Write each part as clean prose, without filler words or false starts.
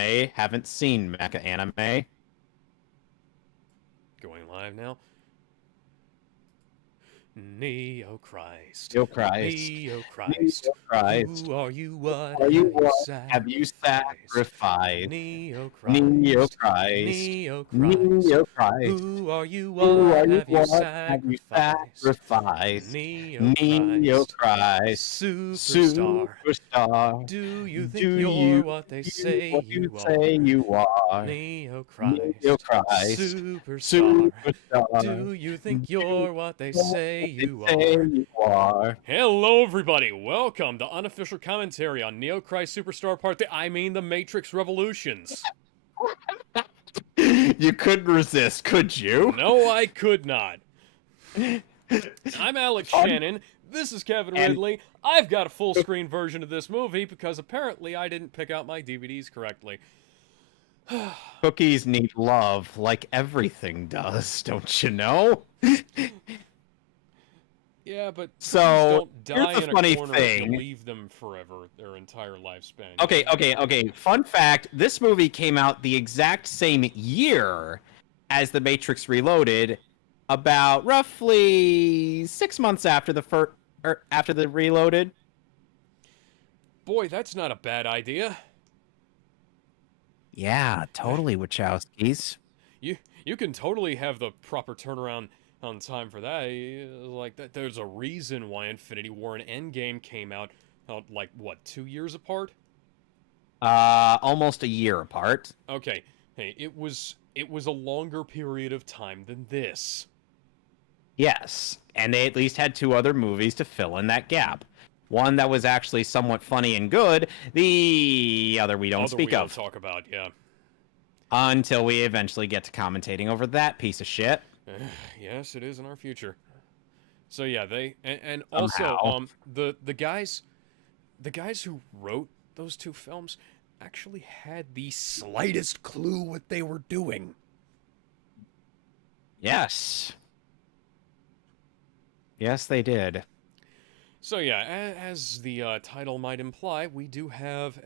anime haven't seen mecha anime. Going live now. Neo Christ, Neo Christ. Neo Christ, Neo Christ. who are you, what Are you have you what have you sacrificed? sacrificed? Neo Neo Christ, Christ. Neo Christ, Neo Christ. who are you, Who are what you? have you What have you sacrificed? sacrificed? Neo Neo Christ, Christ. superstar, Superstar. do you think Do you're you what they you say what you you say are? you are? Neo Neo Christ, Christ. superstar. Superstar. Do you Do think you you're what they know say what they you say are? you are? Hello, everybody. Welcome to Unofficial Commentary on Neo Christ Superstar the Matrix Revolutions. You couldn't resist, could you? No, I could not. I'm Alex Fun Shannon. This is Kevin and Ridley. I've got a full screen version of this movie because apparently I didn't pick out my DVDs correctly. cookies need love like everything does, don't you know? Yeah, but cookies So, don't here's die the in a funny corner if you thing. leave them forever, their entire lifespan. Okay. Fun fact, this movie came out the exact same year as The Matrix Reloaded, about roughly 6 months after after the Reloaded. Boy, that's not a bad idea. Yeah, totally, Wachowskis. You can totally have the proper turnaround on time for that. Like that, there's a reason why Infinity War and Endgame came out like what, 2 years apart? Almost a year apart. Okay, hey, it was a longer period of time than this. Yes, and they at least had two other movies to fill in that gap. One that was actually somewhat funny and good. The other we don't speak of. Talk about, yeah. Until we eventually get to commentating over that piece of shit. Yes, it is in our future. So yeah, they and Somehow. also the guys who wrote those two films actually had the slightest clue what they were doing. Yes. Yes, they did. So yeah, as the title might imply, we do have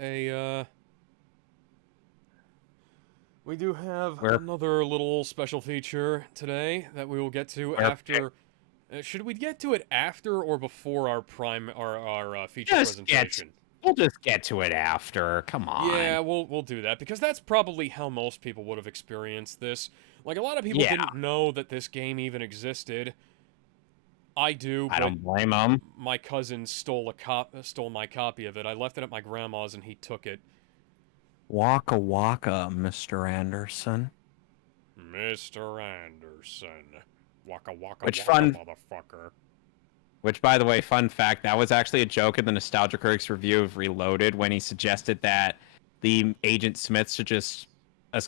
another little special feature today that we will get to after. Should we get to it after or before our feature presentation? We'll just get to it after. Come on. Yeah, we'll do that because that's probably how most people would have experienced this. Like a lot of people didn't know that this game even existed. I do. I don't blame them. My cousin stole my copy of it. I left it at my grandma's and he took it. Waka waka, Mr. Anderson. Mr. Anderson. Waka waka Which waka, motherfucker. Which, by the way, fun fact, that was actually a joke in the Nostalgia Critic's review of Reloaded when he suggested that the Agent Smith should just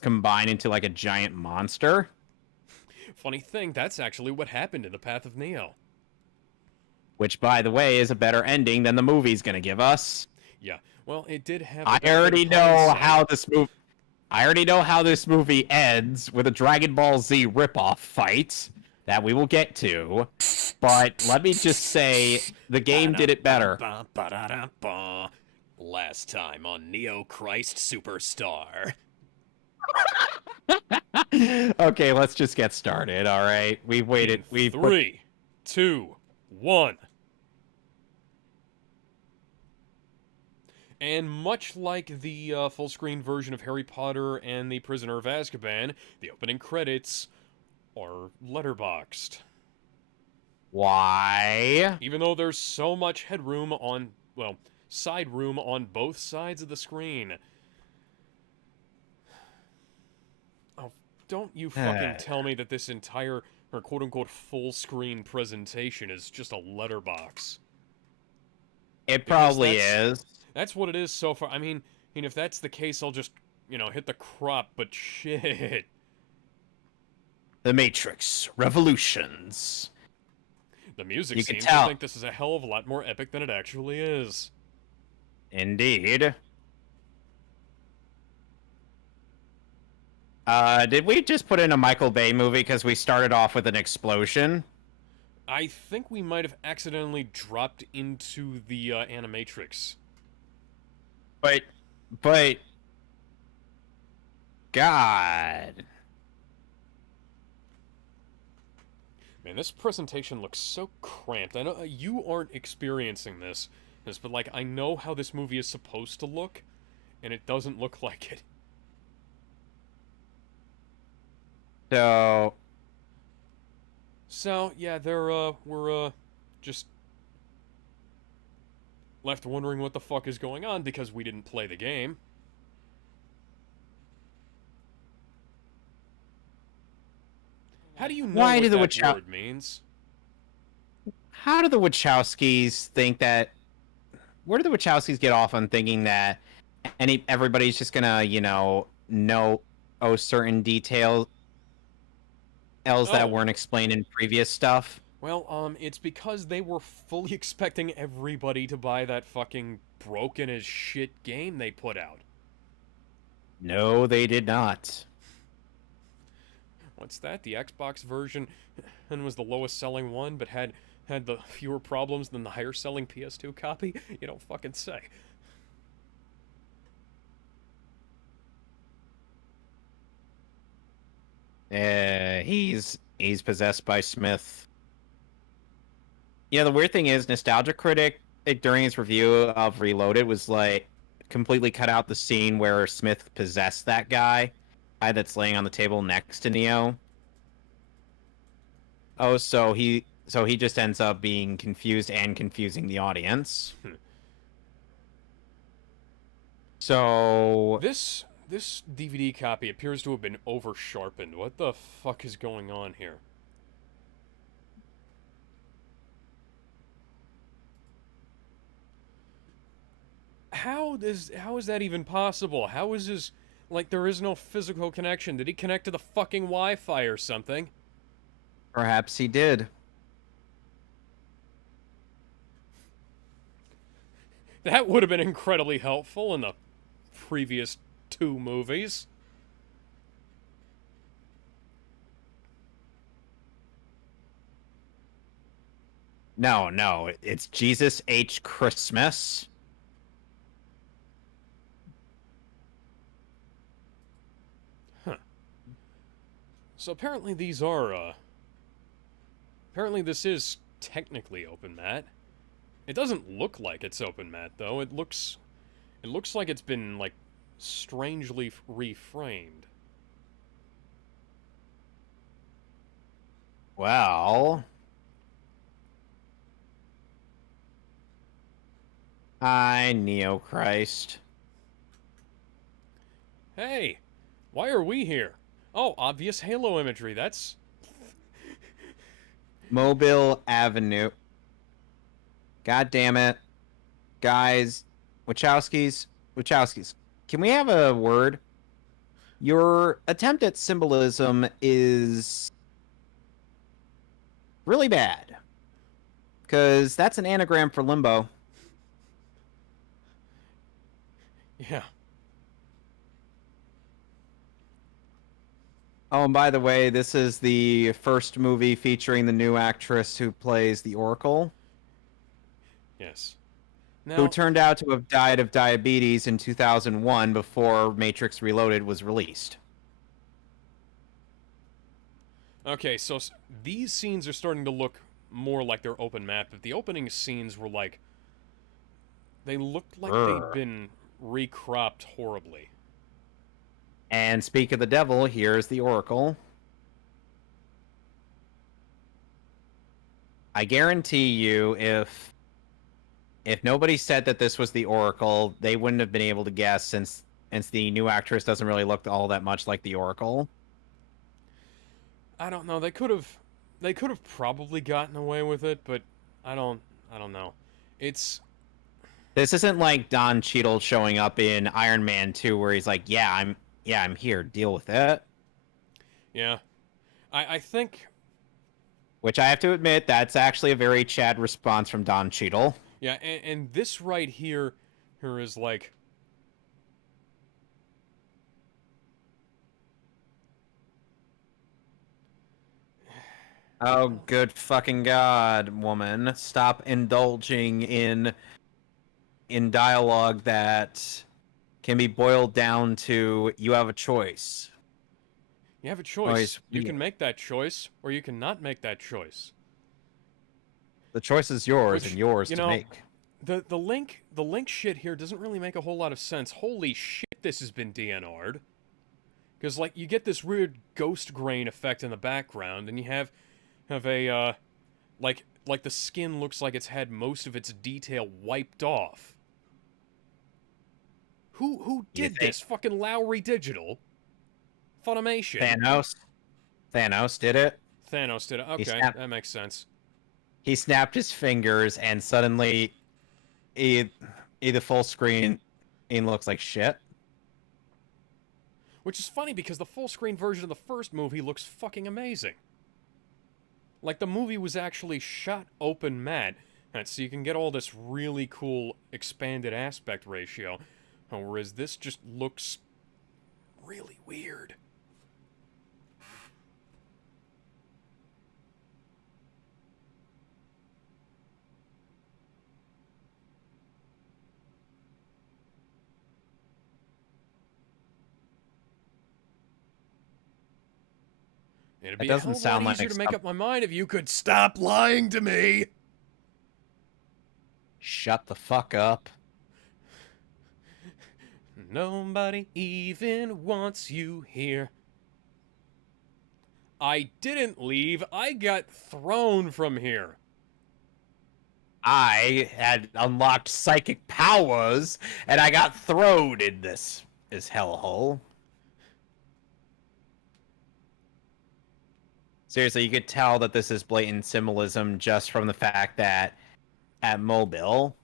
combine into like a giant monster. Funny thing, that's actually what happened in The Path of Neo. Which, by the way, is a better ending than the movie's gonna give us. Yeah, well, it did have. I already know how this movie ends with a Dragon Ball Z ripoff fight that we will get to. But let me just say, the game did it better. Last time on Neo Christ Superstar. Okay, let's just get started. All right, we've waited. We've 3, 2, 1. And much like the full-screen version of Harry Potter and the Prisoner of Azkaban, the opening credits are letterboxed. Why? Even though there's so much headroom on, well, side room on both sides of the screen. Oh, don't you fucking tell me that this entire, or quote-unquote, full-screen presentation is just a letterbox. It probably is. That's what it is so far. I mean, if that's the case, I'll just, hit the crop, but shit. The Matrix Revolutions. The music seems to think this is a hell of a lot more epic than it actually is. Indeed. Did we just put in a Michael Bay movie because we started off with an explosion? I think we might have accidentally dropped into the Animatrix. But God. Man, this presentation looks so cramped. I know you aren't experiencing this, but like I know how this movie is supposed to look, and it doesn't look like it. So So yeah, we're just left wondering what the fuck is going on because we didn't play the game. How do you know why what do the that word means? how do the Wachowskis think that? Where do the Wachowskis get off on thinking that everybody's just gonna, know certain details that Oh, weren't explained in previous stuff? well, it's because they were fully expecting everybody to buy that fucking broken as shit game they put out. No, they did not. What's that? The Xbox version and was the lowest selling one, but had the fewer problems than the higher selling PS2 copy? You don't fucking say. He's possessed by Smith. Yeah, the weird thing is, Nostalgia Critic during his review of Reloaded was like completely cut out the scene where Smith possessed that guy that's laying on the table next to Neo. Oh, so he just ends up being confused and confusing the audience. So This DVD copy appears to have been over sharpened. What the fuck is going on here? How is that even possible? How is his like there is no physical connection? Did he connect to the fucking Wi-Fi or something? perhaps he did. That would have been incredibly helpful in the previous two movies. No, it's Jesus H. Christmas. Huh. So apparently these are apparently this is technically open matte. It doesn't look like it's open matte though. It looks like it's been like strangely reframed. Well, hi, Neo Christ. Hey, why are we here? Oh, obvious Halo imagery. That's Mobile Avenue. God damn it. Guys, Wachowskis, can we have a word? Your attempt at symbolism is really bad. Because that's an anagram for limbo. yeah. Oh, and by the way, this is the first movie featuring the new actress who plays the Oracle, Yes. who Now, turned out to have died of diabetes in 2001 before Matrix Reloaded was released. okay, so these scenes are starting to look more like they're open map, but the opening scenes were like they looked like they'd been recropped horribly. And speak of the devil, here's the Oracle. I guarantee you, if nobody said that this was the Oracle, they wouldn't have been able to guess since the new actress doesn't really look all that much like the Oracle. I don't know. They could have probably gotten away with it, but I don't know. It's This isn't like Don Cheadle showing up in Iron Man 2 where he's like, I'm here, deal with it. yeah. I think Which I have to admit, that's actually a very Chad response from Don Cheadle. yeah, and this right here is like Oh, good fucking god, woman. Stop indulging in dialogue that can be boiled down to you have a choice. You have a choice. You can make that choice, or you can not make that choice. The choice is yours, Which, and yours you to know, make. The link shit here doesn't really make a whole lot of sense. Holy shit, this has been DNR'd. Because, like, you get this weird ghost grain effect in the background, and you have a, like the skin looks like it's had most of its detail wiped off. Who did this? Fucking Lowry Digital? Funimation? Thanos did it. Thanos did it. Okay, that makes sense. He snapped his fingers, and suddenly, either full screen, it looks like shit. Which is funny because the full screen version of the first movie looks fucking amazing. Like, the movie was actually shot open matte, and so you can get all this really cool expanded aspect ratio, whereas this just looks really weird. It'd be a hell of a lot easier to make up my mind if you could stop lying to me! Shut the fuck up. Nobody even wants you here. I didn't leave, I got thrown from here. I had unlocked psychic powers, and I got thrown in this hellhole. Seriously, you could tell that this is blatant symbolism just from the fact that at Mobile.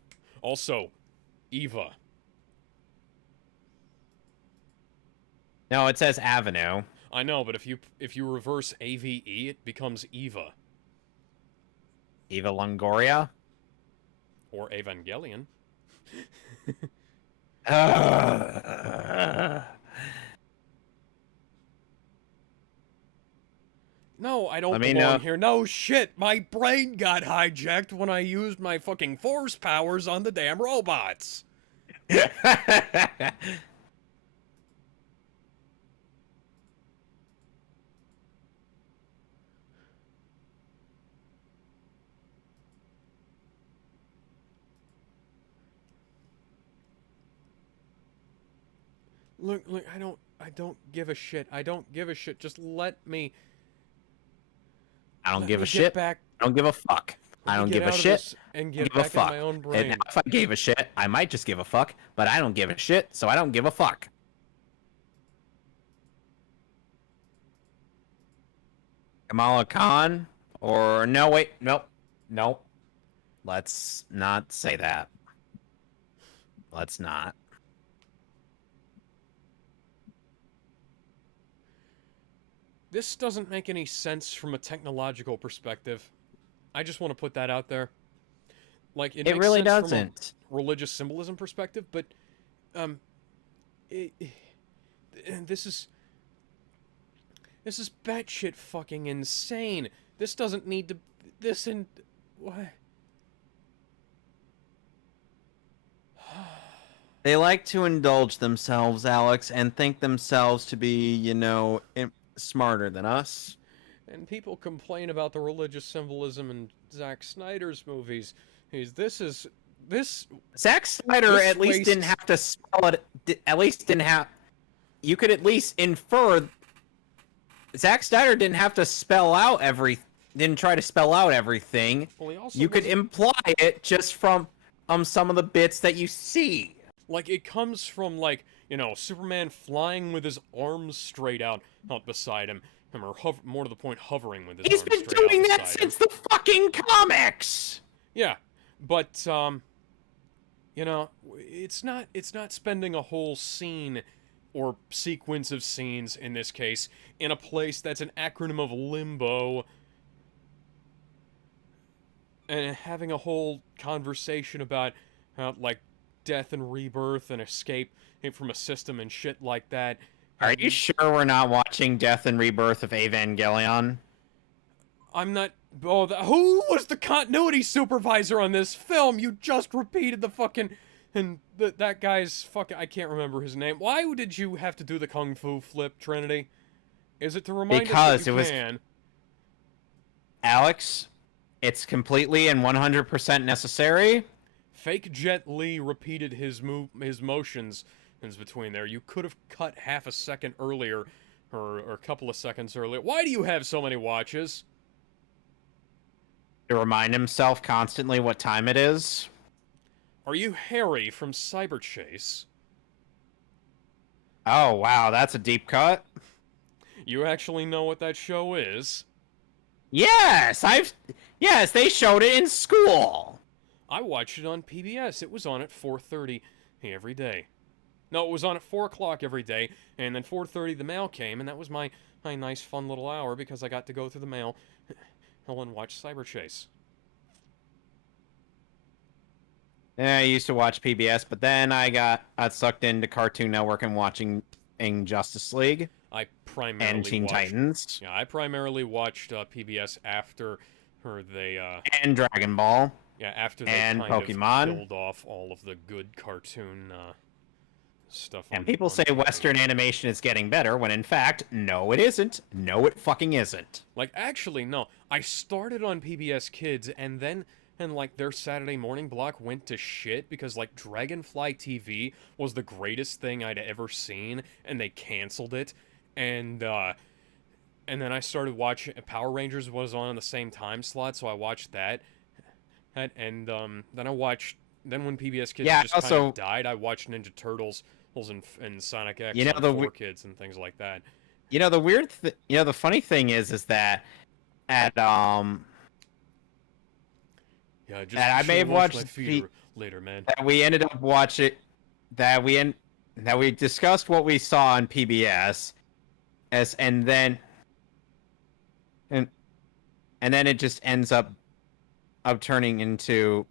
Also, Eva. No, it says Avenue. I know, but if you reverse AVE, it becomes Eva. Eva Longoria? Or Evangelion. No, I don't belong here. No shit, my brain got hijacked when I used my fucking force powers on the damn robots. Look, I don't give a shit. I don't give a shit. Just let me... I don't give a shit. I don't give a fuck. I don't give a shit. And get back in my own brain. And if I gave a shit, I might just give a fuck, but I don't give a shit, so I don't give a fuck. Kamala Khan? Or no, wait, nope. Nope. Let's not say that. Let's not. This doesn't make any sense from a technological perspective. I just want to put that out there. Like, it makes really sense doesn't. From a religious symbolism perspective, but this is batshit fucking insane. This doesn't need to. What? They like to indulge themselves, Alex, and think themselves to be, you know, smarter than us. And people complain about the religious symbolism in Zack Snyder's movies. Zack Snyder at least didn't have to spell it. At least didn't have. You could at least infer. Zack Snyder didn't have to spell out didn't try to spell out everything. Well, you could imply it just from some of the bits that you see. Like, it comes from, like, you know, Superman flying with his arms straight out beside him, or more to the point, hovering with his arms straight out beside him. He's been doing that since the fucking comics! Yeah, but, you know, it's not spending a whole scene, or sequence of scenes, in this case, in a place that's an acronym of limbo, and having a whole conversation about how, like, death and rebirth and escape from a system and shit like that. Are you sure we're not watching Death and Rebirth of Evangelion? I'm not... Oh, who was the continuity supervisor on this film? You just repeated the fucking... And that guy's fucking... I can't remember his name. Why did you have to do the kung fu flip, Trinity? Is it to remind us Because that it you was can? Alex. It's completely and 100% necessary. Fake Jet Li repeated his motions in between there. You could have cut half a second earlier, or a couple of seconds earlier. Why do you have so many watches? To remind himself constantly what time it is. Are you Harry from Cyber Chase? Oh, wow, that's a deep cut. You actually know what that show is? Yes, yes, they showed it in school. I watched it on PBS. It was on at 4:30 every day. No, it was on at 4 o'clock every day, and then 4:30 the mail came, and that was my nice fun little hour because I got to go through the mail and watch Cyber Chase. Yeah, I used to watch PBS, but then I got sucked into Cartoon Network and watching Justice League I primarily and Teen watched, Titans Yeah, I primarily watched PBS after they and Dragon Ball. after they and kind Pokemon. of killed off all of the good cartoon stuff. And people say TV. Western animation is getting better, when in fact, no, it isn't. No, it fucking isn't. Like, actually, no. I started on PBS Kids, and then, like, their Saturday morning block went to shit because, like, Dragonfly TV was the greatest thing I'd ever seen, and they canceled it. And then I started watching... Power Rangers was on the same time slot, so I watched that. And then I watched... Then when PBS Kids just kind of died, I watched Ninja Turtles and Sonic X on 4Kids and things like that. You know, the funny thing is that at yeah, just that I may have watched later, man. That we ended up watching that we discussed what we saw on PBS and then it just ends up turning into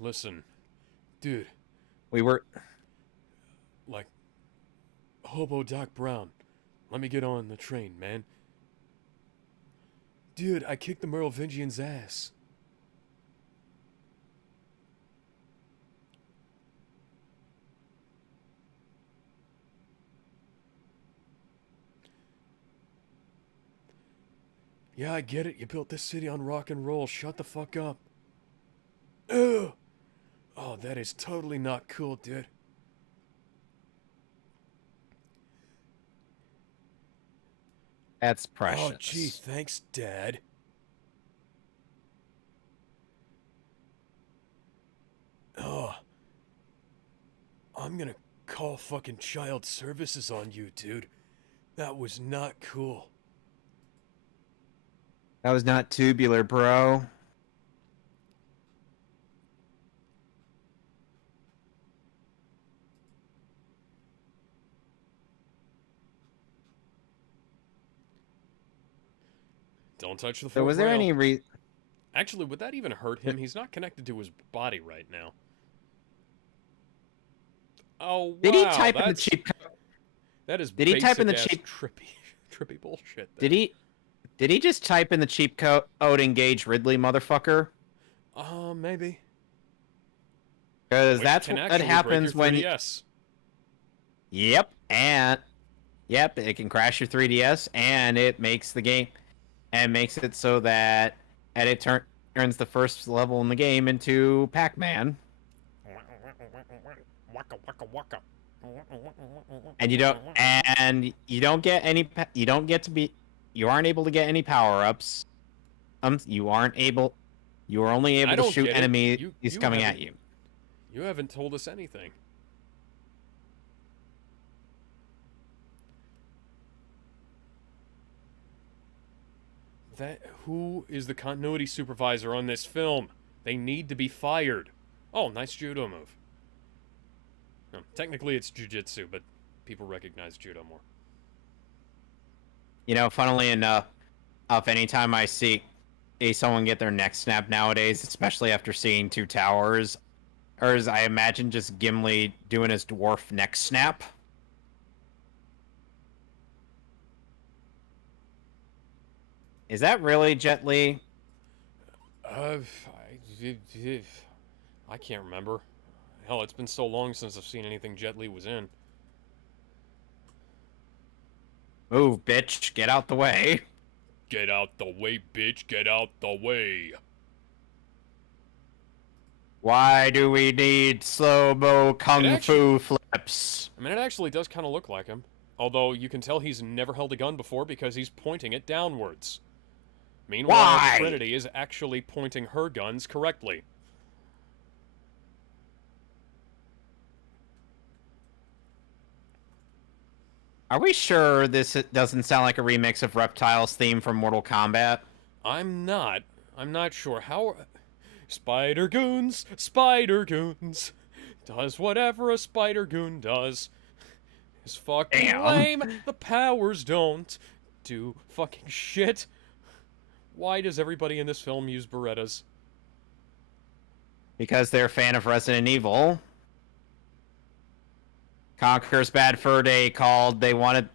Listen, dude. We were... Like, Hobo Doc Brown, let me get on the train, man. Dude, I kicked the Merovingian's ass. Yeah, I get it. You built this city on rock and roll. Shut the fuck up. Ugh. Oh, that is totally not cool, dude. That's precious. Oh, gee, thanks, Dad. Oh. I'm gonna call fucking child services on you, dude. That was not cool. That was not tubular, bro. Don't touch the fourth So was there rail. any reason... Actually, would that even hurt him? He's not connected to his body right now. Oh, wow. Did he type in the cheap code? That is Did he type in the basic-ass cheap... trippy bullshit there. Did he just type in the cheap code engage Ridley, motherfucker? Maybe. Because that's what happens when... Yep, it can crash your 3DS, and it makes the game... And makes it so that... And it turns the first level in the game into Pac-Man. And you don't get any... You aren't able to get any power-ups. You are only able to shoot enemies coming at you. You haven't told us anything. Who is the continuity supervisor on this film? They need to be fired. Oh, nice judo move. No, technically it's jujitsu, but people recognize judo more. You know, funnily enough, anytime I see someone get their neck snapped nowadays, especially after seeing Two Towers, or as I imagine just Gimli doing his dwarf neck snap. Is that really Jet Li? I can't remember. Hell, it's been so long since I've seen anything Jet Li was in. Move, bitch. Get out the way. Get out the way, bitch. Get out the way. Why do we need slow-mo kung fu flips? I mean, it actually does kind of look like him. Although, you can tell he's never held a gun before because he's pointing it downwards. Meanwhile, Why? Trinity is actually pointing her guns correctly. Are we sure this doesn't sound like a remix of Reptile's theme from Mortal Kombat? I'm not. I'm not sure how... Spider Goons! Spider Goons! Does whatever a Spider Goon does. Is fucking Damn. lame. The powers don't do fucking shit. Why does everybody in this film use Berettas? Because they're a fan of Resident Evil. Conker's Bad Fur Day called. They wanted...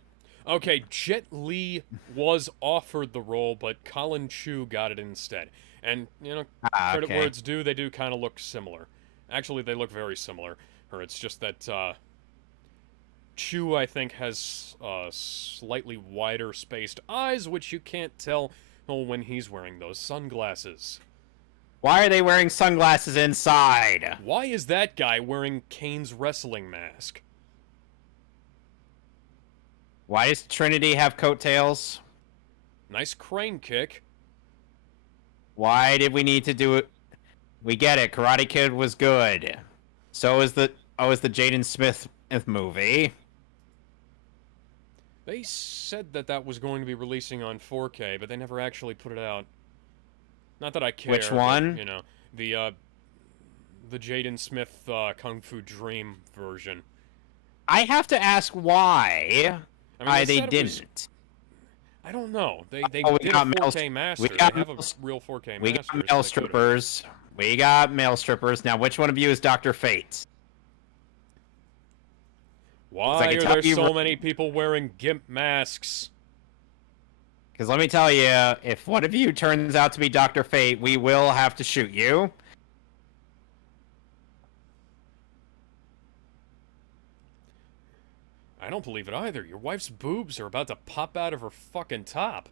Okay, Jet Li was offered the role, but Colin Chu got it instead. And, you know, credit where it's due, they do kind of look similar. Actually, they look very similar. Or it's just that, Chu, I think, has, slightly wider spaced eyes, which you can't tell when he's wearing those sunglasses. Why are they wearing sunglasses inside? Why is that guy wearing Kane's wrestling mask? Why does Trinity have coattails? Nice crane kick. Why did we need to do it? We get it. Karate Kid was good. So is the Jaden Smith movie. They said that that was going to be releasing on 4K, but they never actually put it out. Not that I care. Which one? But, you know, the Jaden Smith Kung Fu Dream version. I have to ask why. I mean, they didn't. I don't know. They did a 4K master. They have a real 4K master. We got male strippers. We got male strippers. Now, which one of you is Dr. Fate? Why are there so many people wearing GIMP masks? Because let me tell you, if one of you turns out to be Dr. Fate, we will have to shoot you. I don't believe it either. Your wife's boobs are about to pop out of her fucking top.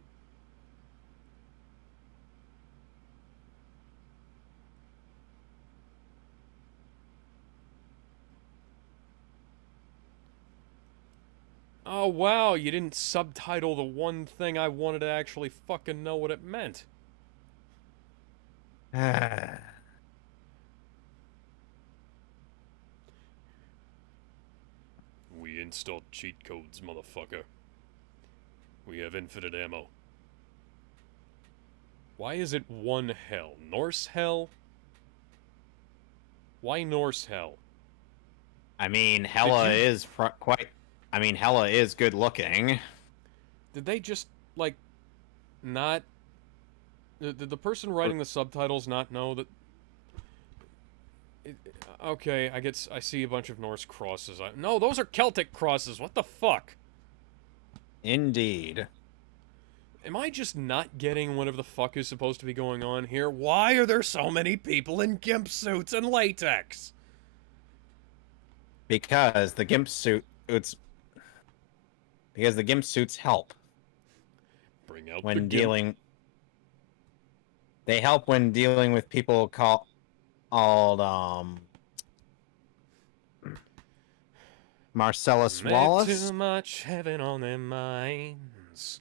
Oh, wow, you didn't subtitle the one thing I wanted to actually fucking know what it meant. We installed cheat codes, motherfucker. We have infinite ammo. Why is it one hell? Norse hell? Why Norse hell? I mean, Hela is quite... I mean, Hela is good looking. Did they just, like, not... Did the person writing the subtitles not know that... Okay, I see a bunch of Norse crosses. No, those are Celtic crosses. What the fuck? Indeed. Am I just not getting whatever the fuck is supposed to be going on here? Why are there so many people in gimp suits and latex? Because the gimp suits help. Bring out when the dealing. gimp. They help when dealing with people called Marcellus Wallace. Too much heaven on their minds.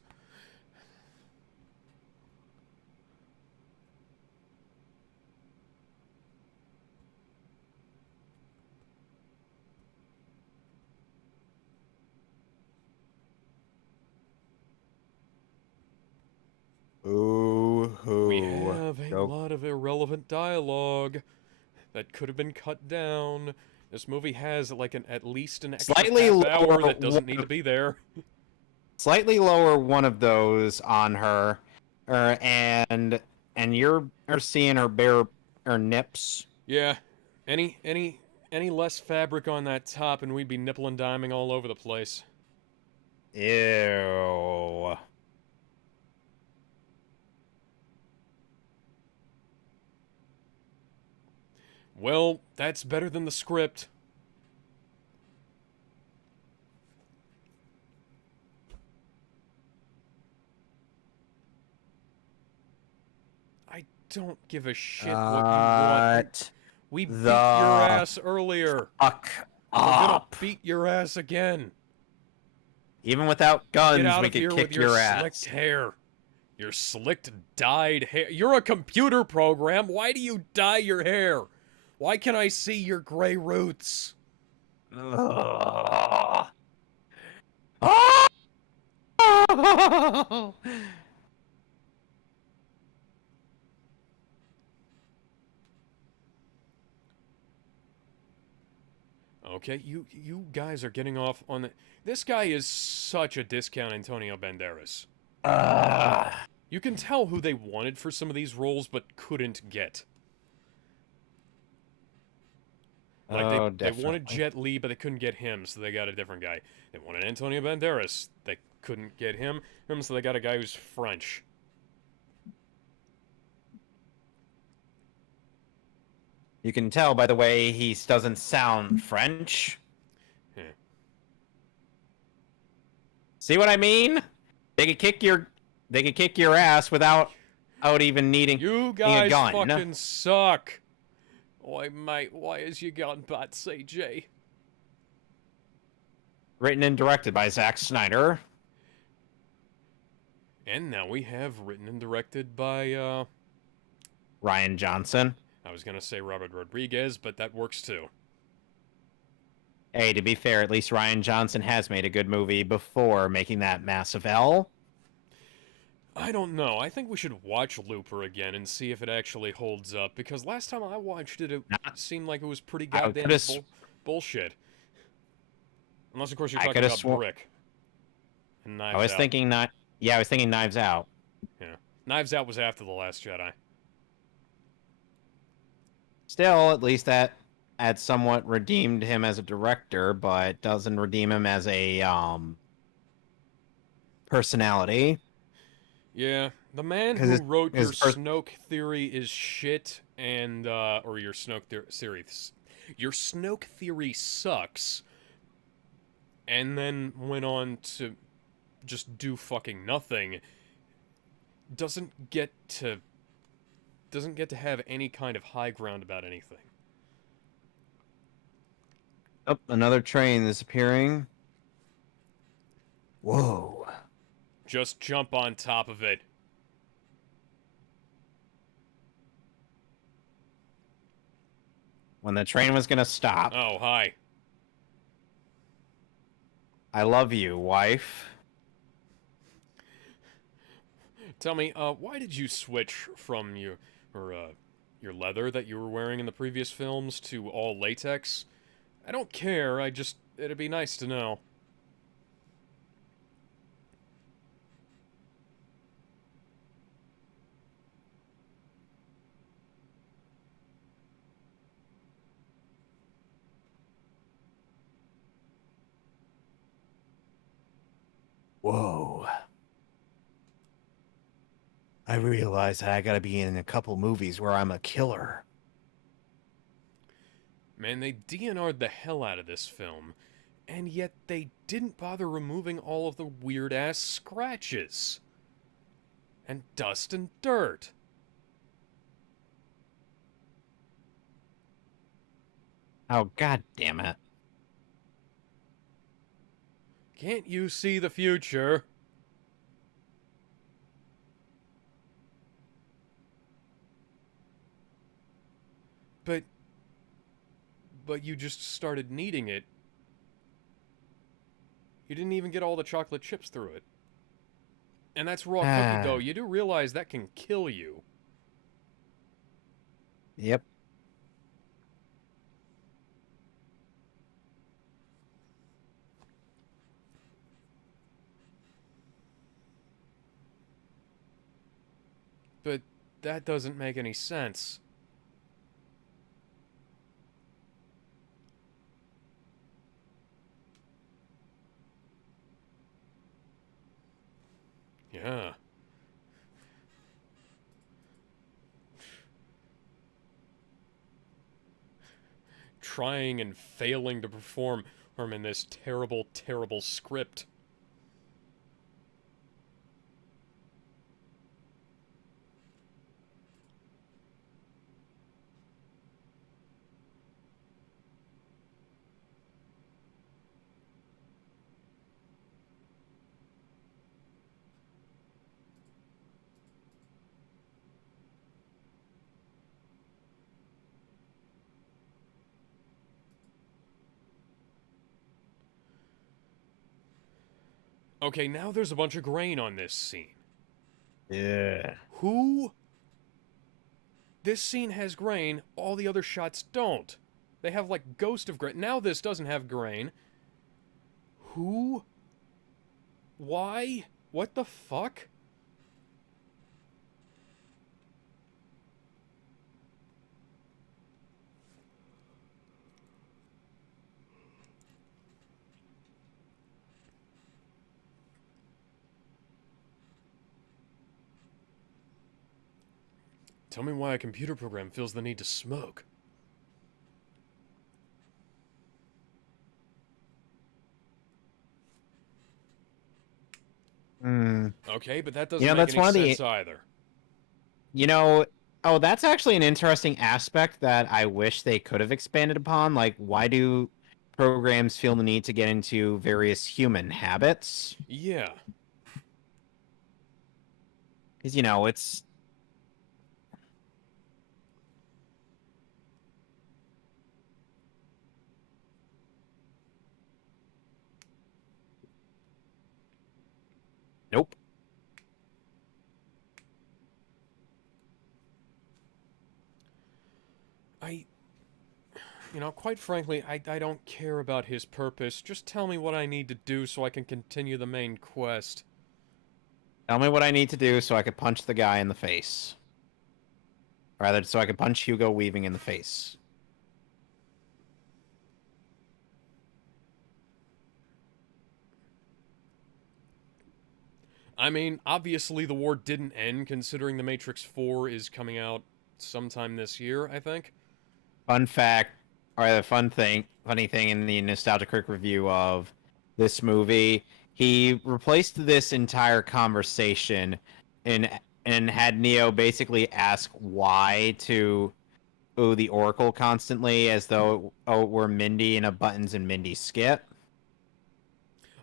Ooh, we have a lot of irrelevant dialogue that could have been cut down. This movie has like at least an extra slightly half hour lower that doesn't need to be there. Slightly lower one of those on her, and you're seeing her nips. Yeah, any less fabric on that top, and we'd be nipple and diming all over the place. Ew. Well, that's better than the script. I don't give a shit what you want. We beat your ass earlier. Fuck We're gonna up. beat your ass again. Even without guns, Get out we of could here kick with your your slicked ass. hair. Your slicked, dyed hair. You're a computer program. Why do you dye your hair? Why can I see your gray roots? Ugh. Oh! Okay, you guys are getting off on the... This guy is such a discount Antonio Banderas. You can tell who they wanted for some of these roles, but couldn't get. Like, they wanted Jet Li, but they couldn't get him, so they got a different guy. They wanted Antonio Banderas. They couldn't get him, so they got a guy who's French. You can tell by the way he doesn't sound French. Yeah. See what I mean? They could kick your ass without even needing You a guys gun. fucking suck. Oi, mate, why is your gun bad, CJ? Written and directed by Zack Snyder. And now we have written and directed by, Ryan Johnson. I was gonna say Robert Rodriguez, but that works too. Hey, to be fair, at least Ryan Johnson has made a good movie before making that massive L. I don't know. I think we should watch Looper again and see if it actually holds up, because last time I watched it, it seemed like it was pretty goddamn bullshit. Unless, of course, you're talking about Brick. And Knives Out. I was thinking Knives Out. Yeah. Knives Out was after The Last Jedi. Still, at least that had somewhat redeemed him as a director, but doesn't redeem him as a personality. Yeah, the man who wrote Your Snoke Theory is shit, and or Your Snoke series, Your Snoke Theory sucks, and then went on to just do fucking nothing. Doesn't get to have any kind of high ground about anything. Oh, another train is appearing. Whoa. Just jump on top of it. When the train was gonna stop. Oh, hi. I love you, wife. Tell me, why did you switch from your leather that you were wearing in the previous films to all latex? I don't care, it'd be nice to know. Whoa. I realize that I gotta be in a couple movies where I'm a killer. Man, they DNR'd the hell out of this film, and yet they didn't bother removing all of the weird-ass scratches. And dust and dirt. Oh, god damn it. Can't you see the future? But you just started needing it. You didn't even get all the chocolate chips through it. And that's raw cookie dough. You do realize that can kill you. Yep. But that doesn't make any sense. Yeah. trying and failing to perform in this terrible, terrible script. Okay, now there's a bunch of grain on this scene. Yeah. Who? This scene has grain, all the other shots don't. They have, like, ghost of grain. Now this doesn't have grain. Who? Why? What the fuck? Tell me why a computer program feels the need to smoke. Okay, but that doesn't make that's any one of sense either. That's actually an interesting aspect that I wish they could have expanded upon. Like, why do programs feel the need to get into various human habits? Yeah. Because, it's... Nope. Quite frankly, I don't care about his purpose. Just tell me what I need to do so I can continue the main quest. Tell me what I need to do so I could punch the guy in the face. Or rather, so I could punch Hugo Weaving in the face. I mean, obviously the war didn't end, considering The Matrix 4 is coming out sometime this year, I think. Fun fact, or the funny thing in the Nostalgia Critic review of this movie, he replaced this entire conversation and had Neo basically ask why to the Oracle constantly, as though it were Mindy in a Buttons and Mindy skit.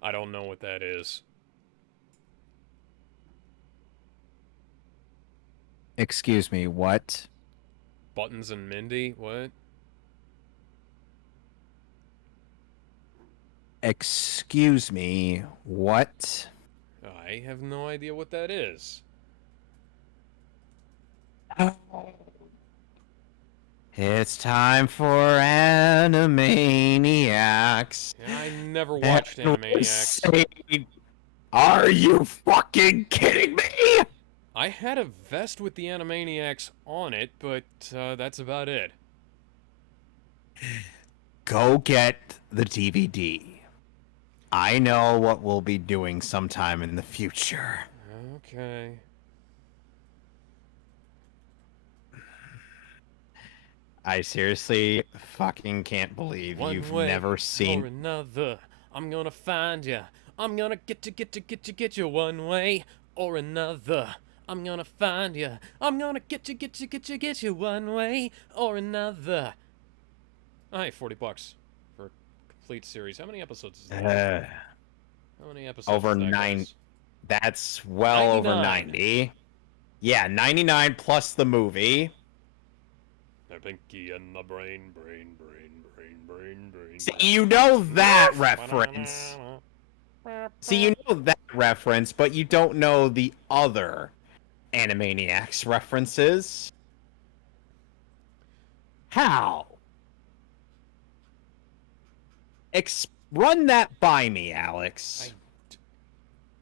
I don't know what that is. Excuse me, what? Buttons and Mindy? What? Excuse me, what? I have no idea what that is. It's time for Animaniacs. I never watched Animaniacs. Are you fucking kidding me? I had a vest with the Animaniacs on it, but that's about it. Go get the DVD. I know what we'll be doing sometime in the future. Okay. I seriously fucking can't believe you've never seen... Or another, I'm gonna find you. I'm gonna get you one way or another. I'm gonna find you. I'm gonna get you one way or another. Alright, $40 for a complete series. How many episodes is that? How many episodes? Over is that, 9. guys? That's well 99. over 90. Yeah, 99 plus the movie. The pinky and the brain. See, you know that reference. See, you know that reference, but you don't know the other Animaniacs references. How? Run that by me, Alex.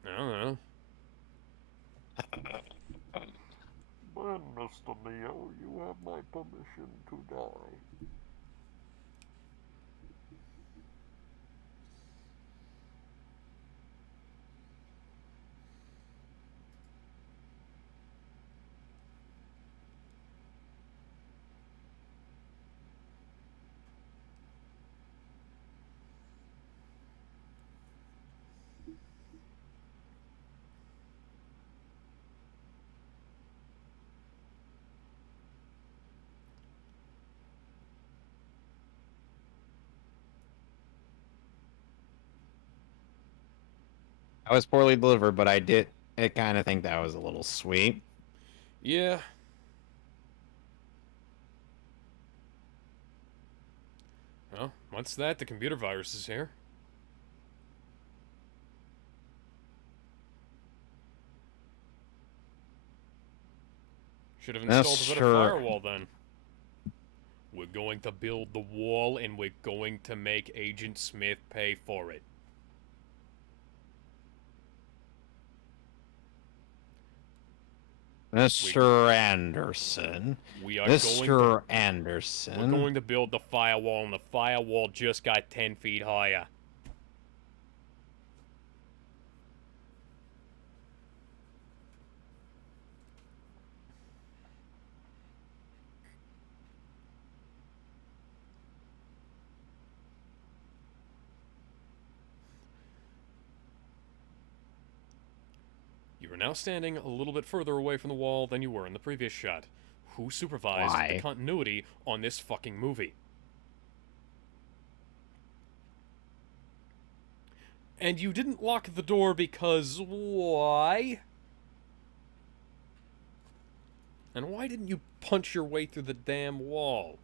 I don't know. When, Mr. Neo, you have my permission to die. I was poorly delivered, but I kind of think that was a little sweet. Yeah. Well, what's that? The computer virus is here. Should have installed a better firewall then. We're going to build the wall and we're going to make Agent Smith pay for it. Mr. Anderson. We are Mr. Anderson. We're going to build the firewall, and the firewall just got 10 feet higher. You are now standing a little bit further away from the wall than you were in the previous shot. Who supervised the continuity on this fucking movie? And you didn't lock the door because why? And why didn't you punch your way through the damn wall?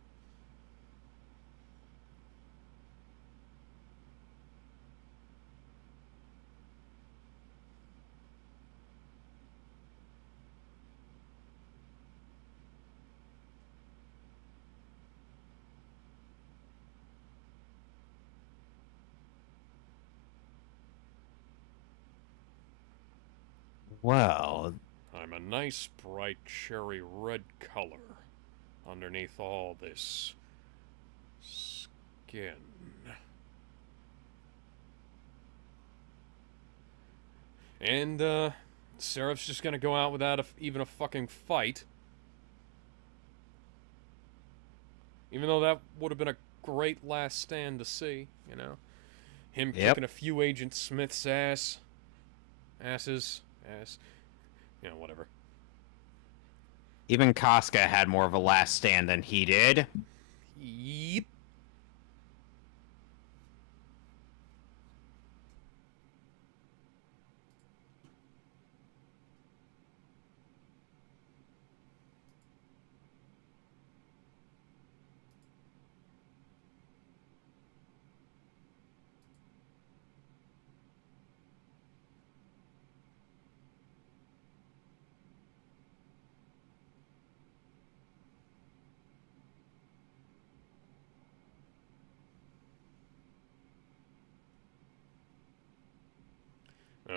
Well, I'm a nice, bright, cherry red color underneath all this skin. And, Seraph's just gonna go out without even a fucking fight. Even though that would have been a great last stand to see, you know? Him kicking a few Agent Smith's ass. You know, whatever. Even Casca had more of a last stand than he did. Yep.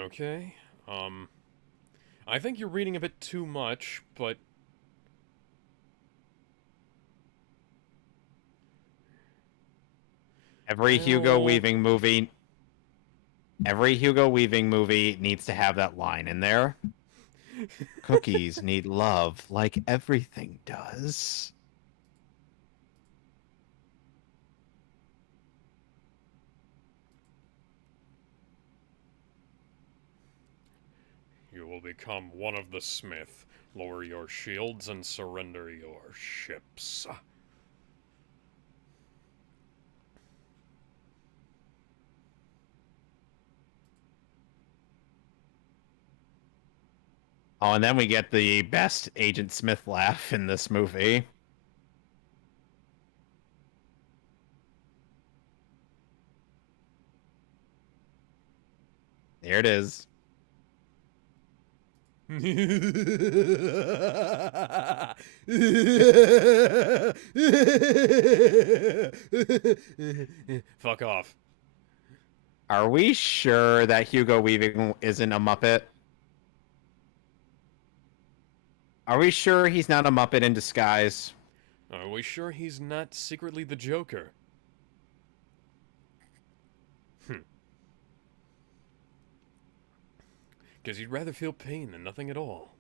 Okay, I think you're reading a bit too much, but... Every Hugo Weaving movie needs to have that line in there. Cookies need love like everything does. You will become one of the Smith. Lower your shields and surrender your ships. Oh, and then we get the best Agent Smith laugh in this movie. There it is. Fuck off. Are we sure that Hugo Weaving isn't a Muppet? Are we sure he's not a Muppet in disguise? Are we sure he's not secretly the Joker? Because he'd rather feel pain than nothing at all.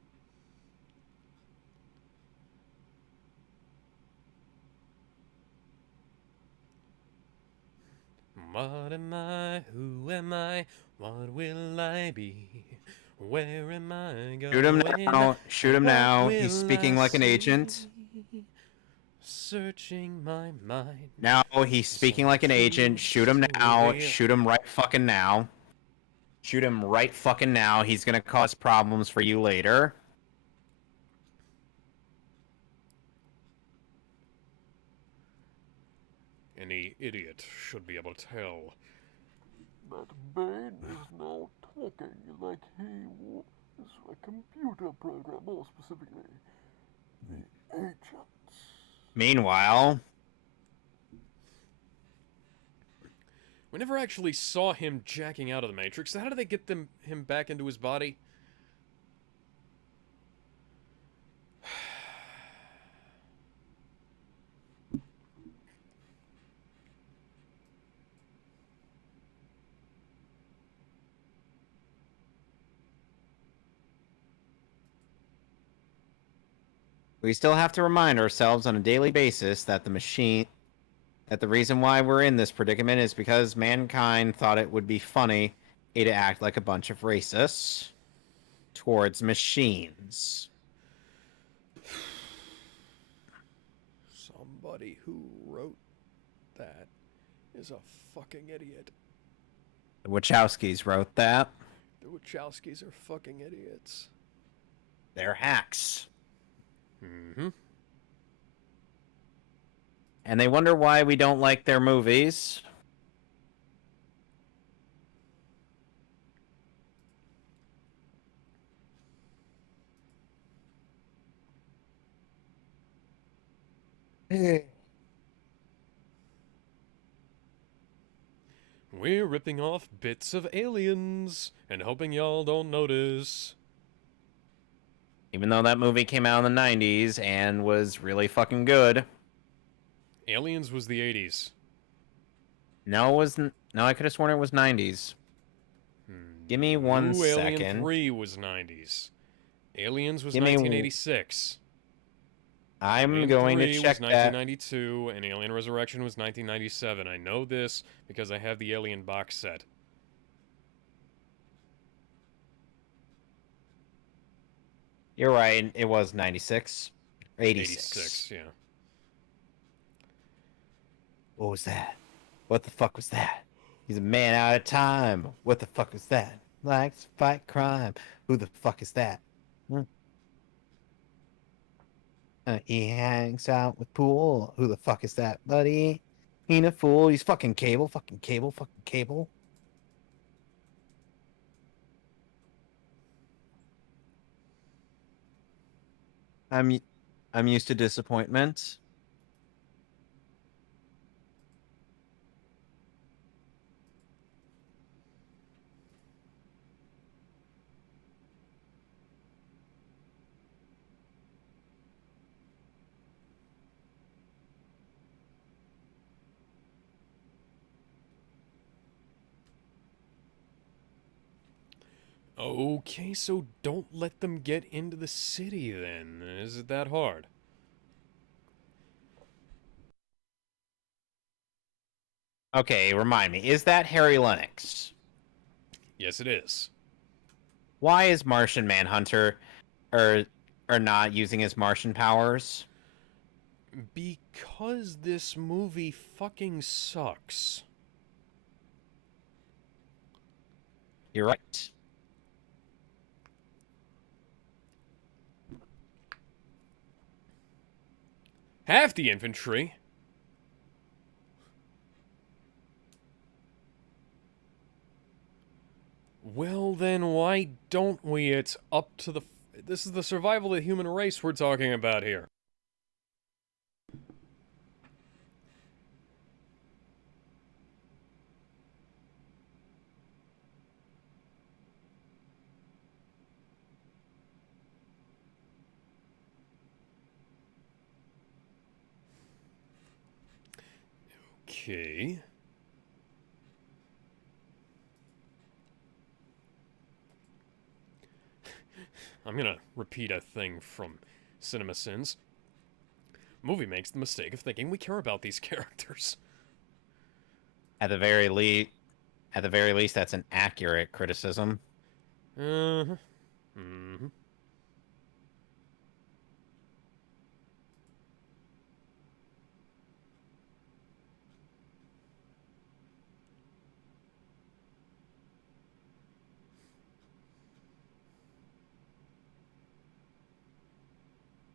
What am I? Who am I? What will I be? Where am I going? Shoot him now. Shoot him now. He's speaking like an agent. Searching my mind. Now he's speaking like an agent. Shoot him now. Shoot him right fucking now. Shoot him right fucking now. He's gonna cause problems for you later. Any idiot should be able to tell. That Bane is now talking like he is a computer program, more specifically, the agents. Meanwhile, We never actually saw him jacking out of the Matrix, so how did they get him back into his body? we still have to remind ourselves on a daily basis that the reason why we're in this predicament is because mankind thought it would be funny to act like a bunch of racists towards machines. Somebody who wrote that is a fucking idiot. The Wachowskis wrote that. The Wachowskis are fucking idiots. They're hacks. Mm-hmm. And they wonder why we don't like their movies. We're ripping off bits of Aliens and hoping y'all don't notice. Even though that movie came out in the 90s and was really fucking good. Aliens was the 80s. No, it wasn't. No, I could have sworn it was 90s. Give me one second. Alien 3 was 90s. Aliens was Give me 1986. I'm Alien going 3 to check was that. 1992, and Alien Resurrection was 1997. I know this because I have the Alien box set. You're right. It was 96. 86. 86, yeah. What was that? What the fuck was that? He's a man out of time. What the fuck was that? Likes to fight crime. Who the fuck is that? He hangs out with Pool. Who the fuck is that, buddy? He ain't a fool. He's fucking Cable. Fucking Cable. Fucking Cable. I'm used to disappointment. Okay, so don't let them get into the city then. Is it that hard? Okay, remind me. Is that Harry Lennox? Yes, it is. Why is Martian Manhunter or not using his Martian powers? Because this movie fucking sucks. You're right. Half the infantry. Well, then why don't we? It's up to the... This is the survival of the human race we're talking about here. Okay. I'm gonna repeat a thing from Cinema Sins. Movie makes the mistake of thinking we care about these characters. At the very least, that's an accurate criticism. Uh-huh. Mm-hmm.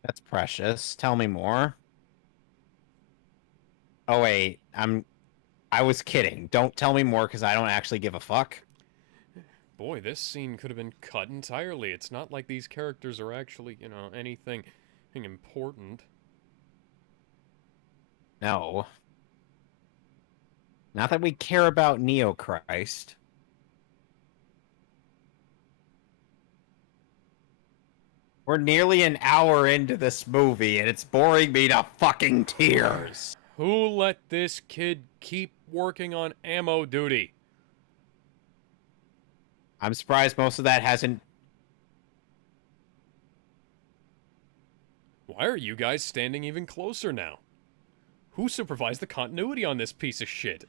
That's precious. Tell me more. Oh wait, I was kidding. Don't tell me more because I don't actually give a fuck. Boy, this scene could have been cut entirely. It's not like these characters are actually, anything important. No. Not that we care about Neo Christ. We're nearly an hour into this movie, and it's boring me to fucking tears. Who let this kid keep working on ammo duty? I'm surprised most of that hasn't... Why are you guys standing even closer now? Who supervised the continuity on this piece of shit?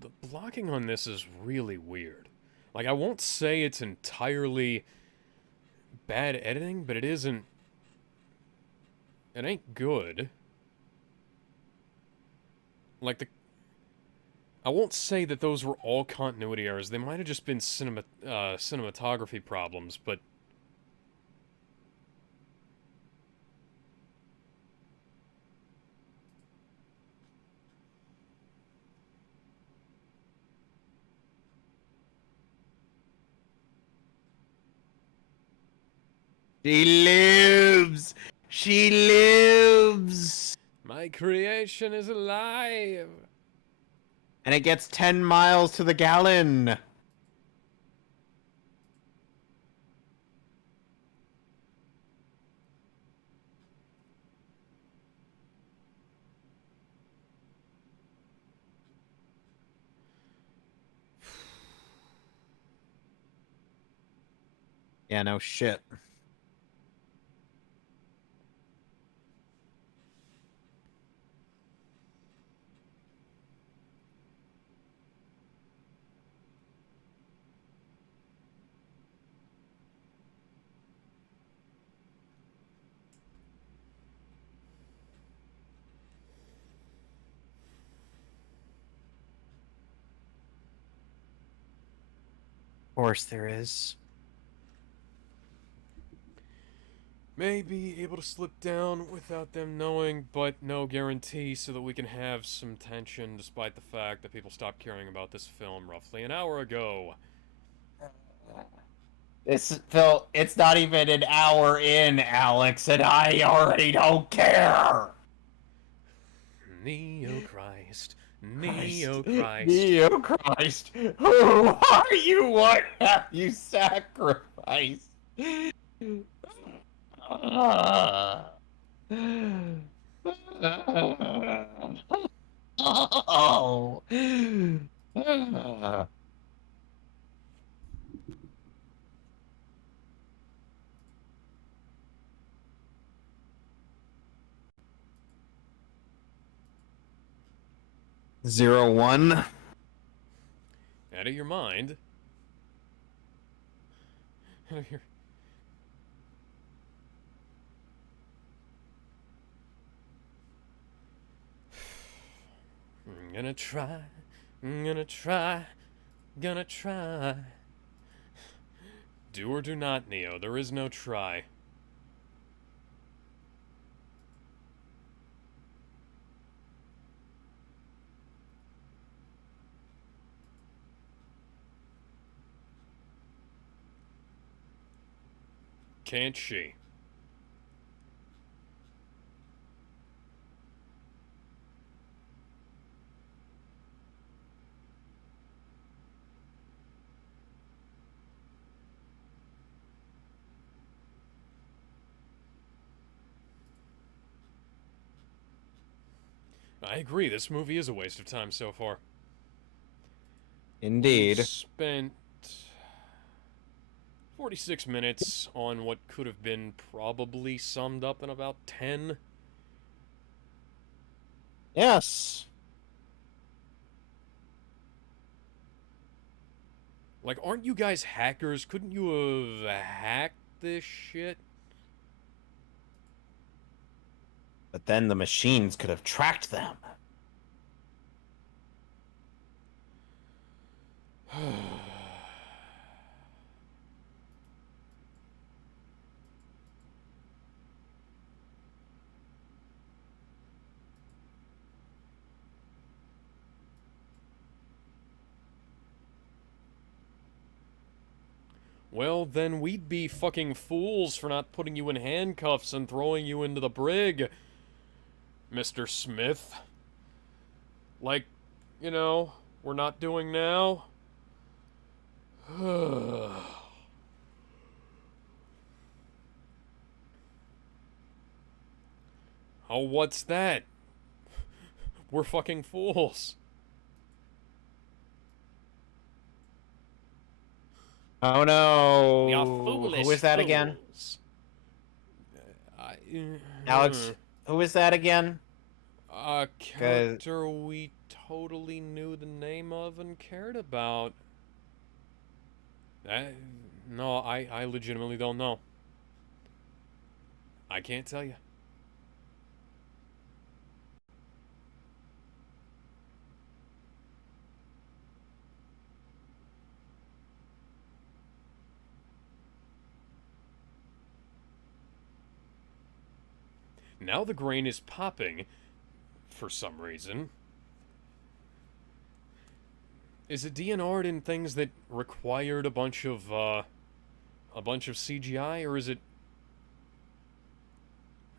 The blocking on this is really weird. Like, I won't say it's entirely bad editing, but it isn't... It ain't good. Like, I won't say that those were all continuity errors. They might have just been cinematography problems, but... She lives! She lives! My creation is alive! And it gets 10 miles to the gallon. Yeah, no shit. Of course there is. May be able to slip down without them knowing, but no guarantee, so that we can have some tension despite the fact that people stopped caring about this film roughly an hour ago. Phil, it's not even an hour in, Alex, and I already don't care! Neo Christ. Neo Christ. Neo Christ! Who are you? What have you sacrificed? Oh. 01. Out of your mind. Out of your... I'm gonna try. I'm gonna try. Gonna try. Do or do not, Neo. There is no try. Can't she? I agree, this movie is a waste of time so far. Indeed. We've spent 46 minutes on what could have been probably summed up in about 10. Yes. Like, aren't you guys hackers? Couldn't you have hacked this shit? But then the machines could have tracked them. Well, then we'd be fucking fools for not putting you in handcuffs and throwing you into the brig, Mr. Smith. Like, you know, we're not doing now. Oh, what's that? We're fucking fools. Oh no! We are foolish Who is that again? fools. Alex, who is that again? A character we totally knew the name of and cared about. No, I legitimately don't know. I can't tell you. Now the grain is popping, for some reason. Is it DNR'd in things that required a bunch of CGI, or is it...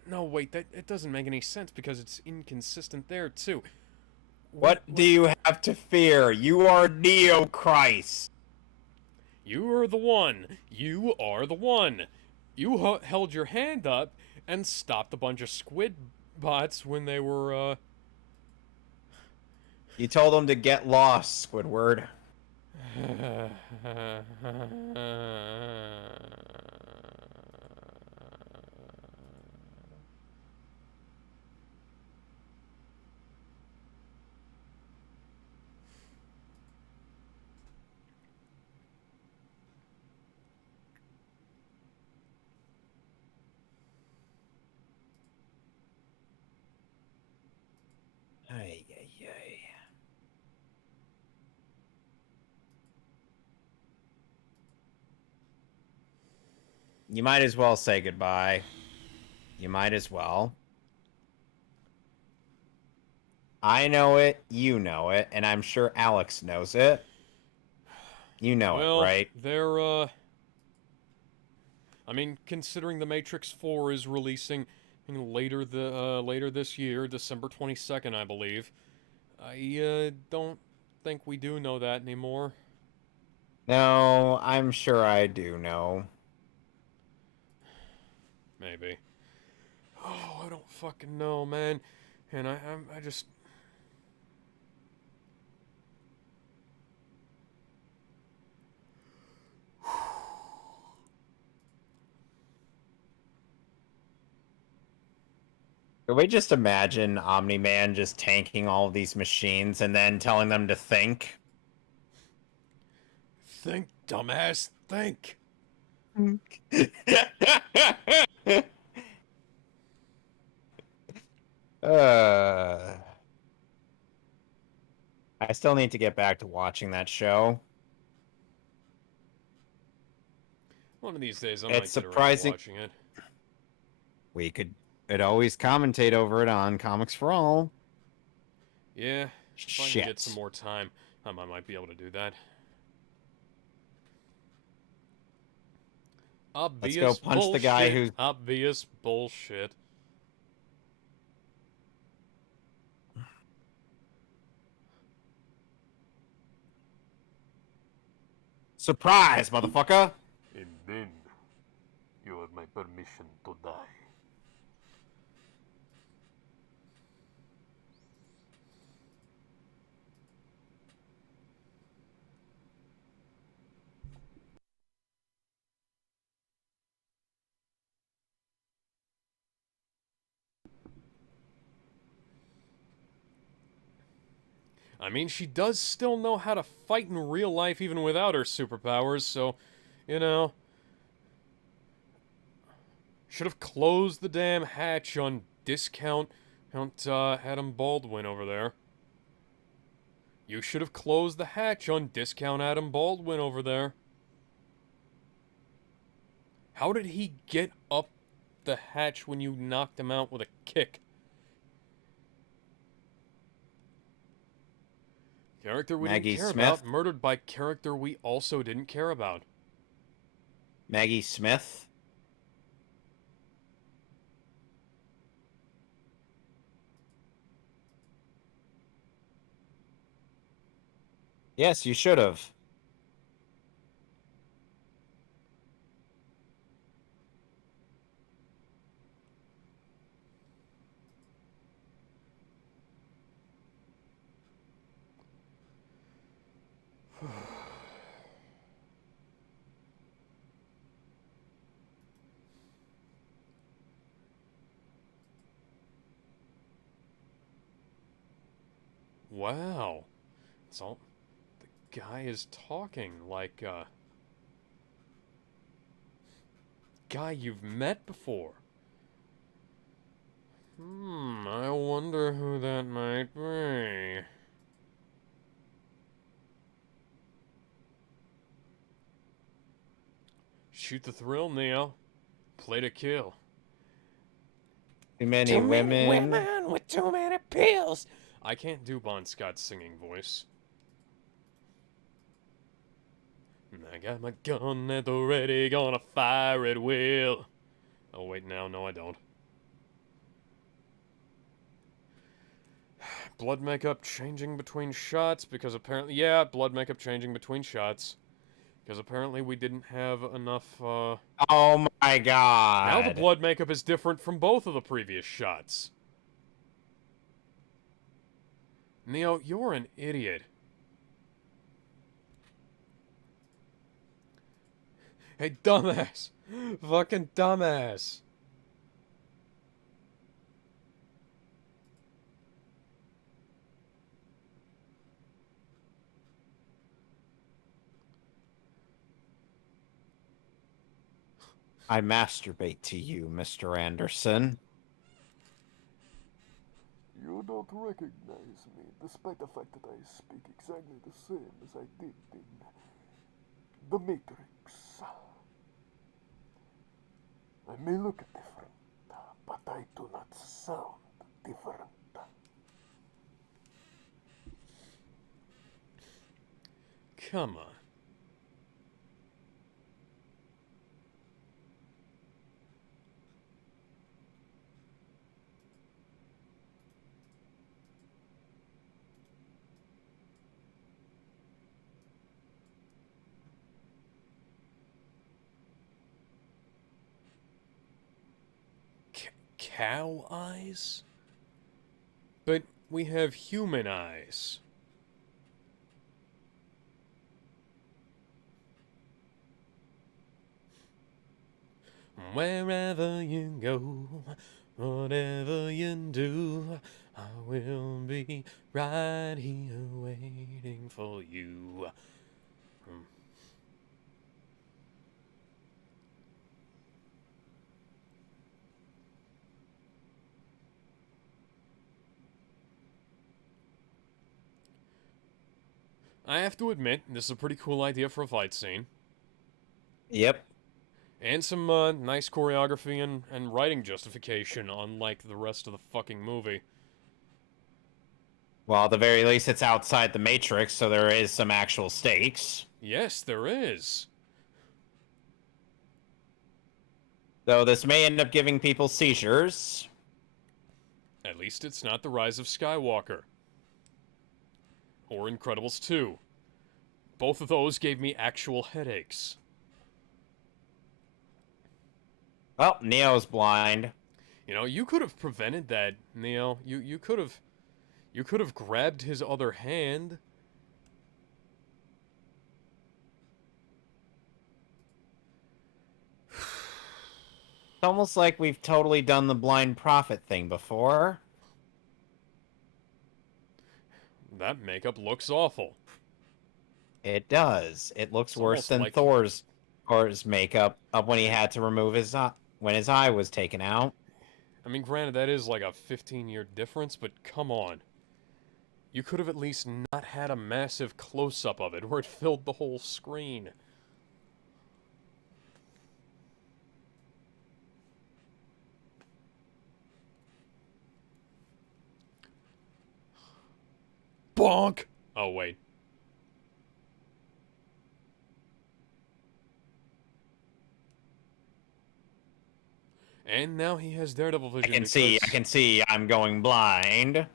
No, wait, it doesn't make any sense because it's inconsistent there, too. What do you have to fear? You are Neo Christ. You are the one. You are the one. You held your hand up and stopped a bunch of squid bots when they were, You told them to get lost, Squidward. Ay, ay, ay. You might as well say goodbye. You might as well. I know it, you know it, and I'm sure Alex knows it. You know it, right? They're, I mean, considering The Matrix 4 is releasing later this year, December 22nd, I believe, I don't think we do know that anymore. No, I'm sure I do know. Maybe. Oh, I don't fucking know, man. And I just... Could we just imagine Omni-Man just tanking all of these machines and then telling them to think? Think, dumbass, think! I still need to get back to watching that show. One of these days I It's might get around to surprising. watching it. We could always commentate over it on Comics for All. Yeah, if I can get some Shit. more time, I might be able to do that. Obvious Let's go punch bullshit. the guy who's... Obvious bullshit. Surprise, motherfucker! And then you have my permission to die. I mean, she does still know how to fight in real life even without her superpowers, so, you know. Should have closed the damn hatch on discount Adam Baldwin over there. You should have closed the hatch on discount Adam Baldwin over there. How did he get up the hatch when you knocked him out with a kick? Character we Maggie didn't care Smith. about, murdered by character we also didn't care about. Maggie Smith. Yes, you should have. Wow. It's all... The guy is talking like a... guy you've met before. I wonder who that might be. Shoot the thrill, Neo. Play to kill. Too many Too many women. women with too many pills. I can't do Bon Scott's singing voice. I got my gun at the ready, gonna fire at will. Oh wait, no I don't. Blood makeup changing between shots because apparently, yeah, blood makeup changing between shots. Because apparently we didn't have enough, Oh my god. Now the blood makeup is different from both of the previous shots. Neo, you're an idiot. Hey, dumbass. Fucking dumbass. I masturbate to you, Mr. Anderson. You don't recognize me, despite the fact that I speak exactly the same as I did in The Matrix. I may look different, but I do not sound different. Come on. Cow eyes? But we have human eyes. Wherever you go, whatever you do, I will be right here waiting for you. I have to admit, this is a pretty cool idea for a fight scene. Yep. And some nice choreography and writing justification, unlike the rest of the fucking movie. Well, at the very least, it's outside the Matrix, so there is some actual stakes. Yes, there is. Though this may end up giving people seizures. At least it's not The Rise of Skywalker. Or Incredibles 2. Both of those gave me actual headaches. Well, Neo's blind. You know, you could have prevented that, Neo. You could have grabbed his other hand. It's almost like we've totally done the blind prophet thing before. That makeup looks awful. It does. It looks It's worse almost than like- Thor's makeup up when he had to remove his eye, when his eye was taken out. I mean, granted, that is like a 15-year difference, but come on. You could have at least not had a massive close-up of it where it filled the whole screen. Bonk! Oh, wait. And now he has Daredevil vision. I can see I'm going blind.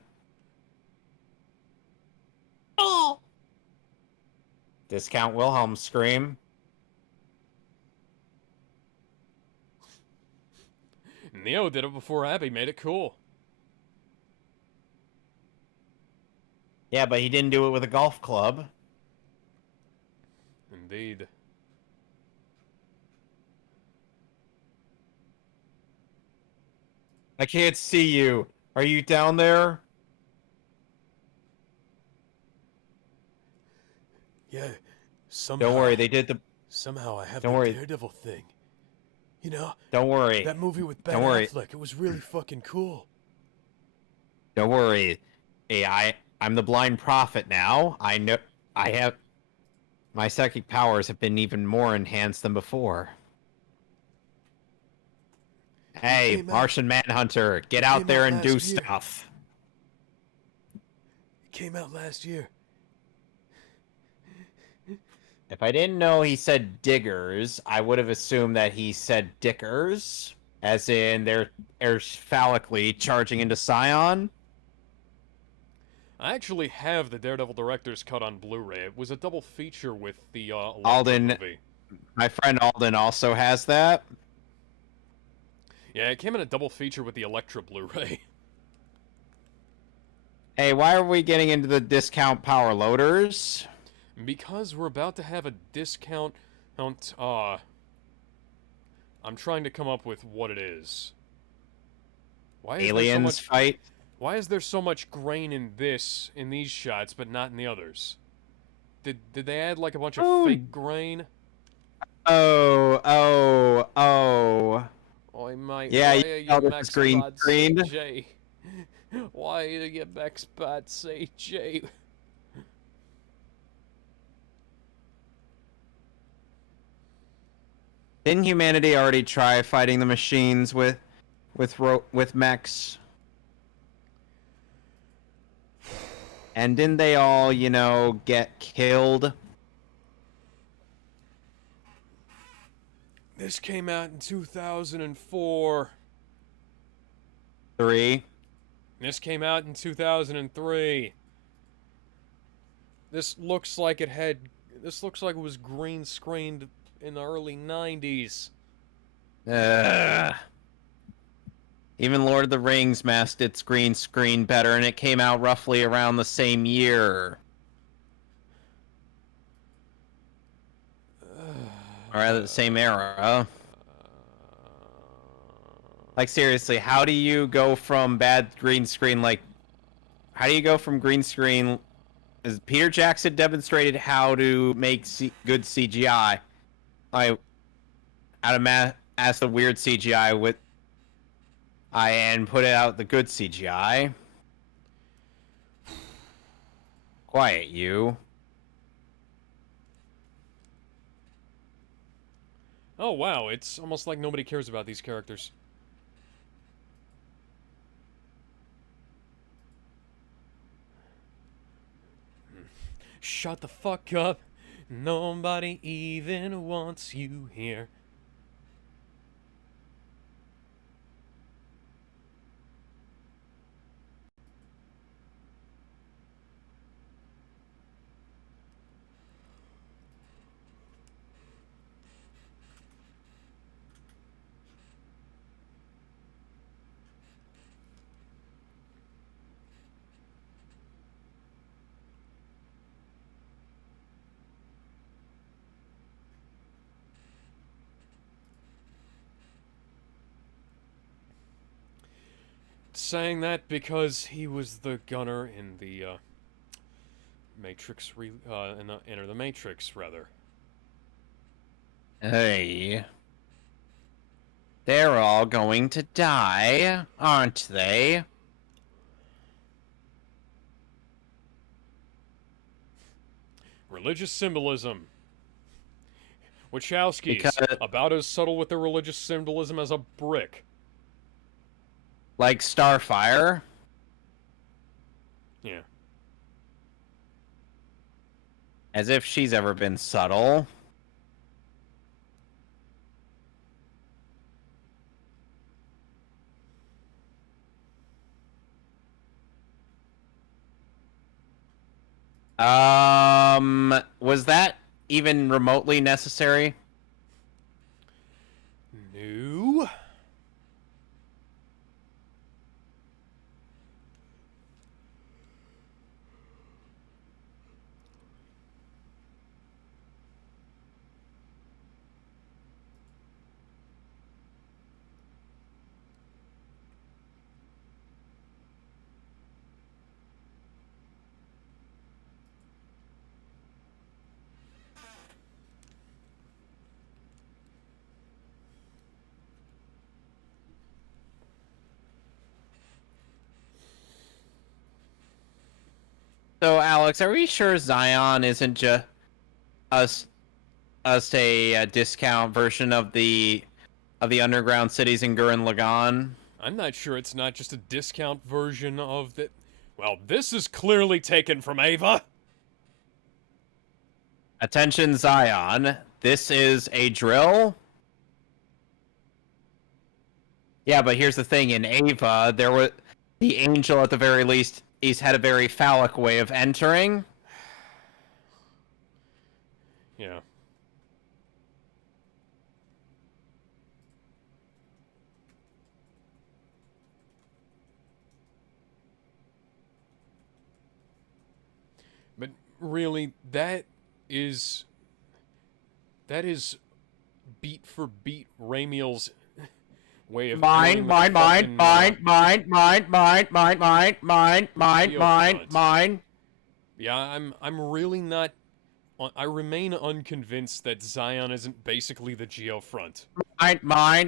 Oh! Discount Wilhelm scream. Neo did it before Abby made it cool. Yeah, but he didn't do it with a golf club. Indeed. I can't see you. Are you down there? Yeah, somehow... Don't worry, they did the... Somehow I have Don't the worry. Daredevil thing. You know, Don't worry. that movie with Ben Don't worry. Affleck, it was really fucking cool. Don't worry. Hey, I'm the blind prophet now. I know... I have... My psychic powers have been even more enhanced than before. Hey, came out- Martian Manhunter, get out came there out and do last year. stuff. It came out last year. If I didn't know he said diggers, I would have assumed that he said dickers, as in they're phallically charging into Scion. I actually have the Daredevil director's cut on Blu-ray. It was a double feature with the Electro Alden. movie. My friend Alden also has that. Yeah, it came in a double feature with the Electra Blu-ray. Hey, why are we getting into the discount power loaders? Because we're about to have a discount... I'm trying to come up with what it is. Why is Aliens fight. Why is there so much grain in these shots, but not in the others? Did they add like a bunch of fake grain? Oh. Oi, mate, Yeah, why you are know your this max is green buds screened. CG? Why are your max buds CG? Didn't humanity already try fighting the machines with mechs? And didn't they all, get killed? This came out in 2004. 3. This came out in 2003. This looks like it was green screened in the early 90s. Even Lord of the Rings masked its green screen better, and it came out roughly around the same year. Or rather, the same era. Like, seriously, how do you go from bad green screen, how do you go from green screen... Peter Jackson demonstrated how to make good CGI. How to ask the weird CGI with... and put it out the good CGI. Quiet, you. Oh wow, it's almost like nobody cares about these characters. Shut the fuck up. Nobody even wants you here. Saying that because he was the gunner in the Enter the Matrix, rather. Hey. They're all going to die, aren't they? Religious symbolism. Wachowskis, Because, about as subtle with their religious symbolism as a brick. like Starfire, Yeah. as if she's ever been subtle. Was that even remotely necessary? No. So, Alex, are we sure Zion isn't just us a discount version of the underground cities in Gurren Lagann? I'm not sure it's not just a discount version of the... Well, this is clearly taken from Ava. Attention, Zion. This is a drill. Yeah, but here's the thing. In Ava, there was the angel at the very least. He's had a very phallic way of entering. Yeah. But really, that is beat for beat Ramiel's way of Mine. Yeah, I'm really not. I remain unconvinced that Zion isn't basically the Geofront. Mine.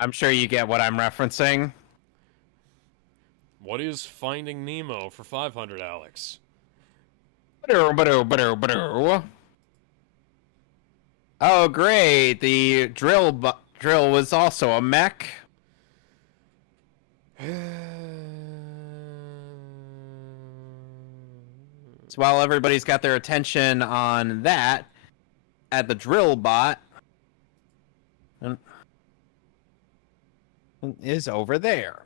I'm sure you get what I'm referencing. What is Finding Nemo for 500, Alex? Oh, great! The drill was also a mech. So while everybody's got their attention on that, at the drill bot is over there.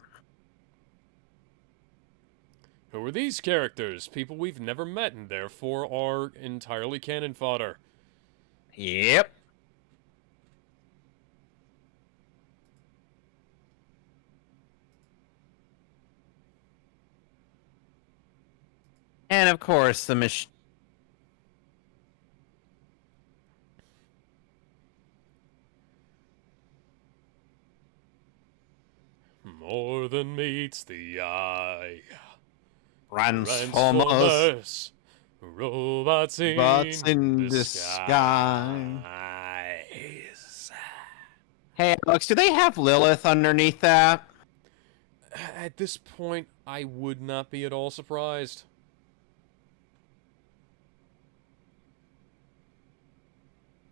Who are these characters? People we've never met and therefore are entirely cannon fodder. Yep. And of course, the machine. More than meets the eye. Transformers. Robots in the disguise. skies. Hey, Alex, do they have Lilith underneath that? At this point, I would not be at all surprised.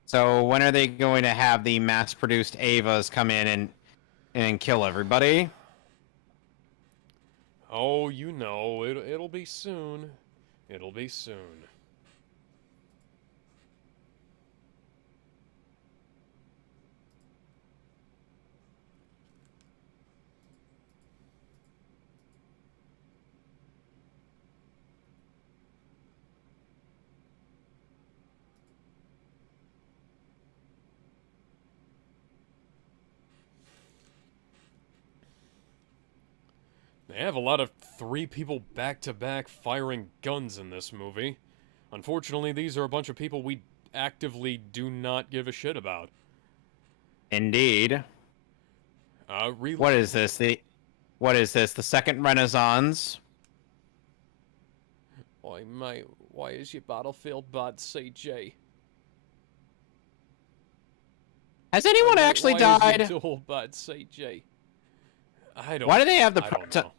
So when are they going to have the mass-produced Avas come in and kill everybody? Oh, you know, it'll be soon. It'll be soon. They have a lot of 3 people back-to-back firing guns in this movie. Unfortunately, these are a bunch of people we actively do not give a shit about. Indeed. What is this? What is this? The Second Renaissance? Oi, mate, why is your battlefield bad, CJ? Has anyone Mate, actually why died? is your duel bad, CJ? I don't. Why do they have the I don't know.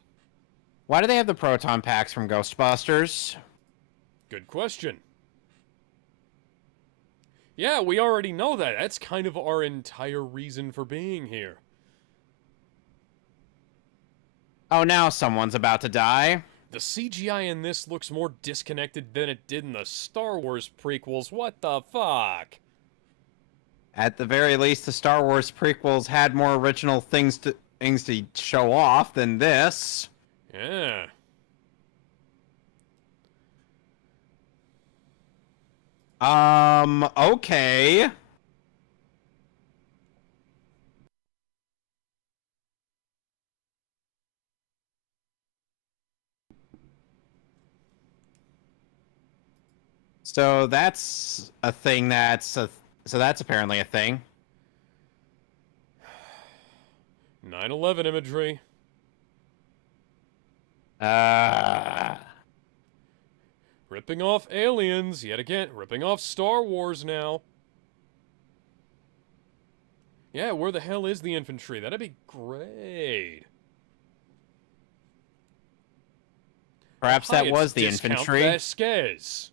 Why do they have the proton packs from Ghostbusters? Good question. Yeah, we already know that. That's kind of our entire reason for being here. Oh, now someone's about to die. The CGI in this looks more disconnected than it did in the Star Wars prequels. What the fuck? At the very least, the Star Wars prequels had more original things to show off than this. Yeah. Okay. So that's a thing so that's apparently a thing. 9/11 imagery. Ripping off Aliens, yet again. Ripping off Star Wars now. Yeah, where the hell is the infantry? That'd be great. Perhaps Oh, hi, that was it's the Discount infantry. Vasquez.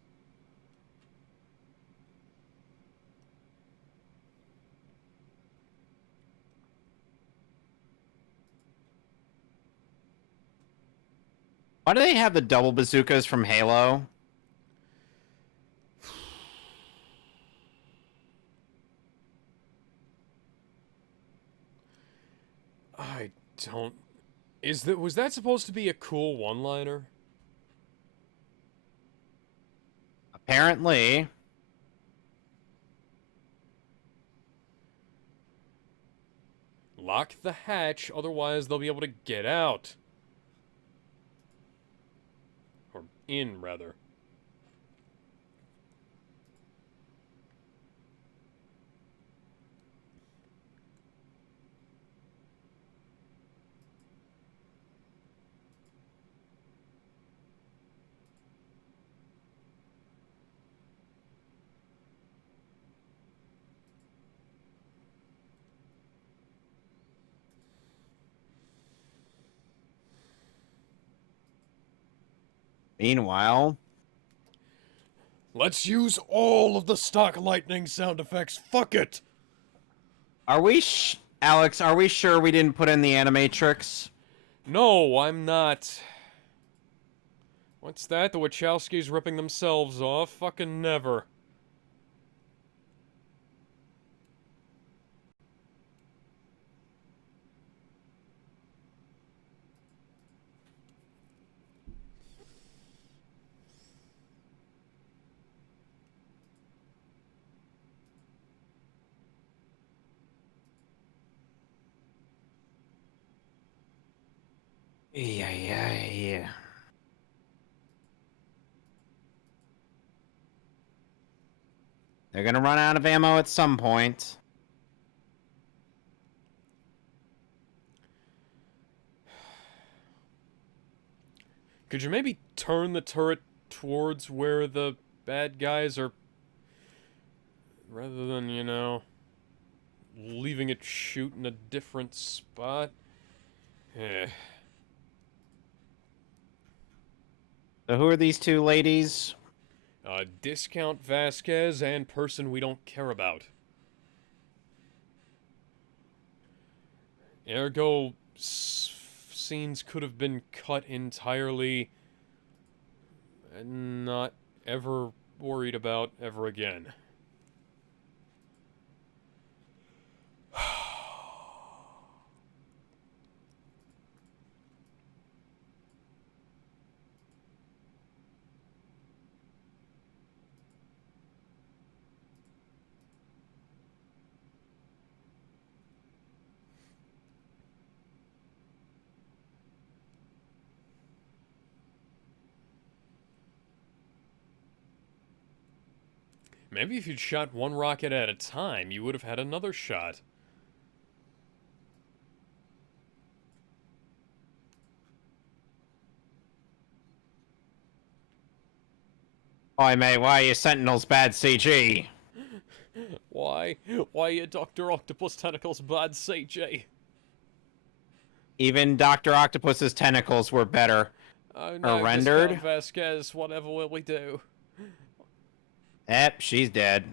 Why do they have the double bazookas from Halo? I don't... Was that supposed to be a cool one-liner? Apparently. Lock the hatch, otherwise they'll be able to get out. Or in, rather. Meanwhile, Let's use all of the stock lightning sound effects. Fuck it! Alex, are we sure we didn't put in the Animatrix? No, I'm not. What's that? The Wachowskis ripping themselves off? Fucking never. Yeah. They're gonna run out of ammo at some point. Could you maybe turn the turret towards where the bad guys are... rather than, you know, leaving it shoot in a different spot? Eh. So who are these two ladies? Discount Vasquez and person we don't care about. Ergo, scenes could have been cut entirely and not ever worried about ever again. Maybe if you'd shot one rocket at a time, you would have had another shot. Oi, mate, why are your Sentinels bad CG? Why? Why are Dr. Octopus tentacles bad CG? Even Dr. Octopus's tentacles were better. Oh Or no, rendered. Viscount Vasquez, whatever will we do? Yep, she's dead.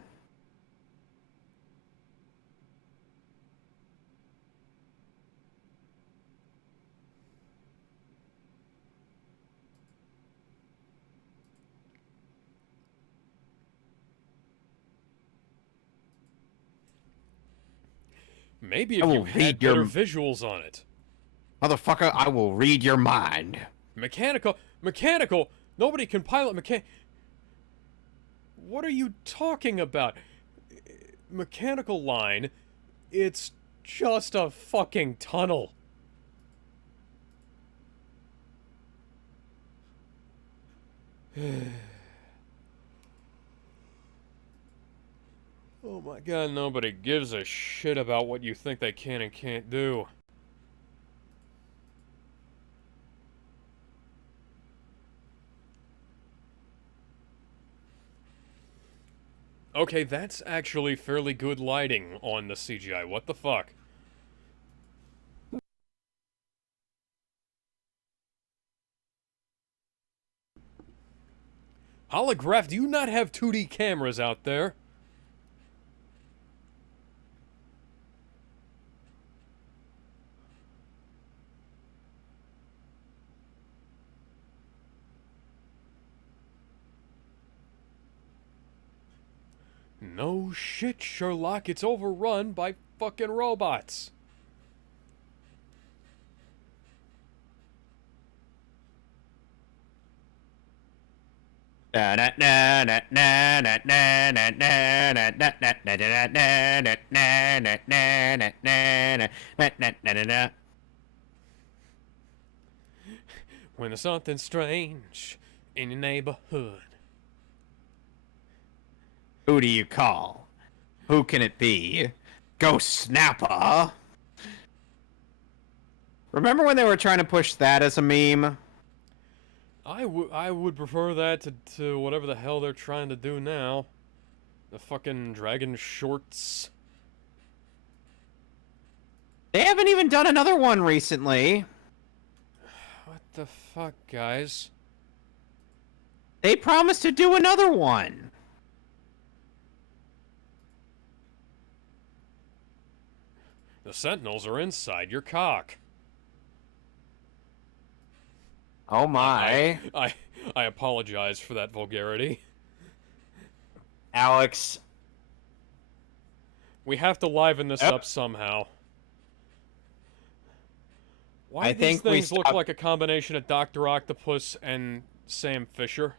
Maybe I if will you had read better your- visuals on it. Motherfucker, I will read your mind. Mechanical? Nobody can pilot What are you talking about? Mechanical line? It's just a fucking tunnel. Oh my god, nobody gives a shit about what you think they can and can't do. Okay, that's actually fairly good lighting on the CGI. What the fuck? Holograph, do you not have 2D cameras out there? No shit, Sherlock, it's overrun by fucking robots. When there's something strange in your neighborhood. Who do you call? Who can it be? Ghost Snapper? Remember when they were trying to push that as a meme? I would prefer that to whatever the hell they're trying to do now. The fucking dragon shorts. They haven't even done another one recently. What the fuck, guys? They promised to do another one. The Sentinels are inside your cock. Oh my. I apologize for that vulgarity. Alex. We have to liven this up somehow. Why do these things look like a combination of Dr. Octopus and Sam Fisher?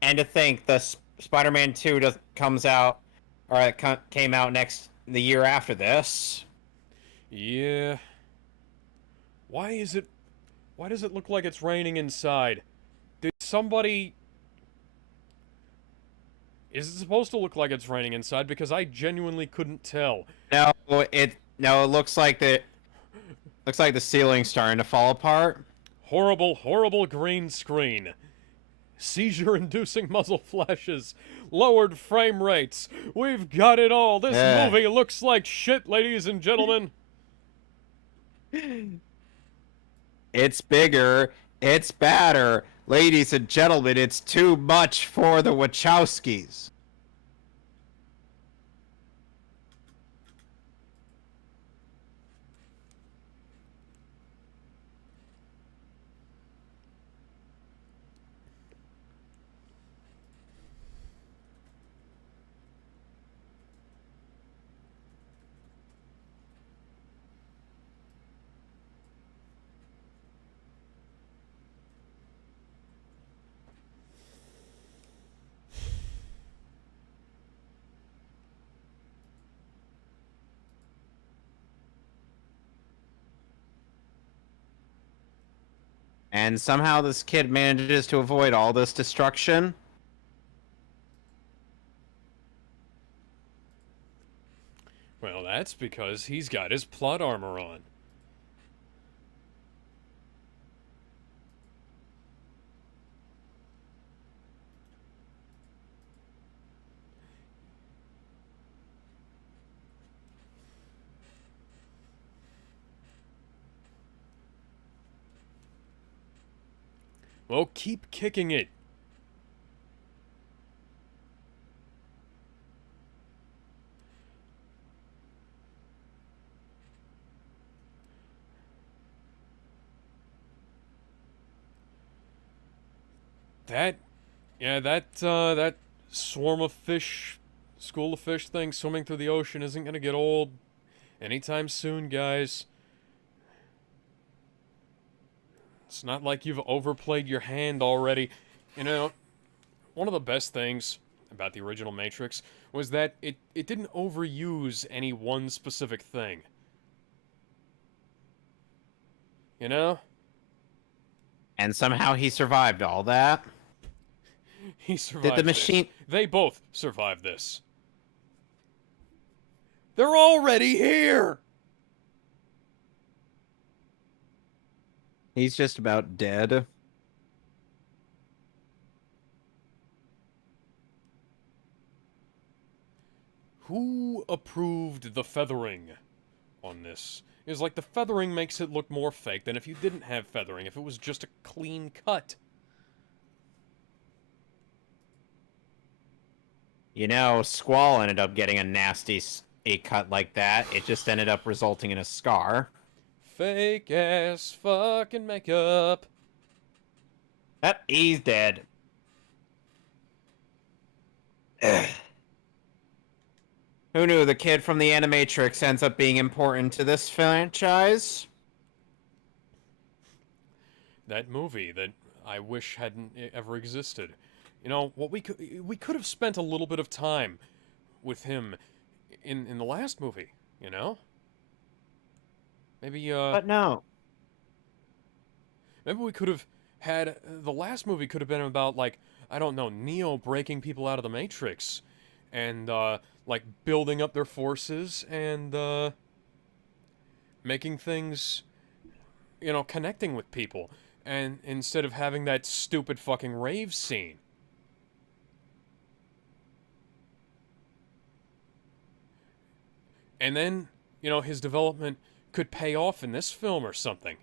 And to think the Spider-Man 2 comes out, or it came out the year after this. Yeah. Why does it look like it's raining inside? Did somebody... Is it supposed to look like it's raining inside? Because I genuinely couldn't tell. No, it looks like the ceiling's starting to fall apart. Horrible, horrible green screen. Seizure-inducing muzzle flashes. Lowered frame rates. We've got it all. This movie looks like shit, ladies and gentlemen. It's bigger. It's badder. Ladies and gentlemen, it's too much for the Wachowskis. And somehow this kid manages to avoid all this destruction. Well, that's because he's got his plot armor on. Well, keep kicking it. That, yeah, that swarm of fish, school of fish thing swimming through the ocean isn't gonna get old anytime soon, guys. It's not like you've overplayed your hand already. You know, one of the best things about the original Matrix was that it didn't overuse any one specific thing. You know? And somehow he survived all that. He Did the survived machine... this. They both survived this. They're already here! He's just about dead. Who approved the feathering on this? It's like the feathering makes it look more fake than if you didn't have feathering, if it was just a clean cut. You know, Squall ended up getting a nasty a cut like that. It just ended up resulting in a scar. Fake ass fucking makeup. Yep, he's dead. Ugh. Who knew the kid from the Animatrix ends up being important to this franchise? That movie that I wish hadn't ever existed. You know, what we could have spent a little bit of time with him in the last movie, you know? Maybe But no. maybe we could have had the last movie could have been about, like, I don't know, Neo breaking people out of the Matrix and like building up their forces and making things, you know, connecting with people, and instead of having that stupid fucking rave scene. And then, you know, his development could pay off in this film or something.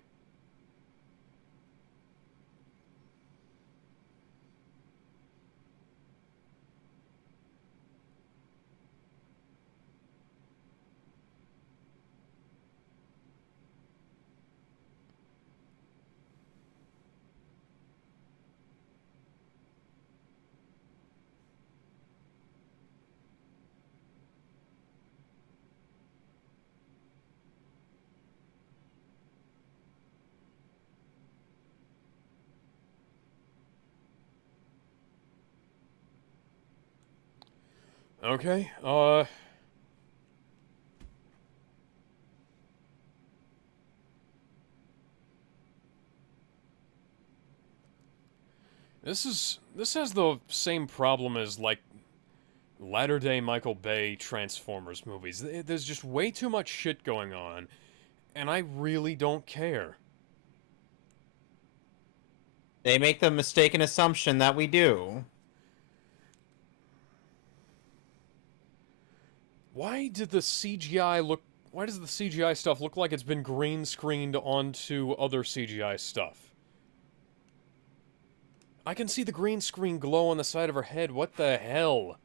Okay, this has the same problem as, like, latter-day Michael Bay Transformers movies. There's just way too much shit going on, and I really don't care. They make the mistaken assumption that we do. Why does the CGI stuff look like it's been green screened onto other CGI stuff? I can see the green screen glow on the side of her head. What the hell?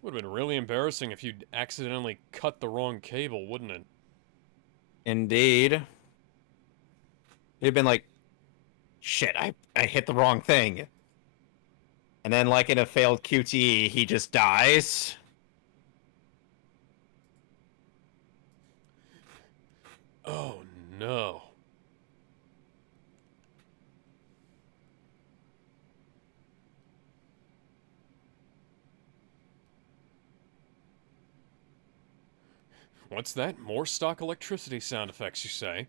Would have been really embarrassing if you'd accidentally cut the wrong cable, wouldn't it? Indeed. They've been like, shit, I hit the wrong thing. And then, like in a failed QTE, he just dies. Oh no. What's that? More stock electricity sound effects, you say?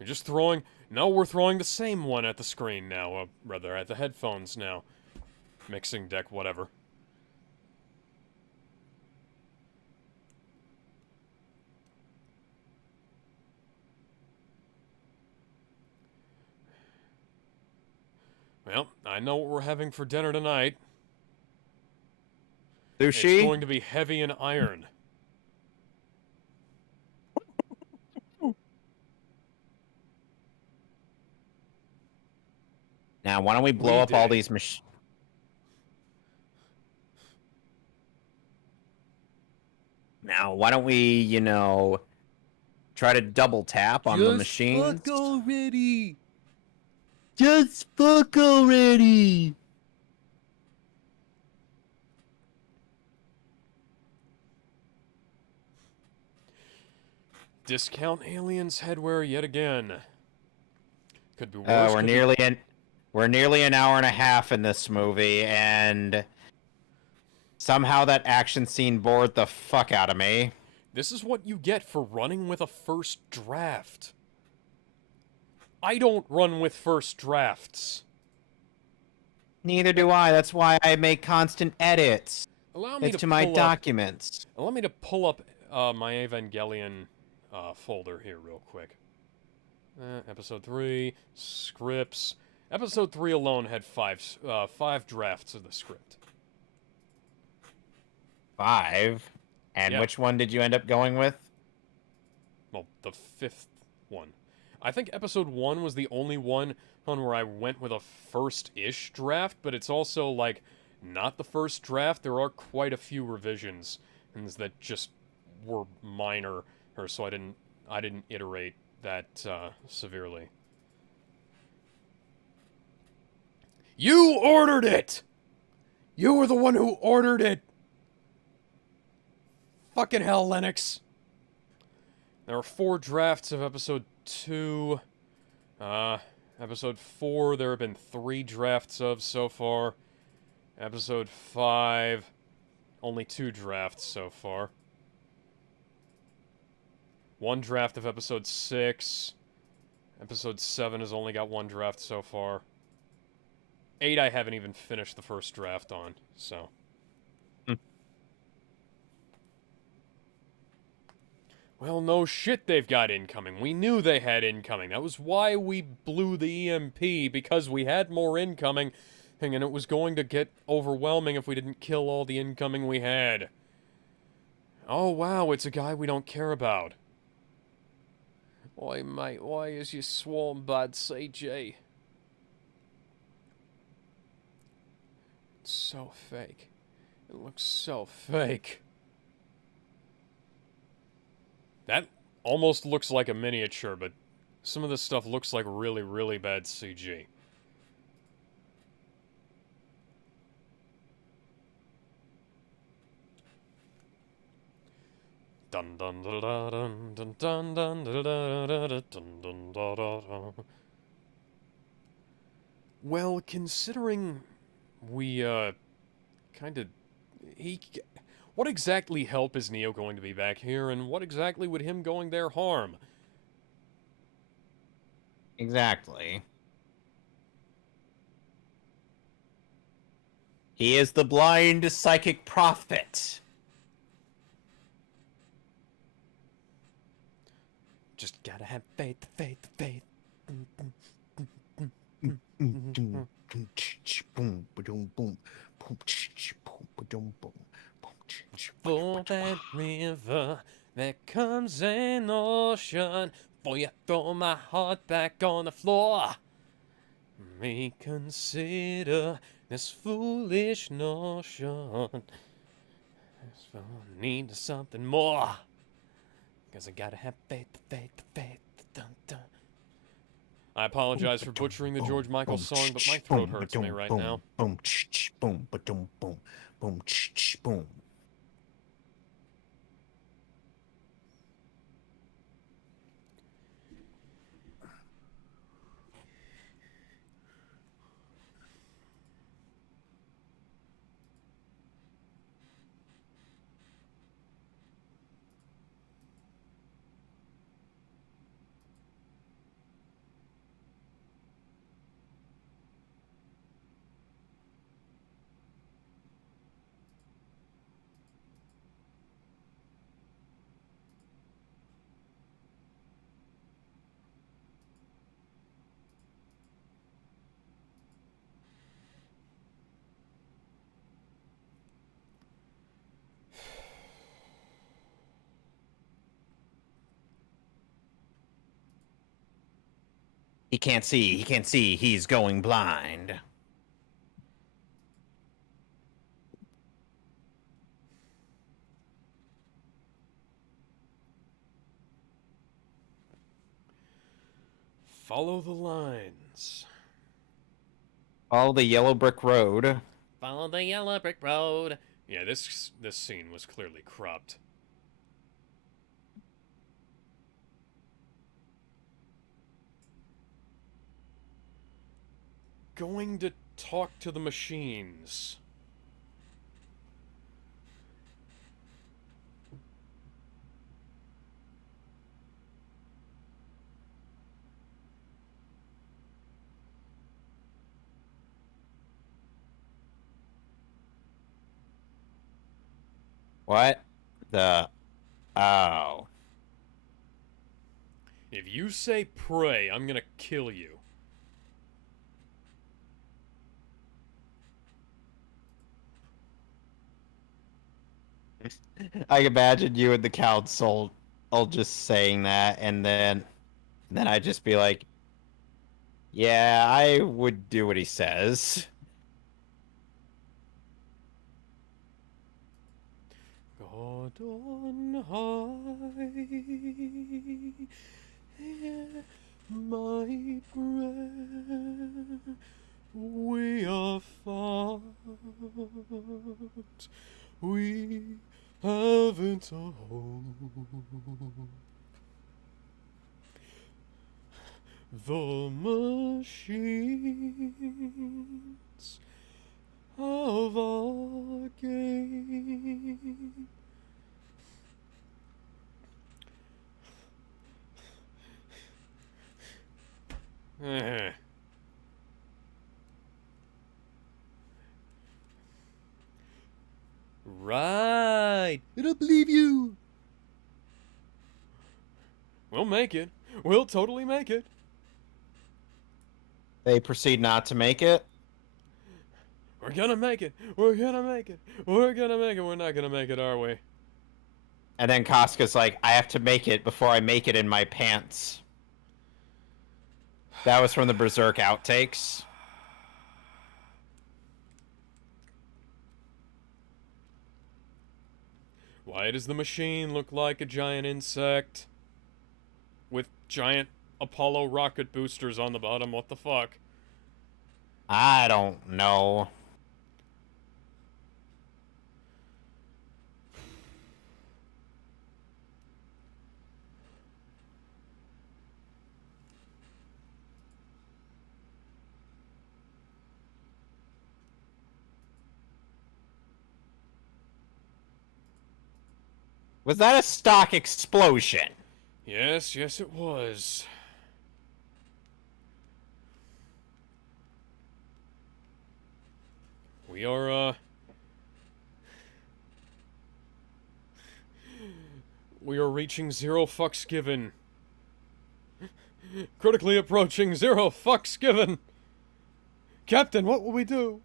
You're just throwing... No, we're throwing the same one at the screen now. Rather, at the headphones now. Mixing deck, whatever. Well, I know what we're having for dinner tonight. It's Sushi? going to be heavy and iron. Now, why don't we blow We up did all it. these machines? Now, why don't we, try to double tap on the machines? Fuck already! Just fuck already! Discount aliens headwear yet again. Could be worse. We're nearly an hour and a half in this movie, and somehow that action scene bored the fuck out of me. This is what you get for running with a first draft. I don't run with first drafts. Neither do I. That's why I make constant edits. Allow me It's to to my pull up. documents. Allow me to pull up my Evangelion folder here real quick. Episode 3 scripts. Episode 3 alone had five drafts of the script. 5. And Yeah. which one did you end up going with? Well, the 5th one. I think episode 1 was the only one where I went with a first-ish draft, but it's also, like, not the first draft. There are quite a few revisions that just were minor, or so I didn't iterate that severely. You ordered it! You were the one who ordered it! Fucking hell, Lennox. There are 4 drafts of episode 2. Episode 4, there have been 3 drafts of so far. Episode 5, only 2 drafts so far. 1 draft of episode 6. Episode 7 has only got 1 draft so far. 8 I haven't even finished the first draft on, so... Well, no shit they've got incoming. We knew they had incoming. That was why we blew the EMP, because we had more incoming, and it was going to get overwhelming if we didn't kill all the incoming we had. Oh, wow, it's a guy we don't care about. Oi, mate, why is your swarm bad, CG? It's so fake. It looks so fake. That almost looks like a miniature, but some of this stuff looks like really, really bad CG. Dun dun dun dun dun dun dun dun dun dun dun dun. Well, considering we kind of what exactly help is Neo going to be back here, and what exactly would him going there harm? Exactly. He is the blind psychic prophet. Just gotta have faith, faith, faith. For that river, there comes an ocean. For you throw my heart back on the floor. Reconsider this foolish notion. I need something more. Cause I gotta have faith, faith, faith. Dun, dun. I apologize for butchering the George Michael song, but my throat hurts me right now. Boom, boom, boom, boom, boom, boom. can't see. He can't see. He's going blind. Follow the lines. All the yellow brick road. Follow the yellow brick road. Yeah, this scene was clearly cropped. Going to talk to the machines. What? Oh. If you say pray, I'm gonna kill you. I imagine you and the council all just saying that, and then I'd just be like, yeah, I would do what he says. God on high, hear my prayer. We are fought, we haven't a home. The machines of our game. Right. I don't believe you. We'll make it. We'll totally make it. They proceed not to make it. We're gonna make it. We're gonna make it. We're gonna make it. We're not gonna make it, are we? And then Casca's like, I have to make it before I make it in my pants. That was from the Berserk outtakes. Why does the machine look like a giant insect? With giant Apollo rocket boosters on the bottom, what the fuck? I don't know. Was that a stock explosion? Yes, yes it was. We are, we are reaching 0 fucks given. Critically approaching 0 fucks given. Captain, what will we do?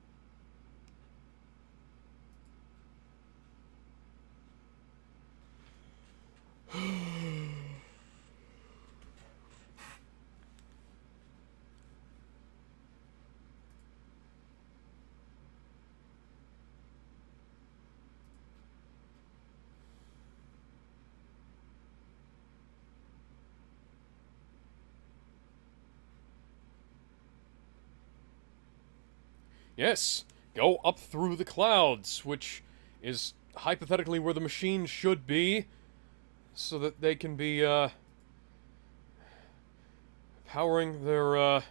Yes, go up through the clouds, which is hypothetically where the machine should be, so that they can be, powering their,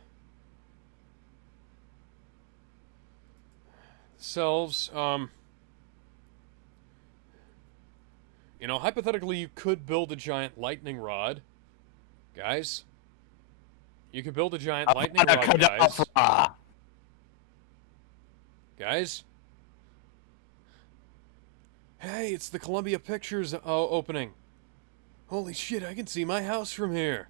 selves. You know, hypothetically, you could build a giant lightning rod. Guys? You could build a giant lightning rod, guys. Guys? Hey, it's the Columbia Pictures opening. Holy shit, I can see my house from here.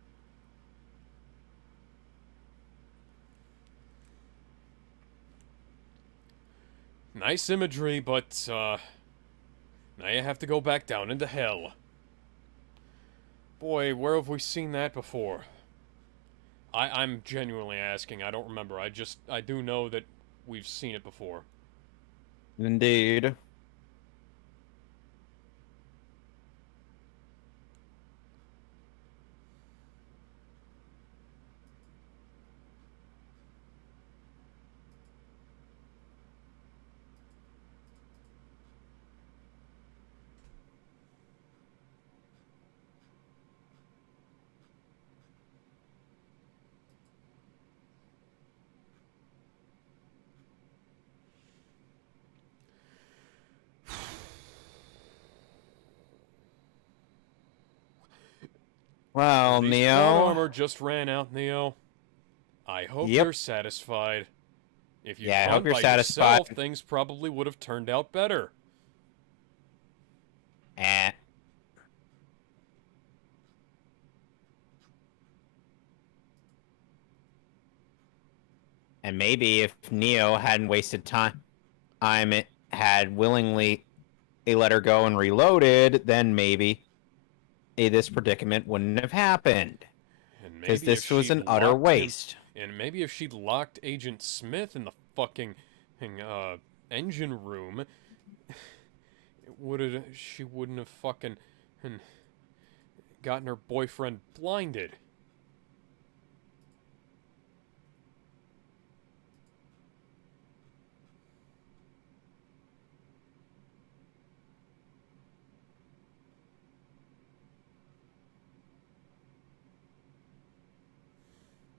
Nice imagery, but, now you have to go back down into hell. Boy, where have we seen that before? I'm genuinely asking. I don't remember. I do know that we've seen it before. Indeed. Well, These Neo. plot armor just ran out, Neo. I hope Yep. you're satisfied. If you'd Yeah, I gone hope you're by satisfied. yourself, things probably would have turned out better. Eh. And maybe if Neo hadn't wasted time, it had willingly let her go and reloaded, then maybe this predicament wouldn't have happened. And Because maybe if this was she'd an utter locked him, waste. and maybe if she'd locked Agent Smith in the fucking engine room, she wouldn't have fucking gotten her boyfriend blinded.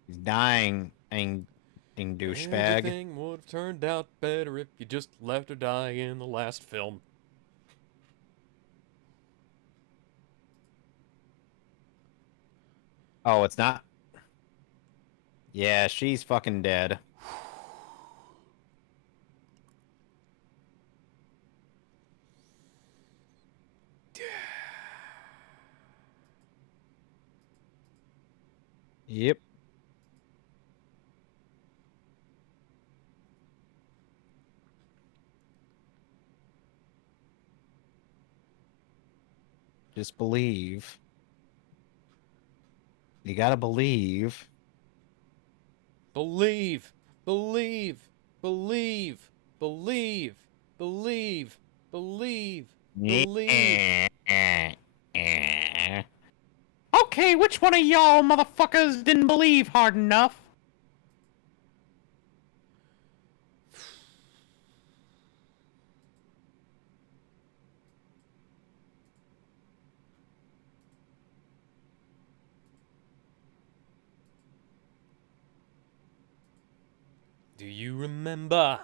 He's dying, douchebag. Everything would have turned out better if you just left her die in the last film. Oh, it's not? Yeah, she's fucking dead. Yep. Just believe. You gotta believe. Believe, believe, believe, believe, believe, believe, believe. Okay, which one of y'all motherfuckers didn't believe hard enough? Do you remember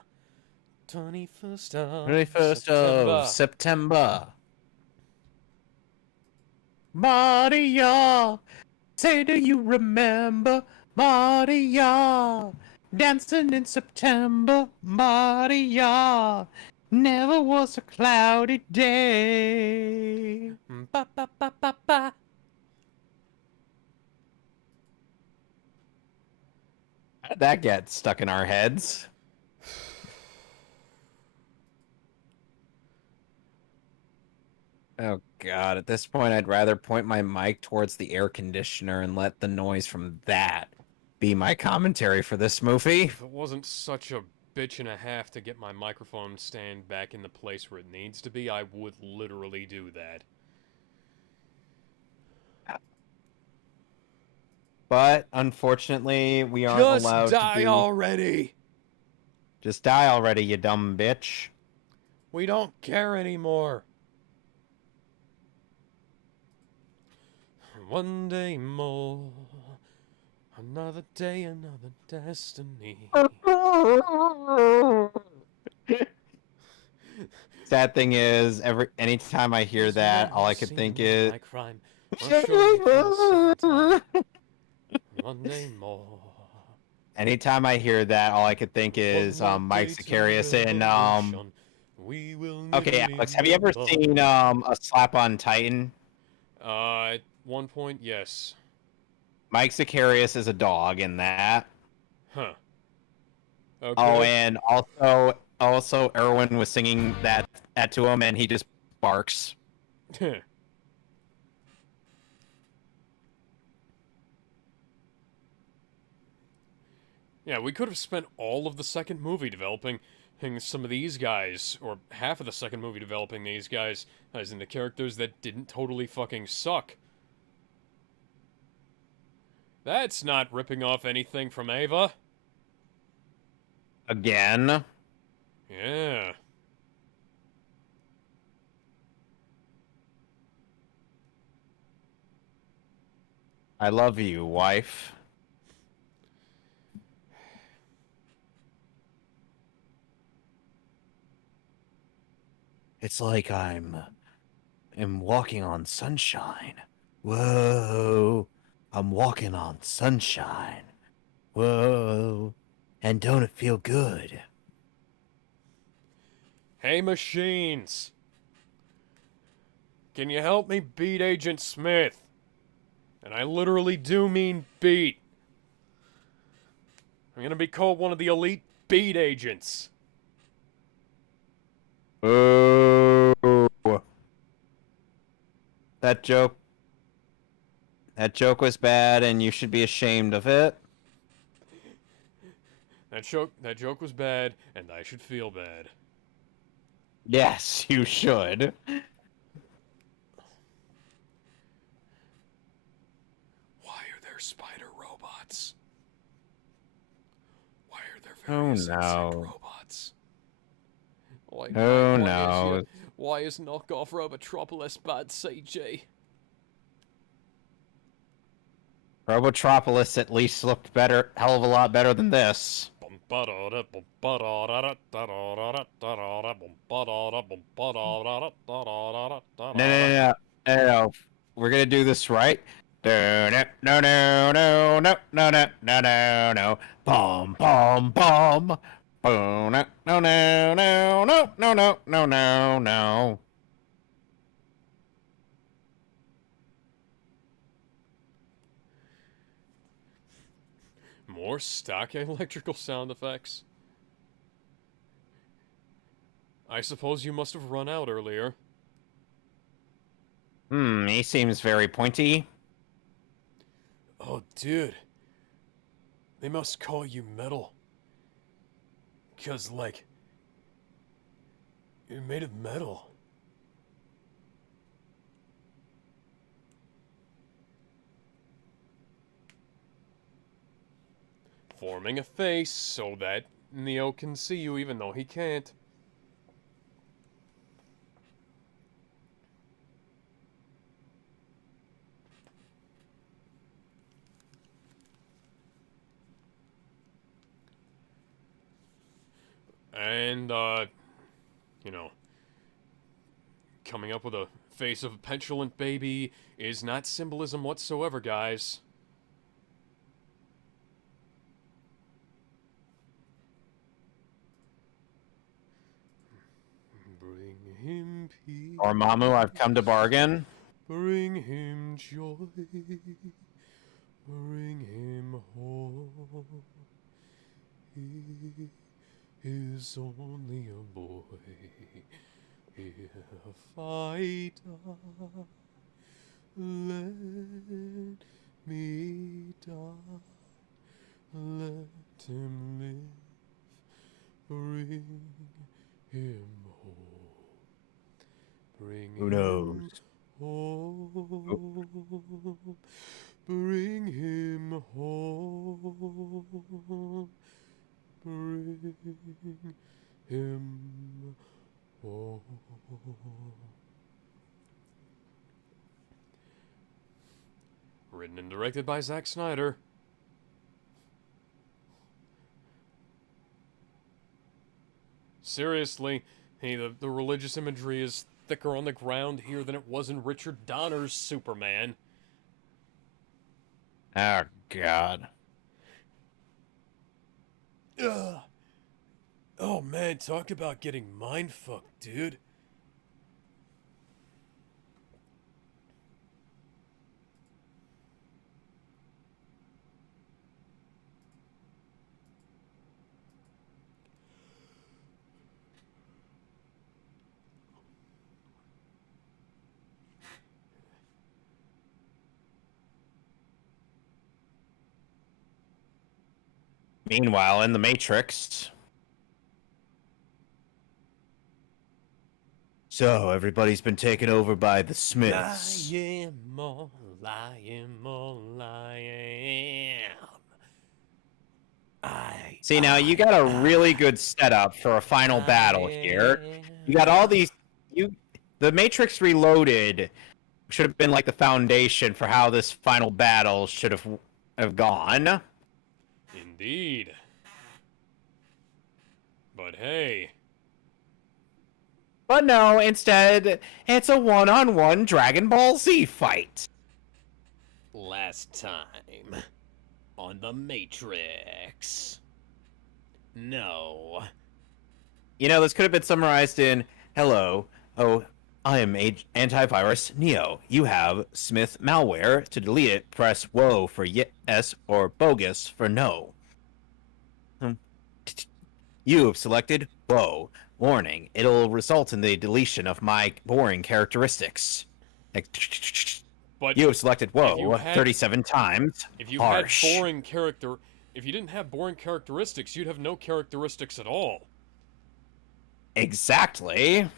21st of 21st September? of September. Maria, say do you remember Maria? Dancing in September, Maria. Never was a cloudy day. Ba ba ba ba ba. How did that get stuck in our heads? Oh god, at this point I'd rather point my mic towards the air conditioner and let the noise from that be my commentary for this movie. If it wasn't such a bitch and a half to get my microphone stand back in the place where it needs to be, I would literally do that. But unfortunately, we aren't Just allowed die to do... already! Just die already, you dumb bitch. We don't care anymore. One day more, another day, another destiny. Sad thing is, anytime I hear that, all I could think is... One day more. Anytime I hear that, all I could think is Mike Sicarius in Okay, Alex, have you ever seen a Slap on Titan? At one point, yes. Mike Sicarius is a dog in that. Huh. Okay. Oh, and also Erwin was singing that to him, and he just barks. Yeah, we could have spent all of the second movie developing some of these guys, or half of the second movie developing these guys as into characters that didn't totally fucking suck. That's not ripping off anything from Ava. Again. Yeah. I love you, wife. It's like I'm walking on sunshine. Whoa. I'm walking on sunshine. Whoa. And don't it feel good? Hey, machines. Can you help me beat Agent Smith? And I literally do mean beat. I'm gonna be called one of the elite beat agents. Oh. That joke was bad and you should be ashamed of it. That joke was bad, and I should feel bad. Yes, you should. Why are there spider robots? Why are there Oh, various insect no. robots? Why, Oh, why no. Why is knockoff Robotropolis bad CG? Robotropolis at least looked better, hell of a lot better than this. No. We're gonna do this right. No. Bum, bum, bum. Boom, no. More stock electrical sound effects? I suppose you must have run out earlier. He seems very pointy. Oh, dude. They must call you metal. 'Cause, like, you're made of metal. Forming a face so that Neo can see you even though he can't. And, you know, coming up with a face of a petulant baby is not symbolism whatsoever, guys. Bring him peace. Or Mamu, I've come to bargain. Bring him joy. Bring him hope. He is only a boy. If I die, let me die. Let him live. Bring him hope. Bring Who knows? him hope. Bring him hope. Bring him hope. Written and directed by Zack Snyder. Seriously, hey, the religious imagery is thicker on the ground here than it was in Richard Donner's Superman. Oh, God. Ugh. Oh man, talk about getting mindfucked, dude. Meanwhile, in the Matrix. So, everybody's been taken over by the Smiths. I am all I am all I am. See, now you got a really good setup for a final battle here. You got all these. The Matrix Reloaded should have been like the foundation for how this final battle should have gone. Indeed. But hey. But no, instead, it's a one-on-one Dragon Ball Z fight. Last time on the Matrix. No. You know, this could have been summarized in, hello, I am Antivirus Neo. You have Smith malware. To delete it, press whoa for yes or bogus for no. You have selected whoa. Warning, it'll result in the deletion of my boring characteristics. But you have selected whoa 37 times. If you Harsh. had boring character, if you didn't have boring characteristics, you'd have no characteristics at all. Exactly.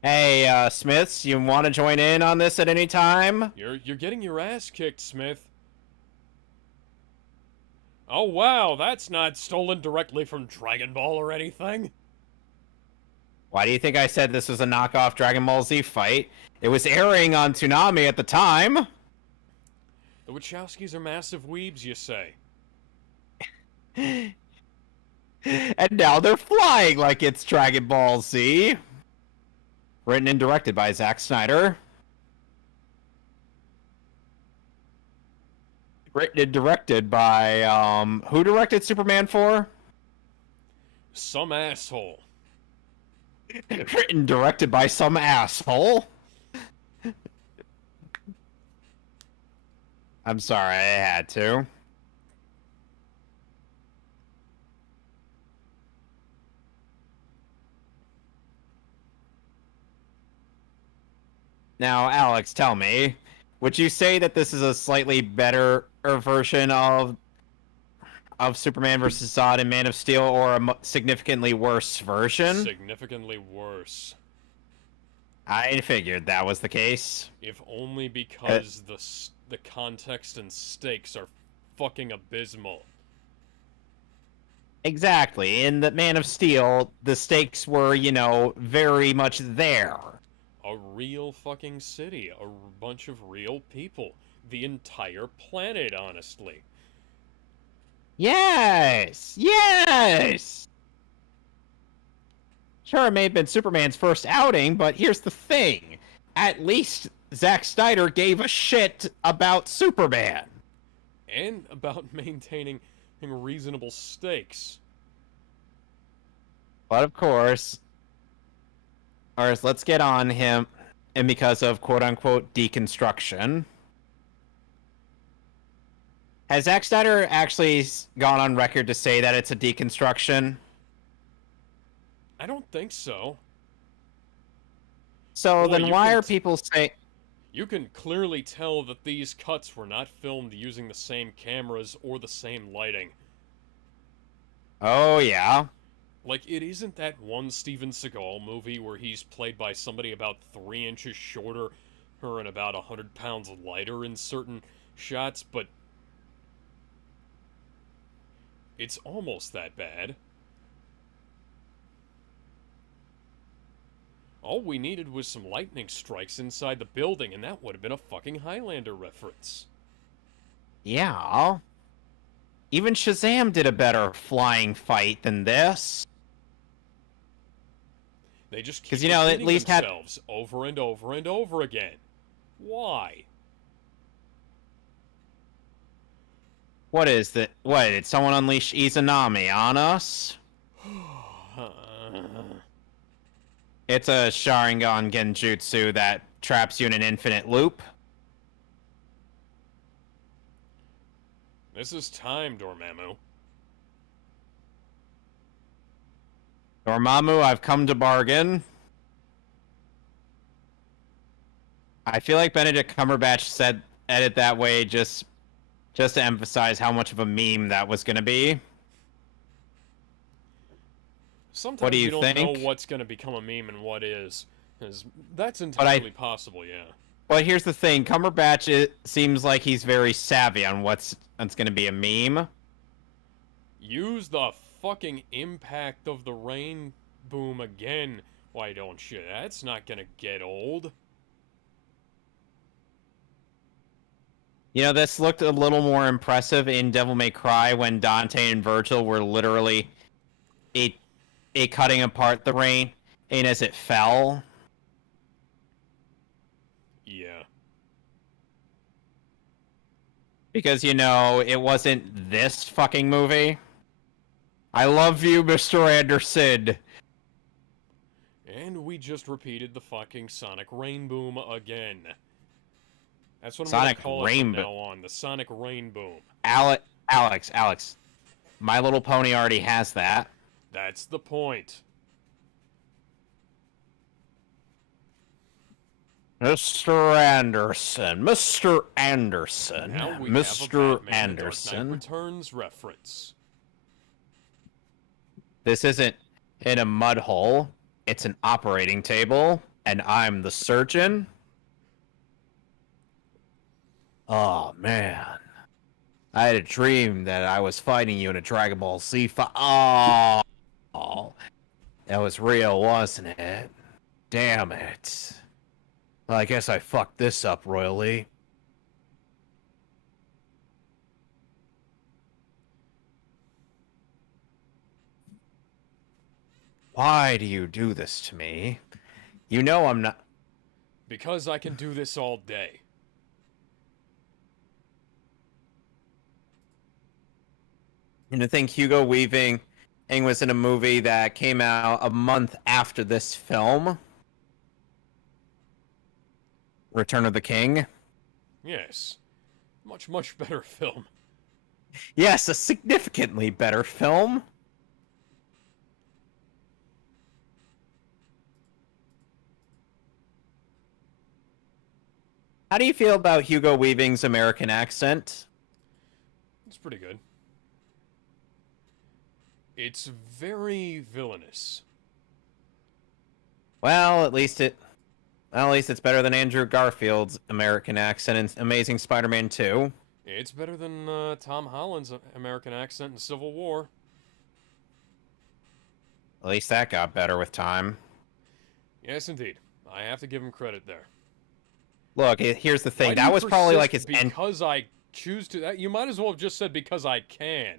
Hey, Smiths, you want to join in on this at any time? You're getting your ass kicked, Smith. Oh wow, that's not stolen directly from Dragon Ball or anything. Why do you think I said this was a knockoff Dragon Ball Z fight? It was airing on Toonami at the time. The Wachowskis are massive weebs, you say? And now they're flying like it's Dragon Ball Z. Written and directed by Zack Snyder. Written and directed by, who directed Superman 4? Some asshole. Written and directed by some asshole. I'm sorry, I had to. Now, Alex, tell me, would you say that this is a slightly better version of Superman vs. Zod and Man of Steel, or a significantly worse version? Significantly worse. I figured that was the case. If only because the context and stakes are fucking abysmal. Exactly. In the Man of Steel, the stakes were, you know, very much there. A real fucking city, a bunch of real people, the entire planet, honestly. Yes! Yes! Sure, it may have been Superman's first outing, but here's the thing. At least Zack Snyder gave a shit about Superman. And about maintaining reasonable stakes. But of course, let's get on him, and because of quote-unquote deconstruction. Has Zack Snyder actually gone on record to say that it's a deconstruction? I don't think so. So Well, then why are people saying... You can clearly tell that these cuts were not filmed using the same cameras or the same lighting. Oh, yeah? Like, it isn't that one Steven Seagal movie where he's played by somebody about 3 inches shorter and about 100 pounds lighter in certain shots, but it's almost that bad. All we needed was some lightning strikes inside the building, and that would have been a fucking Highlander reference. Yeah. Even Shazam did a better flying fight than this. They just keep you know, at repeating least themselves over and over and over again. Why? What is that? What, did someone unleash Izanami on us? It's a Sharingan Genjutsu that traps you in an infinite loop. This is time, Dormammu. Dormammu, I've come to bargain. I feel like Benedict Cumberbatch said edit that way just to emphasize how much of a meme that was going to be. Sometimes What do you don't think? know what's going to become a meme and what is. That's entirely possible, yeah. But here's the thing. Cumberbatch, it seems like he's very savvy on what's going to be a meme. Use the fucking impact of the rain boom again. Why don't you? That's not going to get old. You know, this looked a little more impressive in Devil May Cry when Dante and Virgil were literally cutting apart the rain and as it fell. Yeah. Because, you know, it wasn't this fucking movie. I love you, Mr. Anderson. And we just repeated the fucking Sonic Rain Boom again. That's what I'm Sonic gonna call it from now on. The Sonic Rain Boom. Alex. My Little Pony already has that. That's the point. Mr. Anderson. Mr. Anderson. Now we Mr. have a Batman Anderson. The Dark Knight Returns reference. This isn't in a mud hole. It's an operating table, and I'm the surgeon. Oh, man. I had a dream that I was fighting you in a Dragon Ball Z fight. Oh, that was real, wasn't it? Damn it. Well, I guess I fucked this up royally. Why do you do this to me? You know I'm not... Because I can do this all day. And to think Hugo Weaving was in a movie that came out a month after this film. Return of the King. Yes. Much, much better film. Yes, a significantly better film. How do you feel about Hugo Weaving's American accent? It's pretty good. It's very villainous. Well, at least it's better than Andrew Garfield's American accent in Amazing Spider-Man 2. It's better than Tom Holland's American accent in Civil War. At least that got better with time. Yes, indeed. I have to give him credit there. Look, here's the thing. Why do That you was probably like persist his because I choose to. You might as well have just said because I can.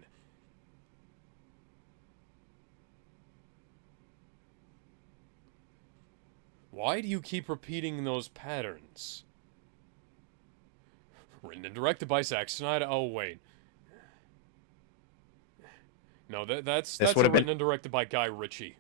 Why do you keep repeating those patterns? Written and directed by Zack Snyder. Oh wait, no, that's written and directed by Guy Ritchie.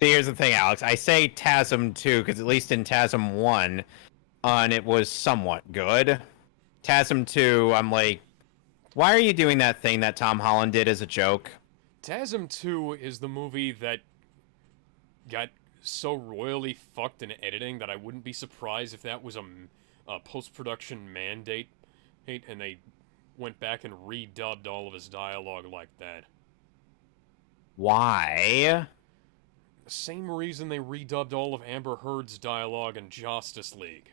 Here's the thing, Alex. I say TASM 2 because at least in TASM 1, it was somewhat good. TASM 2, I'm like, why are you doing that thing that Tom Holland did as a joke? TASM 2 is the movie that got so royally fucked in editing that I wouldn't be surprised if that was a post-production mandate, and they went back and redubbed all of his dialogue like that. Why? The same reason they redubbed all of Amber Heard's dialogue in Justice League.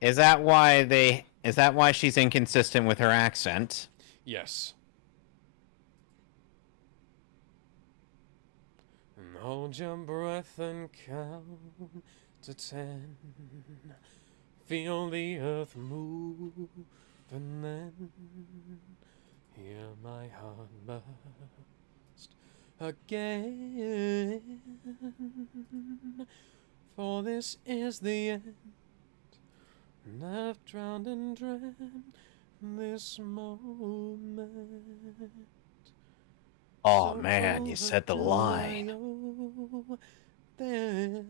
Is that why she's inconsistent with her accent? Yes. And hold your breath and count to 10. Feel the earth move, and then hear my heart burst again. For this is the end. And I've drowned and dreamt this moment. Oh So man, you said the line. Them.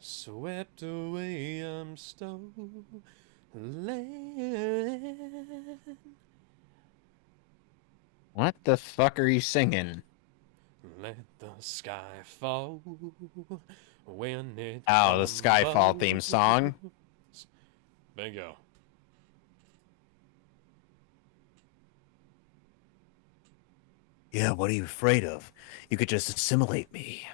Swept away, I'm stolen. What the fuck are you singing? Let the sky fall when it Oh, the Skyfall theme song. crumbles. Bingo. Yeah, what are you afraid of? You could just assimilate me.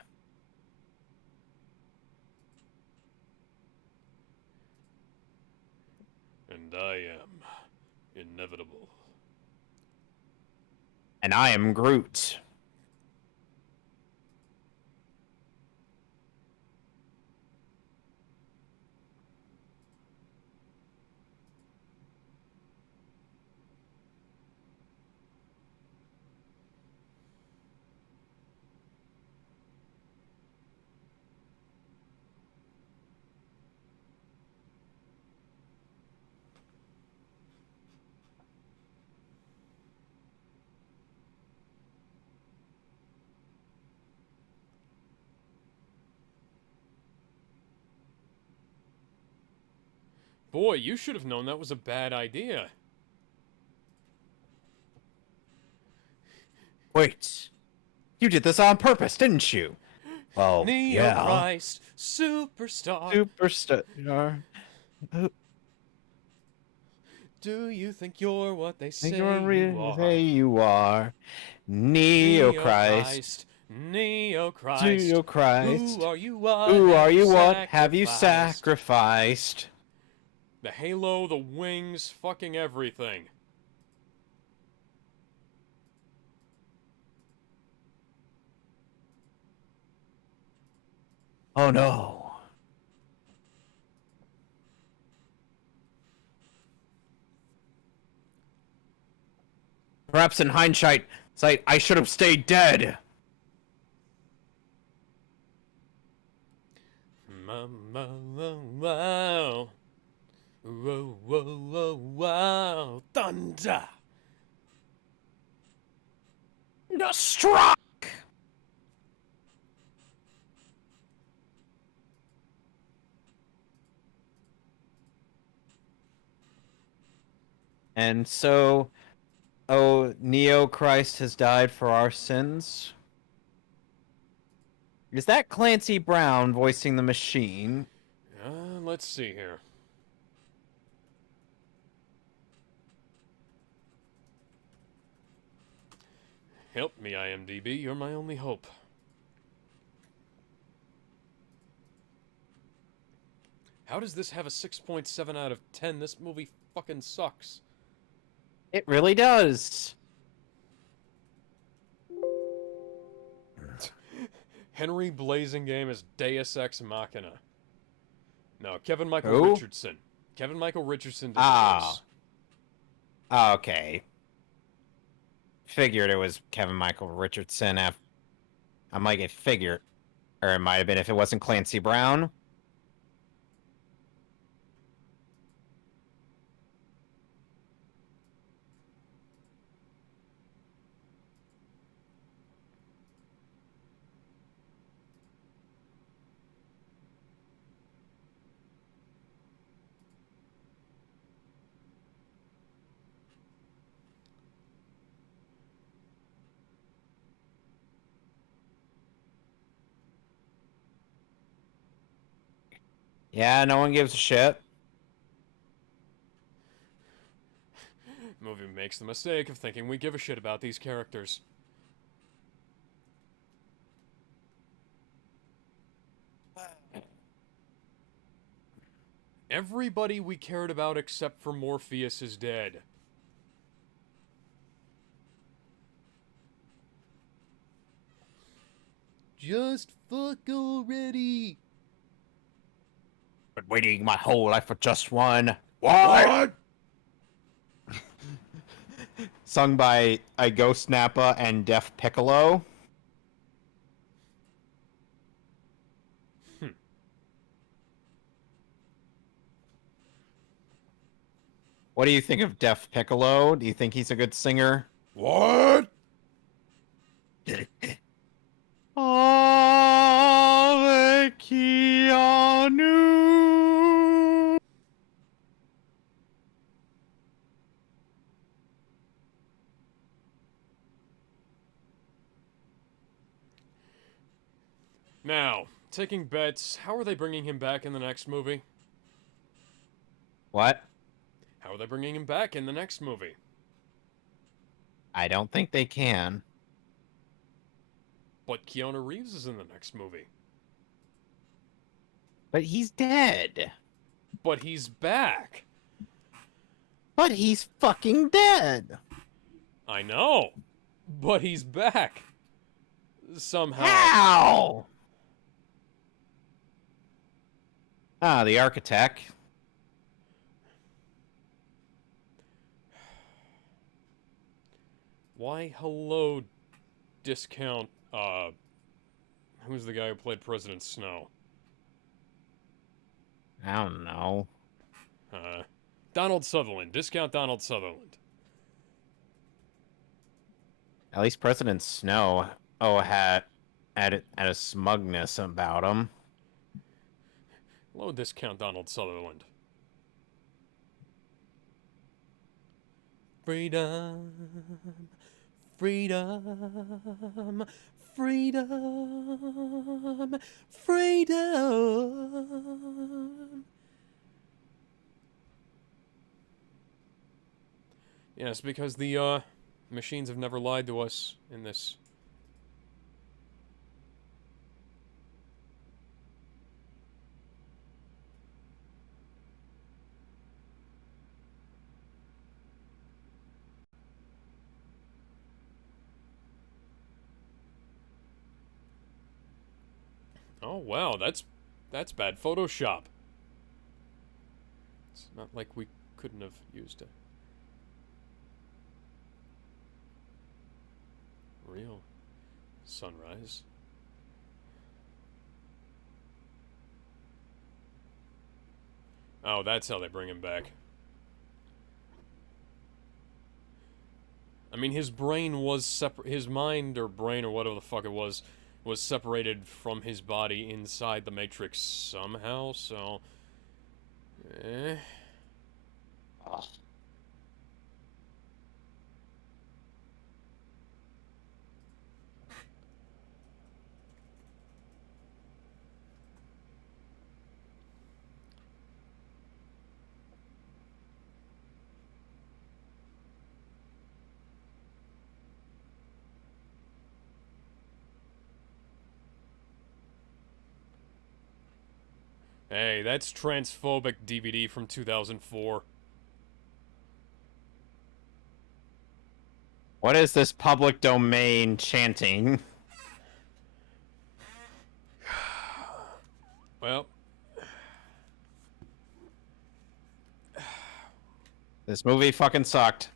And I am inevitable. And I am Groot. Boy, you should have known that was a bad idea. Wait. You did this on purpose, didn't you? Well, Neo yeah. Christ, superstar. Superstar. Do you think you're what they say You you say are? you are. Neo Christ. Neo Christ. Neo Christ. Who are you? What? Who have are you? What have you sacrificed? sacrificed? The halo, the wings, fucking everything. Oh no. Perhaps in hindsight, I should have stayed dead. Wow. Whoa, whoa, whoa, wow. Thunder. Struck. And so, oh, Neo Christ has died for our sins. Is that Clancy Brown voicing the machine? Let's see here. Help me, IMDb. You're my only hope. How does this have a 6.7 out of 10? This movie fucking sucks. It really does. Henry Blasingame is Deus Ex Machina. No, Kevin Michael Who? Richardson. Kevin Michael Richardson did the Ah. voice. Okay. Figured it was Kevin Michael Richardson. I might get figured. Or it might have been if it wasn't Clancy Brown. Yeah, no one gives a shit. Movie makes the mistake of thinking we give a shit about these characters. Everybody we cared about except for Morpheus is dead. Just fuck already. Been waiting my whole life for just one. What? sung by a Ghost Nappa and Deaf Piccolo. What do you think of Deaf Piccolo? Do you think he's a good singer? What? Ave Keanu. Now, taking bets, how are they bringing him back in the next movie? What? How are they bringing him back in the next movie? I don't think they can. But Keanu Reeves is in the next movie. But he's dead. But he's back. But he's fucking dead. I know. But he's back. Somehow. How? Ah, the architect. Why, hello, discount, who's the guy who played President Snow? I don't know. Donald Sutherland. Discount Donald Sutherland. At least President Snow, had a smugness about him. Hello, discount Donald Sutherland. Freedom, freedom, freedom, freedom. Yes, because the, machines have never lied to us in this. Oh, wow, that's bad Photoshop. It's not like we couldn't have used it. Real sunrise. Oh, that's how they bring him back. I mean, his brain was his mind or brain or whatever the fuck it was separated from his body inside the Matrix somehow, so... Hey, that's transphobic DVD from 2004. What is this public domain chanting? Well... This movie fucking sucked.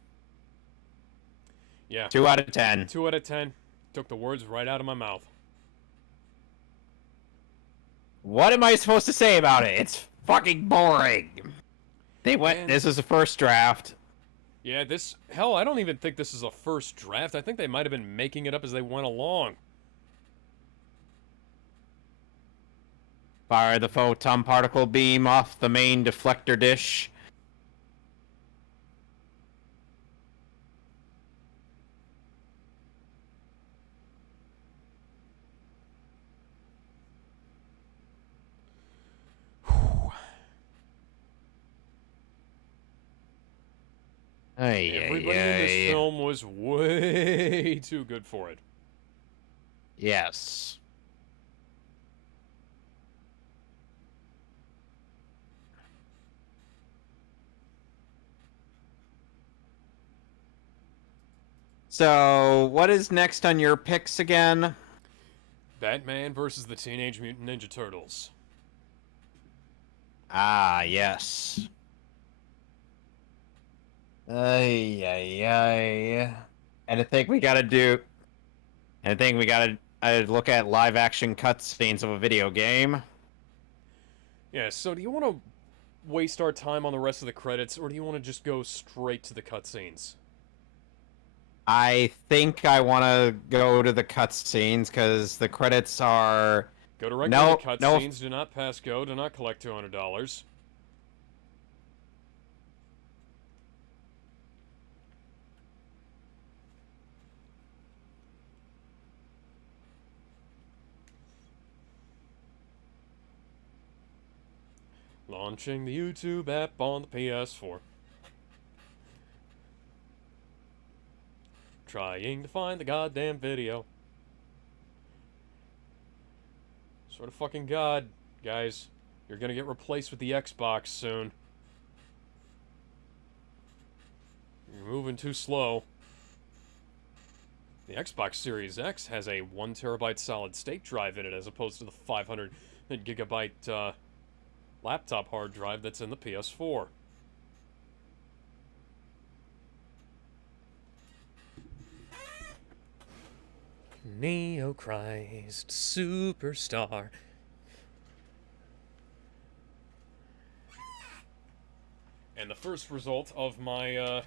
Yeah. 2 out of 10. 2 out of 10. Took the words right out of my mouth. What am I supposed to say about it? It's fucking boring. They went. Man. This is the first draft. Yeah, this... Hell, I don't even think this is a first draft. I think they might have been making it up as they went along. Fire the photon particle beam off the main deflector dish. Everybody in this film was way too good for it. Yes. So, what is next on your picks again? Batman versus the Teenage Mutant Ninja Turtles. Ah, yes. Ay, ay, ay. And I think we gotta do. And I think we gotta look at live action cutscenes of a video game. Yeah, so do you want to waste our time on the rest of the credits, or do you want to just go straight to the cutscenes? I think I want to go to the cutscenes because the credits are. Go directly to No, cutscenes, do not pass go, do not collect $200. Launching the YouTube app on the PS4. Trying to find the goddamn video. Sort of fucking god, guys. You're gonna get replaced with the Xbox soon. You're moving too slow. The Xbox Series X has a 1 terabyte solid state drive in it as opposed to the 500 gigabyte laptop hard drive that's in the PS4. Neo Christ Superstar. And the first result of my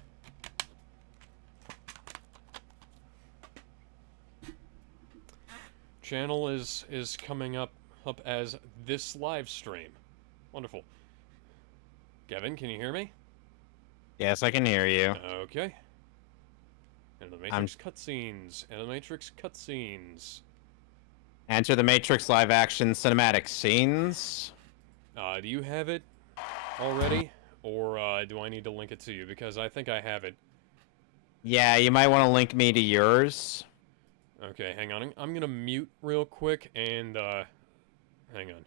channel is coming up as this live stream. Wonderful. Kevin, can you hear me? Yes, I can hear you. Okay. Animatrix cutscenes. Animatrix cutscenes. Enter the Matrix live action cinematic scenes. Do you have it already? Or do I need to link it to you? Because I think I have it. Yeah, you might want to link me to yours. Okay, hang on. I'm gonna mute real quick and, hang on.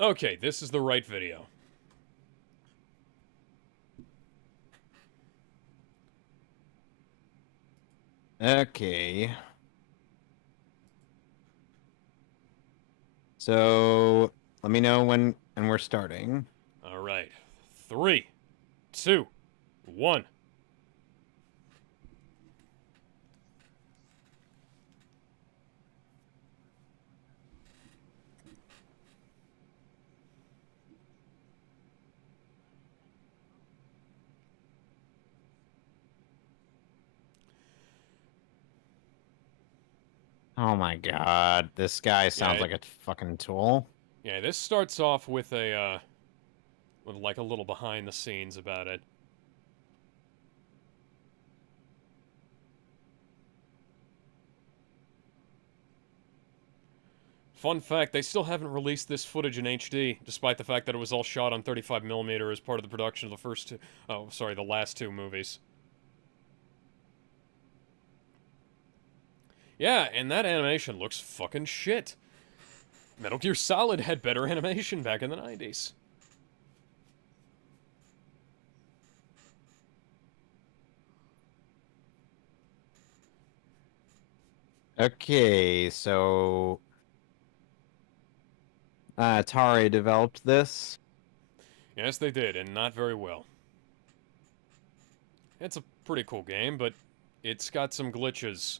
Okay, this is the right video. Okay. So, let me know when and we're starting. Alright. 3, 2, 1. Oh my god, this guy sounds like a fucking tool. Yeah, this starts off with a, with like a little behind the scenes about it. Fun fact, they still haven't released this footage in HD, despite the fact that it was all shot on 35mm as part of the production of the first two... Oh, sorry, the last two movies. Yeah, and that animation looks fucking shit. Metal Gear Solid had better animation back in the 90s. Okay, so Atari developed this. Yes, they did, and not very well. It's a pretty cool game, but it's got some glitches,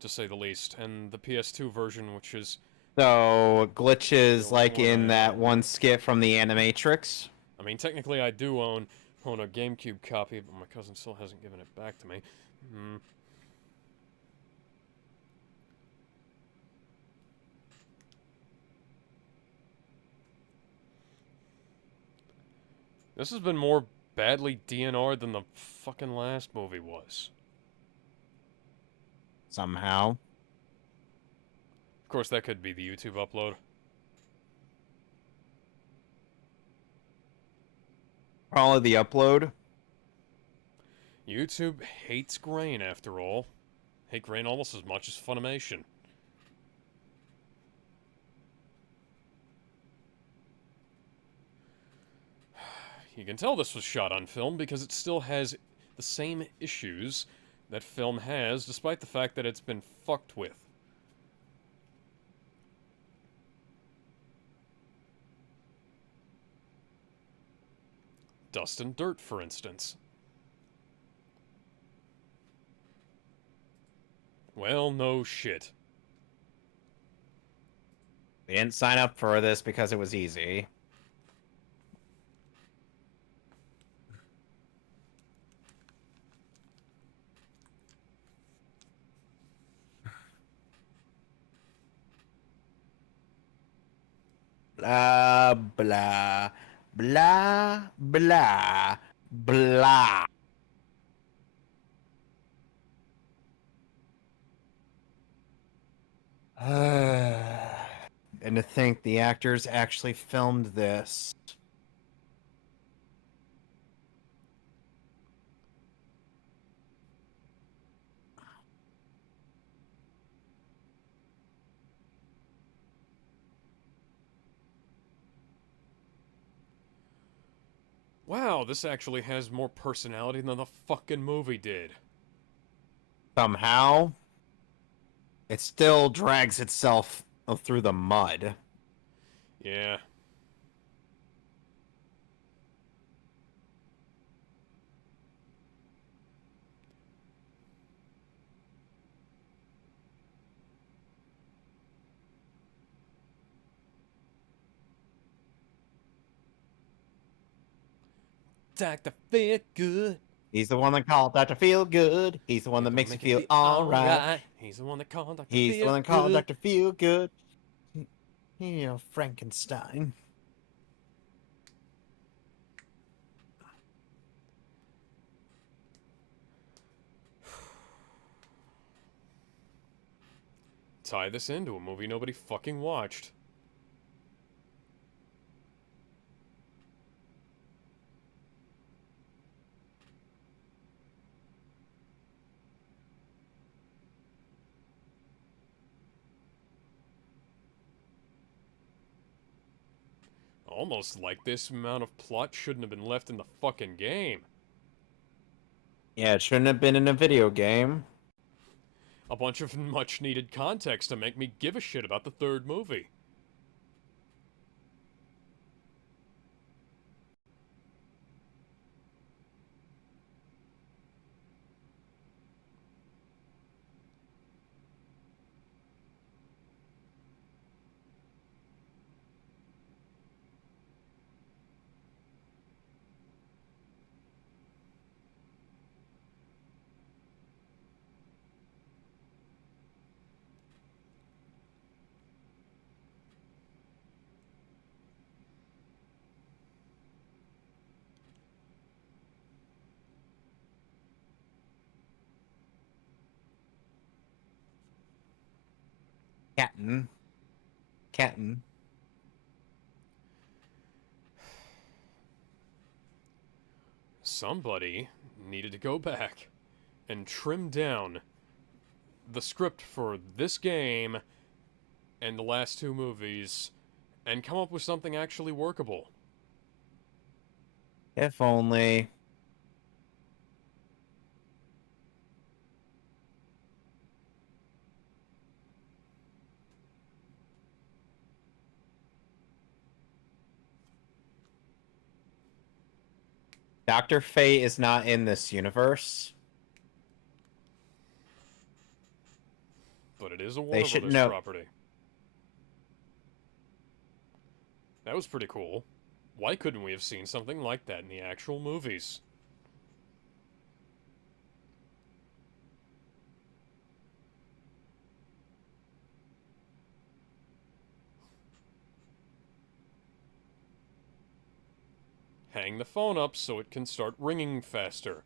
to say the least, and the PS2 version, which is... So, glitches The like one in I that own. one skit from the Animatrix. I mean, technically I do own a GameCube copy, but my cousin still hasn't given it back to me. This has been more badly DNR'd than the fucking last movie was. Somehow. Of course, that could be the YouTube upload. Probably the upload. YouTube hates grain, after all. Hate grain almost as much as Funimation. You can tell this was shot on film because it still has the same issues that film has, despite the fact that it's been fucked with. Dust and dirt, for instance. Well, no shit. We didn't sign up for this because it was easy. Blah, blah, blah, blah, blah. And to think the actors actually filmed this. Wow, this actually has more personality than the fucking movie did. Somehow, it still drags itself through the mud. Yeah. Dr. Feel Good. He's the one that called Dr. Feel Good. He's the one that makes you feel alright. He's the one that called Dr. He's the one that called Dr. Feel Good. You know, Frankenstein. Tie this into a movie nobody fucking watched. Almost like this amount of plot shouldn't have been left in the fucking game. Yeah, it shouldn't have been in a video game. A bunch of much needed context to make me give a shit about the third movie. Captain. Somebody needed to go back and trim down the script for this game and the last two movies and come up with something actually workable. If only. Dr. Fate is not in this universe. But it is a Warner should Brothers know. property. That was pretty cool. Why couldn't we have seen something like that in the actual movies? Hang the phone up so it can start ringing faster.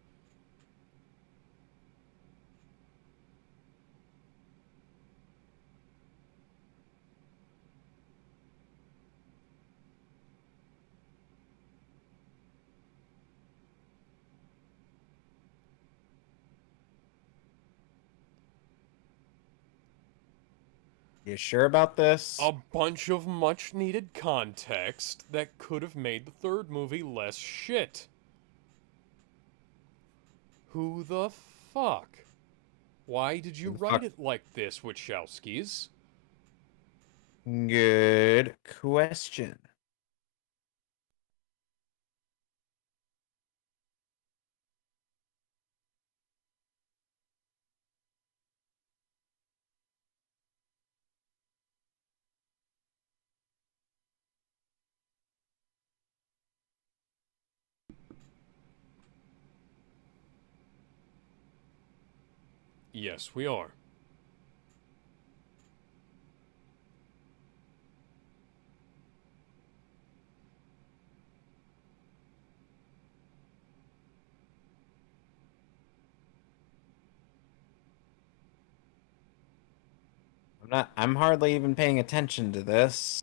You sure about this? A bunch of much needed context that could have made the third movie less shit. Who the fuck? Why did you Who the write fuck? it like this, Wachowskis? Good question. Yes, we are. I'm hardly even paying attention to this.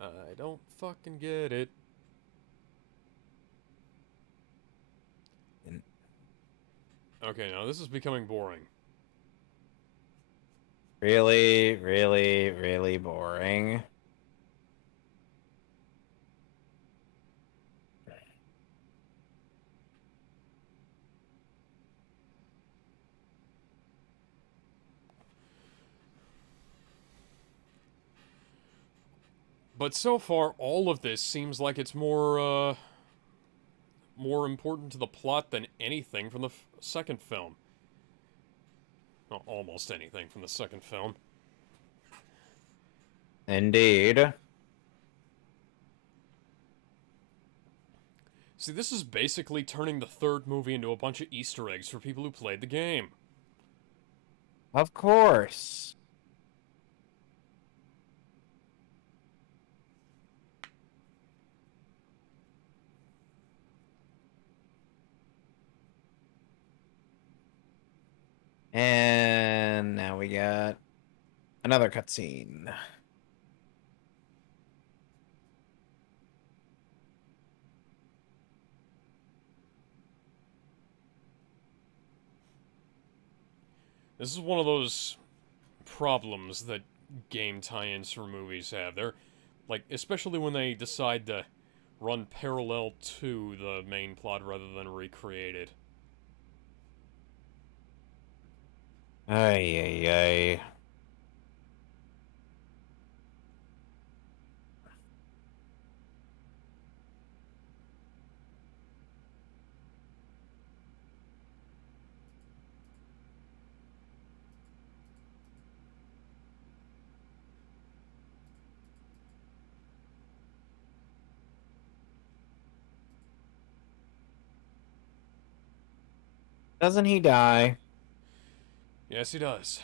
I don't fucking get it. Okay, now this is becoming boring. Really, really, really boring. But so far, all of this seems like it's more important to the plot than anything from the second film. Well, almost anything from the second film. Indeed. See, this is basically turning the third movie into a bunch of Easter eggs for people who played the game. Of course. And now we got another cutscene. This is one of those problems that game tie-ins for movies have. They're, like, especially when they decide to run parallel to the main plot rather than recreate it. Ay, ay, ay. Doesn't he die? Yes, he does.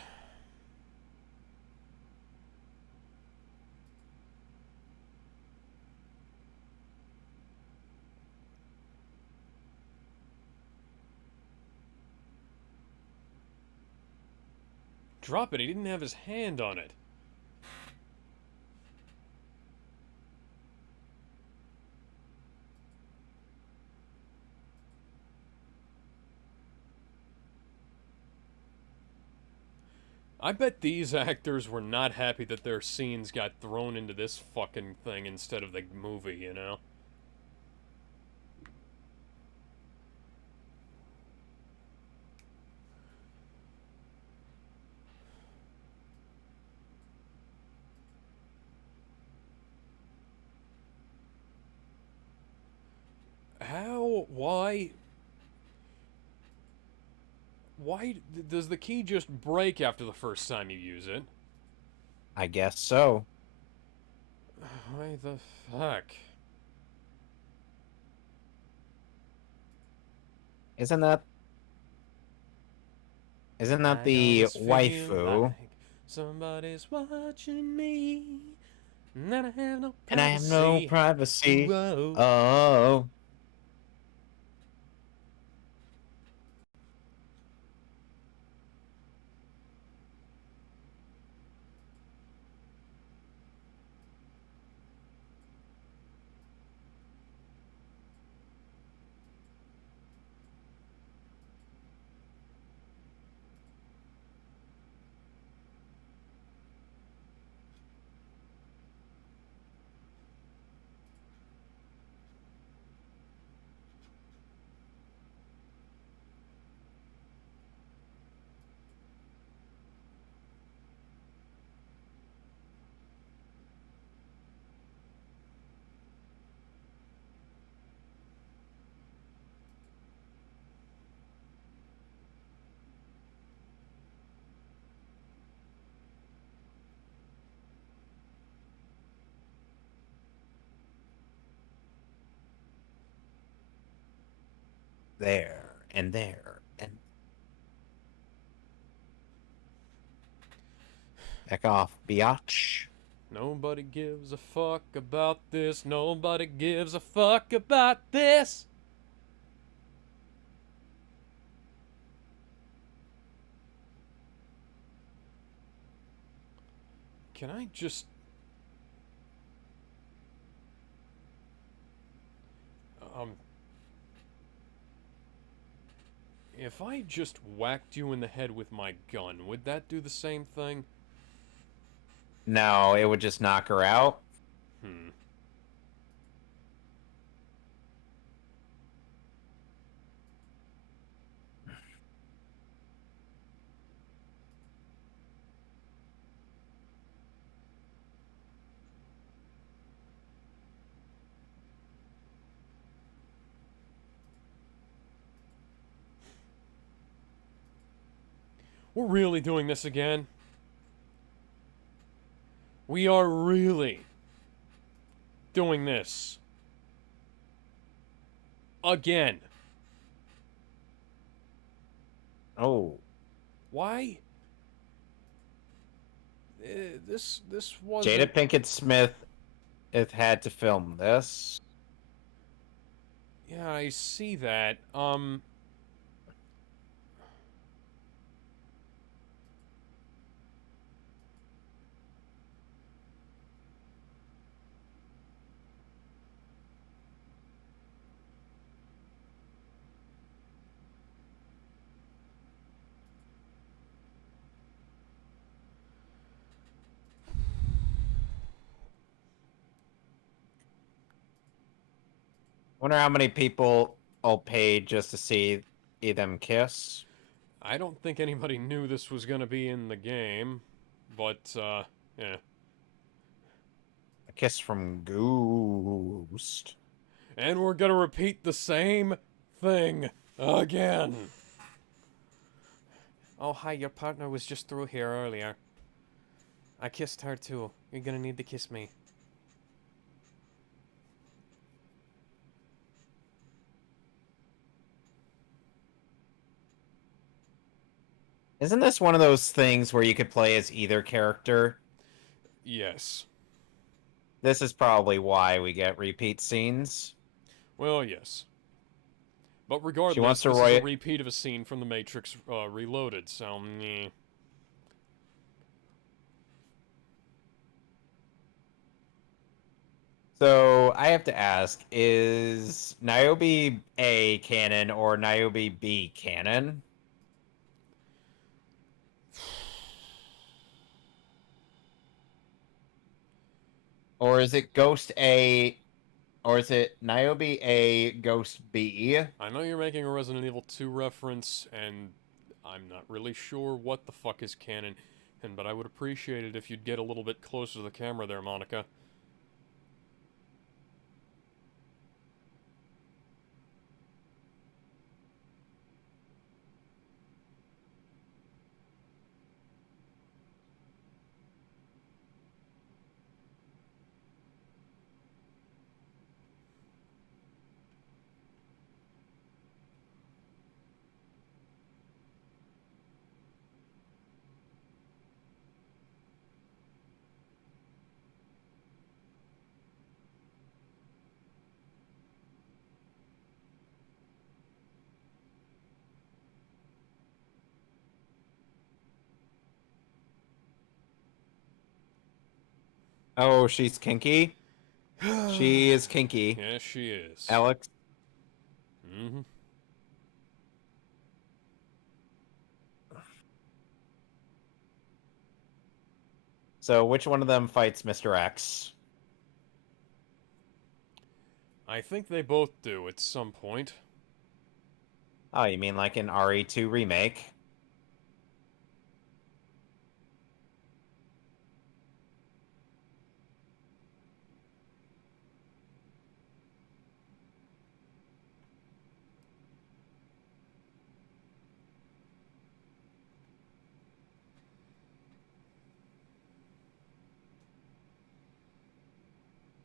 Drop it, he didn't have his hand on it. I bet these actors were not happy that their scenes got thrown into this fucking thing instead of the movie, you know? How? Why? Why does the key just break after the first time you use it? I guess so. Why the fuck? Isn't that I the always feel waifu? like somebody's watching me, and I have no And I have no privacy. privacy. Whoa. Oh. there and there and back off, biatch. Nobody gives a fuck about this. Nobody gives a fuck about this. Can I just... If I just whacked you in the head with my gun, would that do the same thing? No, it would just knock her out. Hmm. We're really doing this again? We are really doing this again. Oh. Why? This was Jada Pinkett Smith had to film this. Yeah, I see that. Wonder how many people will pay just to see them kiss. I don't think anybody knew this was gonna be in the game, but, yeah. A kiss from Ghost. And we're gonna repeat the same thing again. Oh, hi, your partner was just through here earlier. I kissed her too. You're gonna need to kiss me. Isn't this one of those things where you could play as either character? Yes. This is probably why we get repeat scenes. Well, yes. But regardless, wants to this is write- a repeat of a scene from The Matrix Reloaded, so, meh. So I have to ask, is Niobe A canon or Niobe B canon? Or is it Ghost A, or is it Niobe A, Ghost B? I know you're making a Resident Evil 2 reference, and I'm not really sure what the fuck is canon, but I would appreciate it if you'd get a little bit closer to the camera there, Monica. Oh, she's kinky? She is kinky. Yes, she is. Alex? Mm-hmm. So which one of them fights Mr. X? I think they both do at some point. Oh, you mean like an RE2 remake?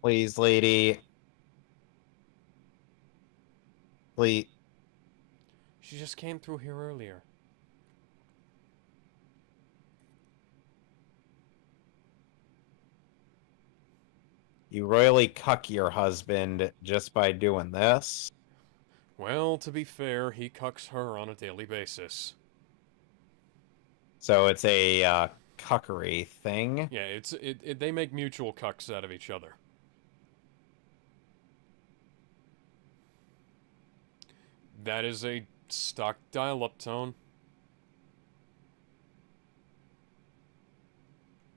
Please, lady. Please. She just came through here earlier. You royally cuck your husband just by doing this. Well, to be fair, he cucks her on a daily basis. So it's a cuckery thing. Yeah, they make mutual cucks out of each other. That is a stock dial-up tone.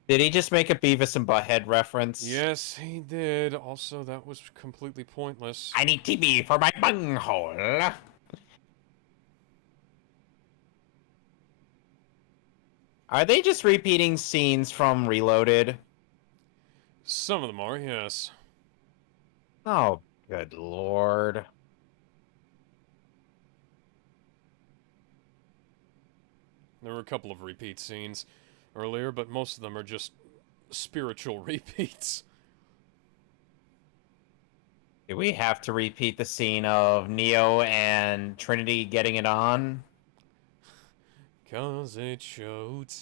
Did he just make a Beavis and Butthead reference? Yes, he did. Also, that was completely pointless. I need TB for my bunghole. Are they just repeating scenes from Reloaded? Some of them are, yes. Oh, good lord. There were a couple of repeat scenes earlier, but most of them are just spiritual repeats. Do we have to repeat the scene of Neo and Trinity getting it on? 'Cause it's showtime.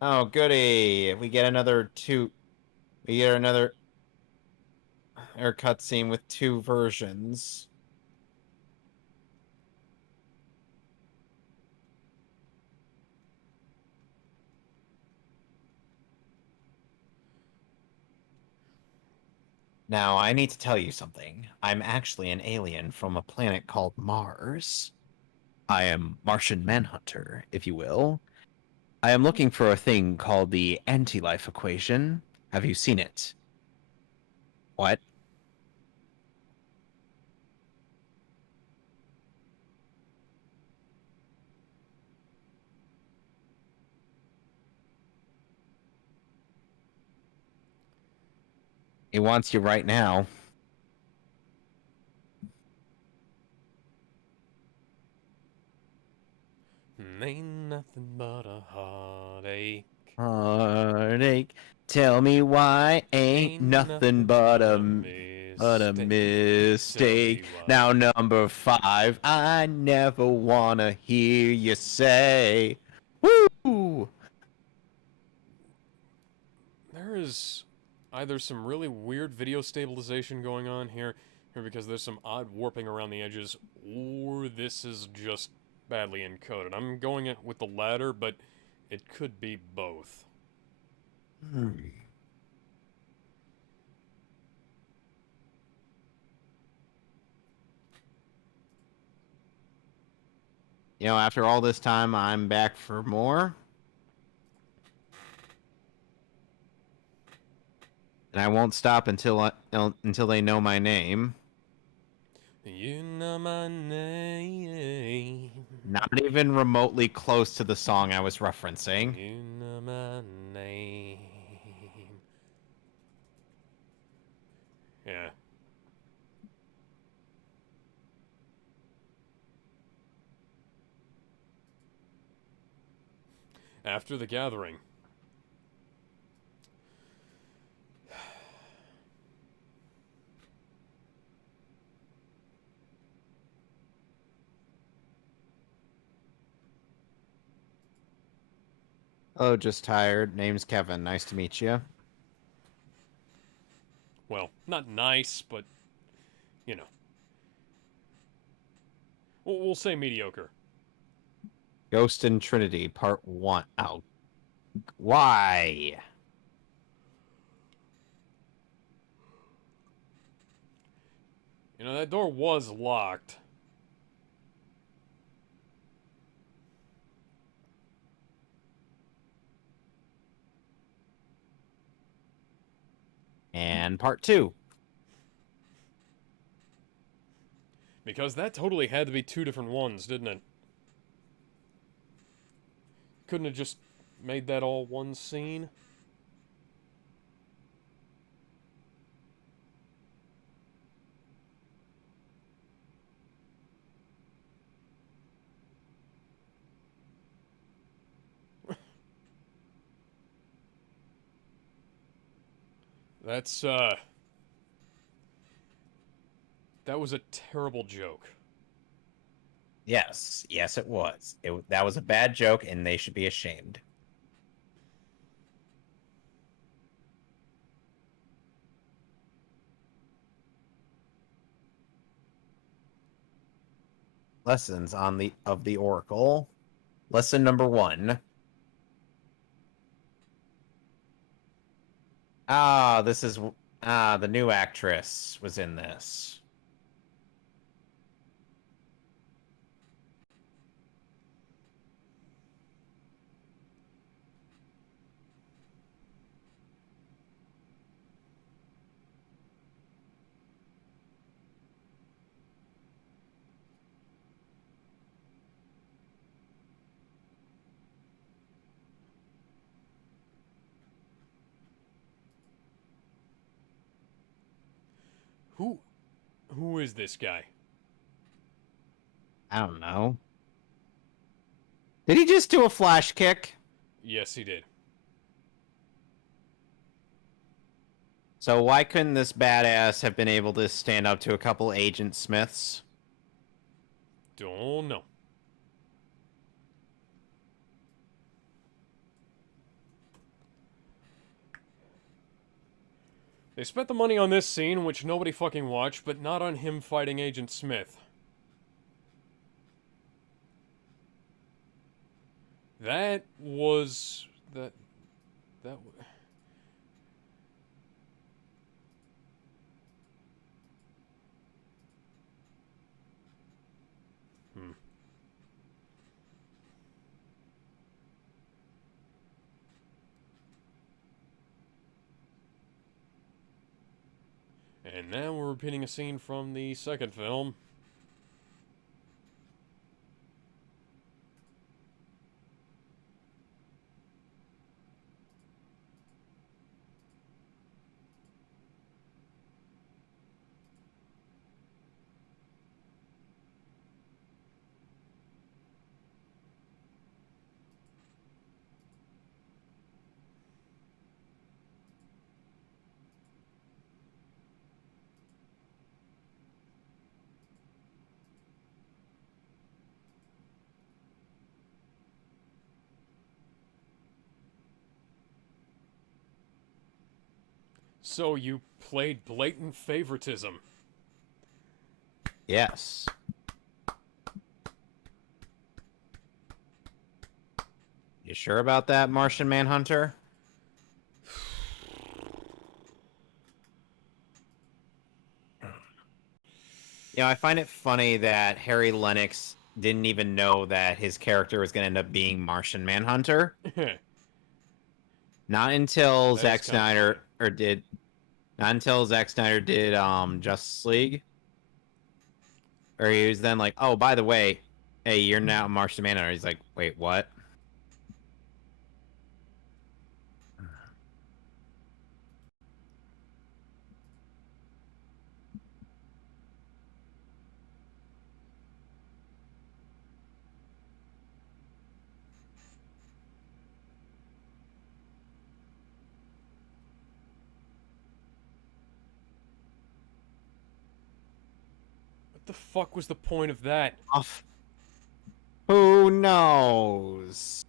Oh, goody. We get another cutscene with two versions. Now, I need to tell you something. I'm actually an alien from a planet called Mars. I am Martian Manhunter, if you will. I am looking for a thing called the anti-life equation. Have you seen it? What? He wants you right now. Ain't nothing but a heartache. Heartache. Tell me why ain't nothing but a mistake. Now, number 5, I never wanna hear you say. Woo! There is either some really weird video stabilization going on here because there's some odd warping around the edges, or this is just badly encoded. I'm going it with the latter, but it could be both. You know, after all this time, I'm back for more. And I won't stop until they know my name. You know my name. Not even remotely close to the song I was referencing. You know my name. Yeah. After the gathering. Oh, just tired. Name's Kevin. Nice to meet you. Well, not nice, but, you know. We'll say mediocre. Ghost and Trinity, Part 1. Oh. Why? You know, that door was locked. And Part 2. Because that totally had to be two different ones, didn't it? Couldn't have just made that all one scene? That's, that was a terrible joke. Yes, yes, it was. That was a bad joke, and they should be ashamed. Lessons on the Oracle. Lesson number 1. This is the new actress was in this. Who is this guy? I don't know. Did he just do a flash kick? Yes, he did. So why couldn't this badass have been able to stand up to a couple Agent Smiths? Don't know. They spent the money on this scene, which nobody fucking watched, but not on him fighting Agent Smith. That was... That... That... Hmm. And now we're repeating a scene from the second film. So you played blatant favoritism. Yes. You sure about that, Martian Manhunter? I find it funny that Harry Lennox didn't even know that his character was going to end up being Martian Manhunter. Not until That Zack is kinda Snyder funny. or did not until Zack Snyder did Justice League. Or he was then like, "Oh, by the way, hey, you're now Martian Manhunter." He's like, "Wait, what?" What the fuck was the point of that? Off. Who knows?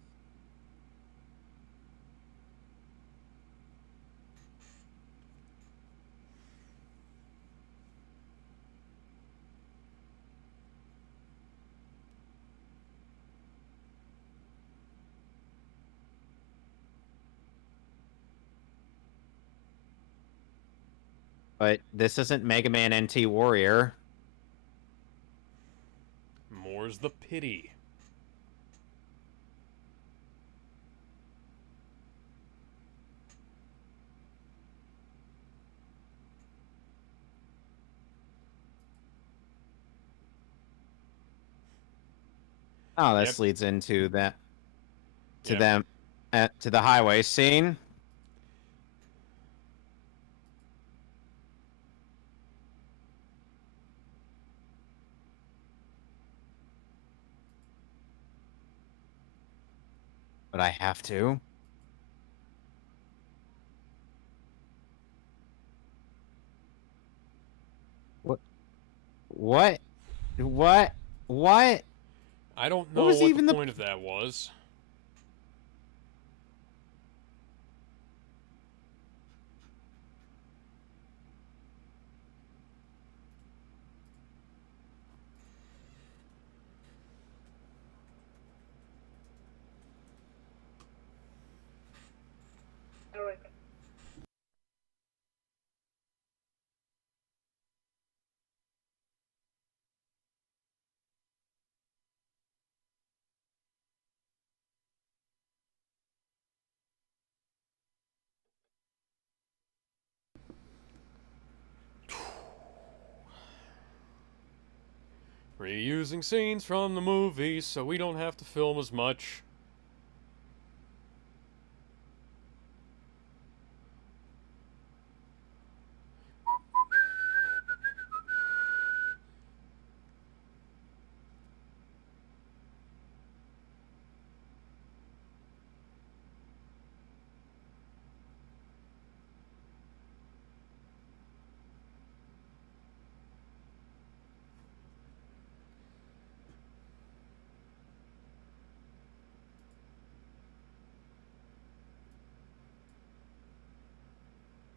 But this isn't Mega Man NT Warrior. More's the pity. Oh, this Yep. leads into that to Yep. them to the highway scene. But I have to. What? What? What? What? I don't What know was what the even the point of that was. Reusing scenes from the movies so we don't have to film as much.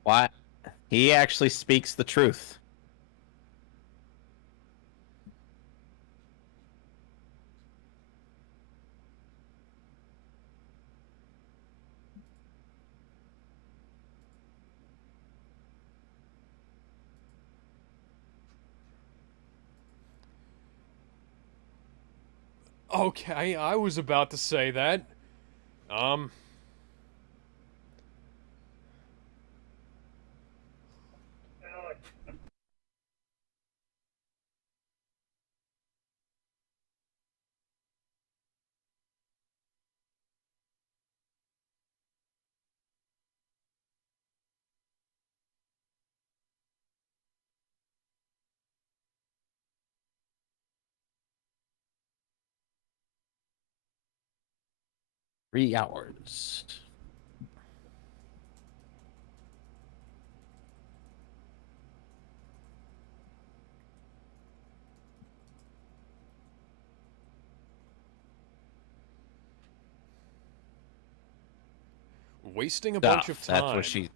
what? He actually speaks the truth. Okay, I was about to say that. Um, 3 hours. wasting a bunch of Stuff. That's time. what she.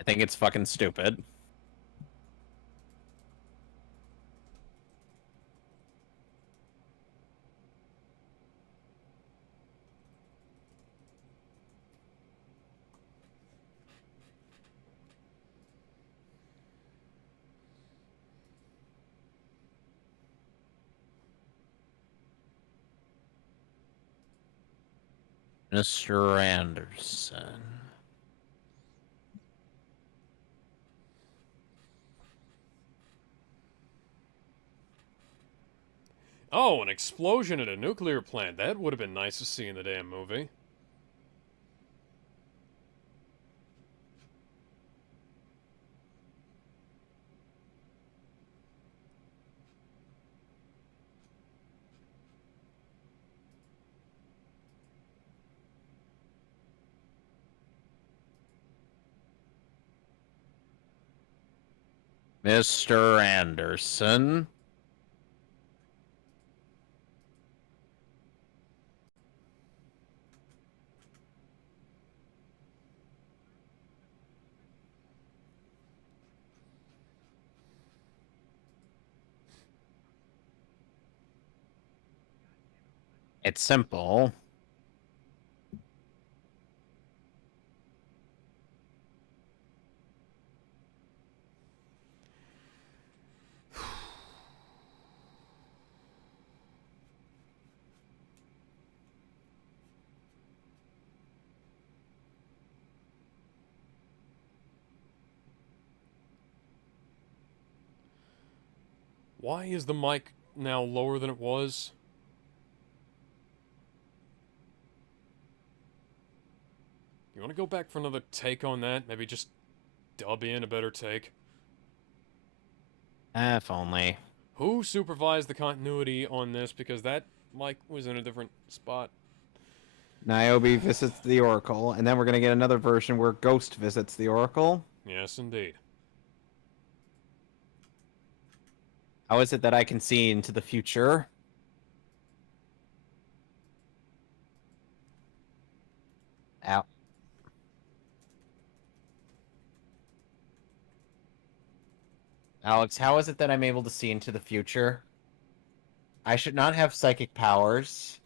I think it's fucking stupid. Mr. Anderson. Oh, an explosion at a nuclear plant. That would have been nice to see in the damn movie. Mr. Anderson. It's simple. Why is the mic now lower than it was? You want to go back for another take on that? Maybe just dub in a better take? If only. Who supervised the continuity on this? Because that mic was in a different spot. Niobe visits the Oracle, and then we're gonna get another version where Ghost visits the Oracle. Yes, indeed. How is it that I can see into the future? Ow. Alex, how is it that I'm able to see into the future? I should not have psychic powers.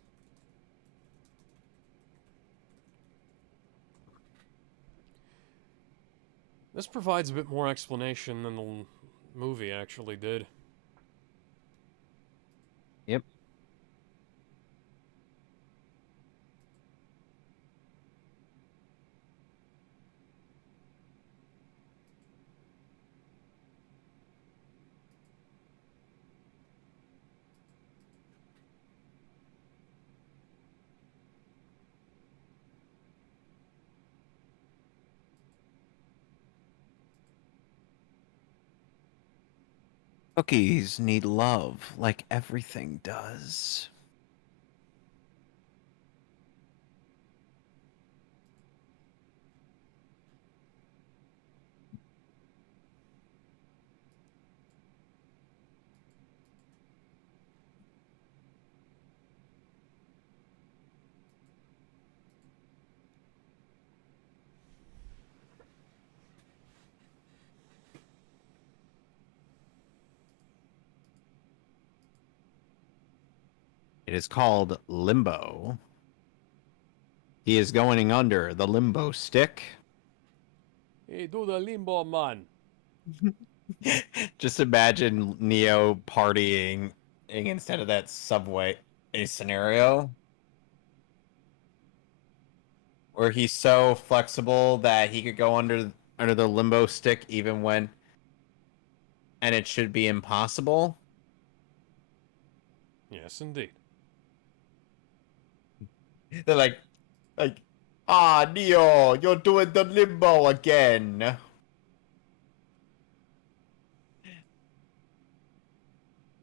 This provides a bit more explanation than the movie actually did. Yep. Cookies need love, like everything does. It is called Limbo. He is going under the limbo stick. Hey, do the limbo man. Just imagine Neo partying instead of that subway scenario where he's so flexible that he could go under the limbo stick even when and it should be impossible. Yes, indeed. They're like, Neo, you're doing the limbo again.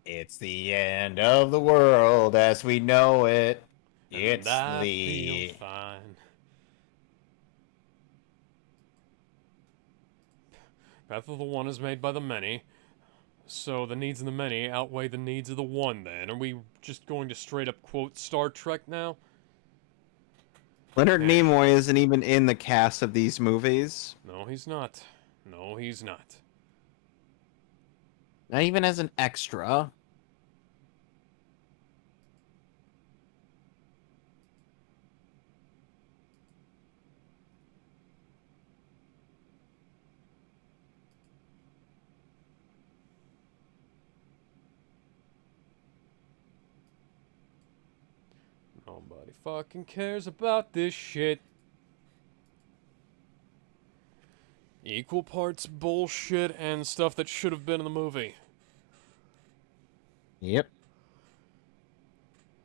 It's the end of the world as we know it. And It's I the feel fine. Path of the One is made by the many, so the needs of the many outweigh the needs of the one, then. Are we just going to straight up quote Star Trek now? Leonard Eh. Nimoy isn't even in the cast of these movies. No, he's not. No, he's not. Not even as an extra. Nobody fucking cares about this shit. Equal parts bullshit and stuff that should have been in the movie. Yep.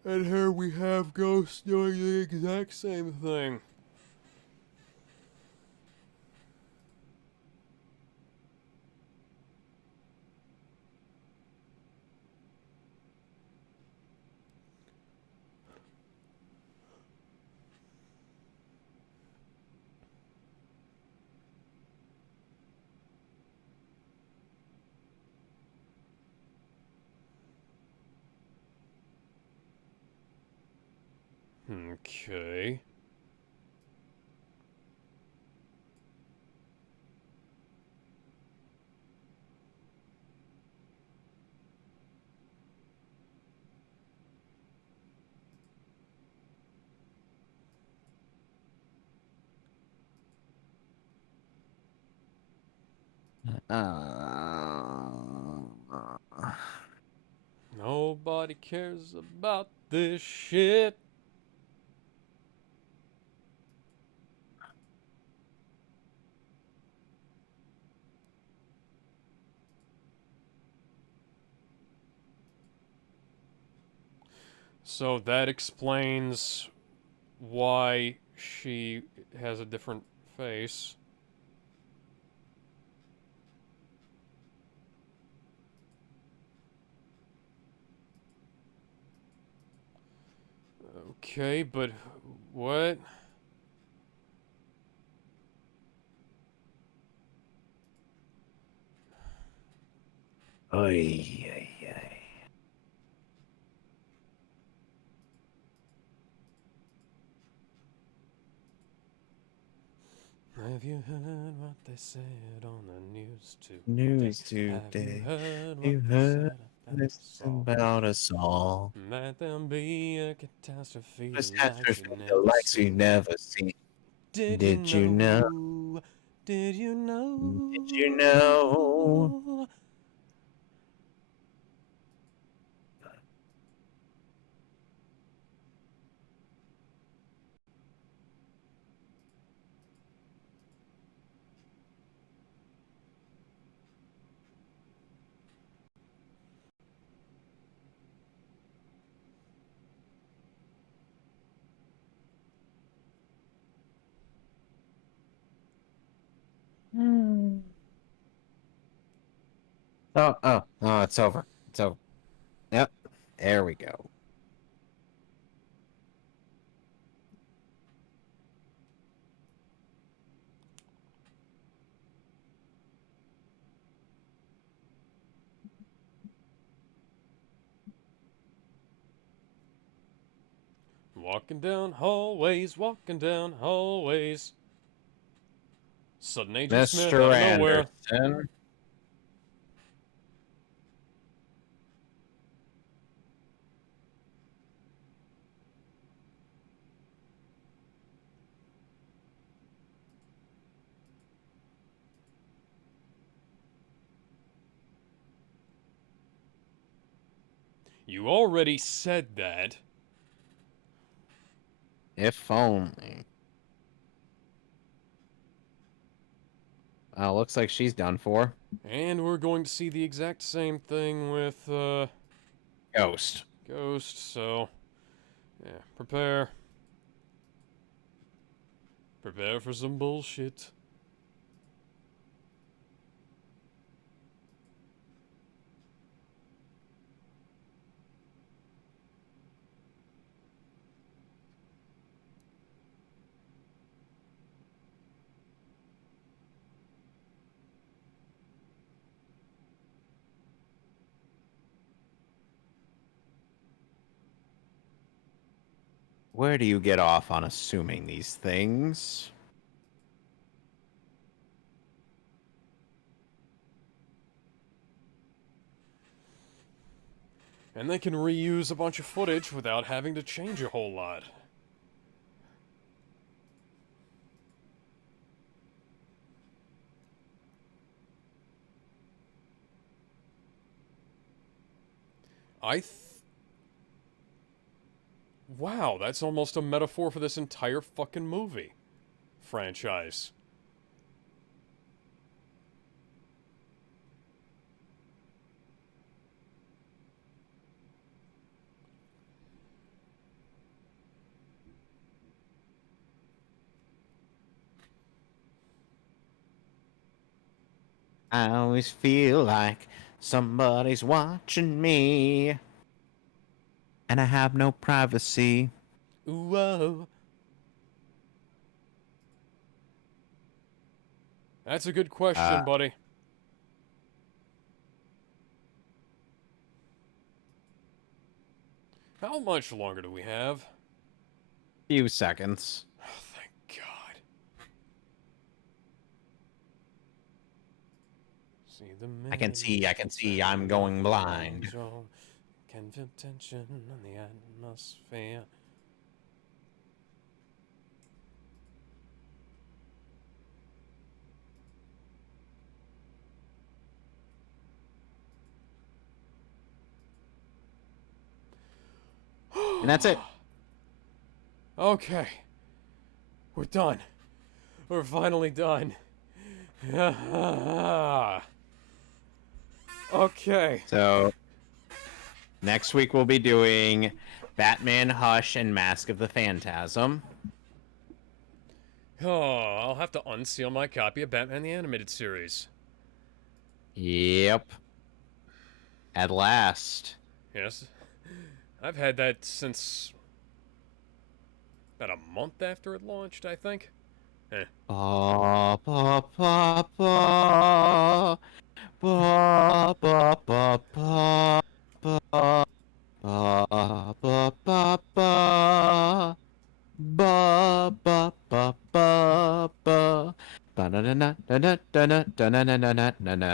And here we have Ghost doing the exact same thing. Okay. Nobody cares about this shit. So that explains why she has a different face. Okay, but what? Oy, oy, oy. Have you heard what they said on the news today? News Have you today. heard what You they heard said about this us all? about us all. That there'll be a catastrophe This the likes you catastrophe, the never likes you seen. never seen. Did you Did you know? know? Did you know? Did you know? Oh, it's over. It's over. Yep. There we go. Walking down hallways, walking down hallways. Sudden Agent Smith out Mr. of nowhere. Anderson. You already said that. If only. Looks like she's done for. And we're going to see the exact same thing with, Ghost. Ghost, so... yeah, prepare. Prepare for some bullshit. Where do you get off on assuming these things? And they can reuse a bunch of footage without having to change a whole lot. Wow, that's almost a metaphor for this entire fucking movie franchise. I always feel like somebody's watching me. And I have no privacy. Whoa. That's a good question, buddy. How much longer do we have? Few seconds. Oh, thank God. See the I can see, I'm going blind. Can feel tension in the atmosphere. And that's it. Okay. We're done. We're finally done. Okay. So next week we'll be doing Batman, Hush, and Mask of the Phantasm. Oh, I'll have to unseal my copy of Batman the Animated Series. Yep. At last. Yes. I've had that since about a month after it launched, I think. Ba ba ba ba ba ba ba ba ba ba ba ba ba ba ba ba ba ba ba na na na na na na na na na na na na na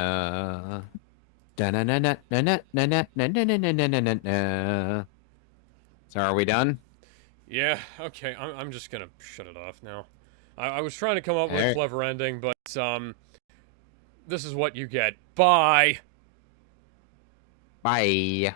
da na na na na na na na na na na na na na na. So are we done? Yeah, okay, I'm just gonna shut it off now. I was trying to come up with a Alright. clever ending, but, this is what you get. Bye! Bye.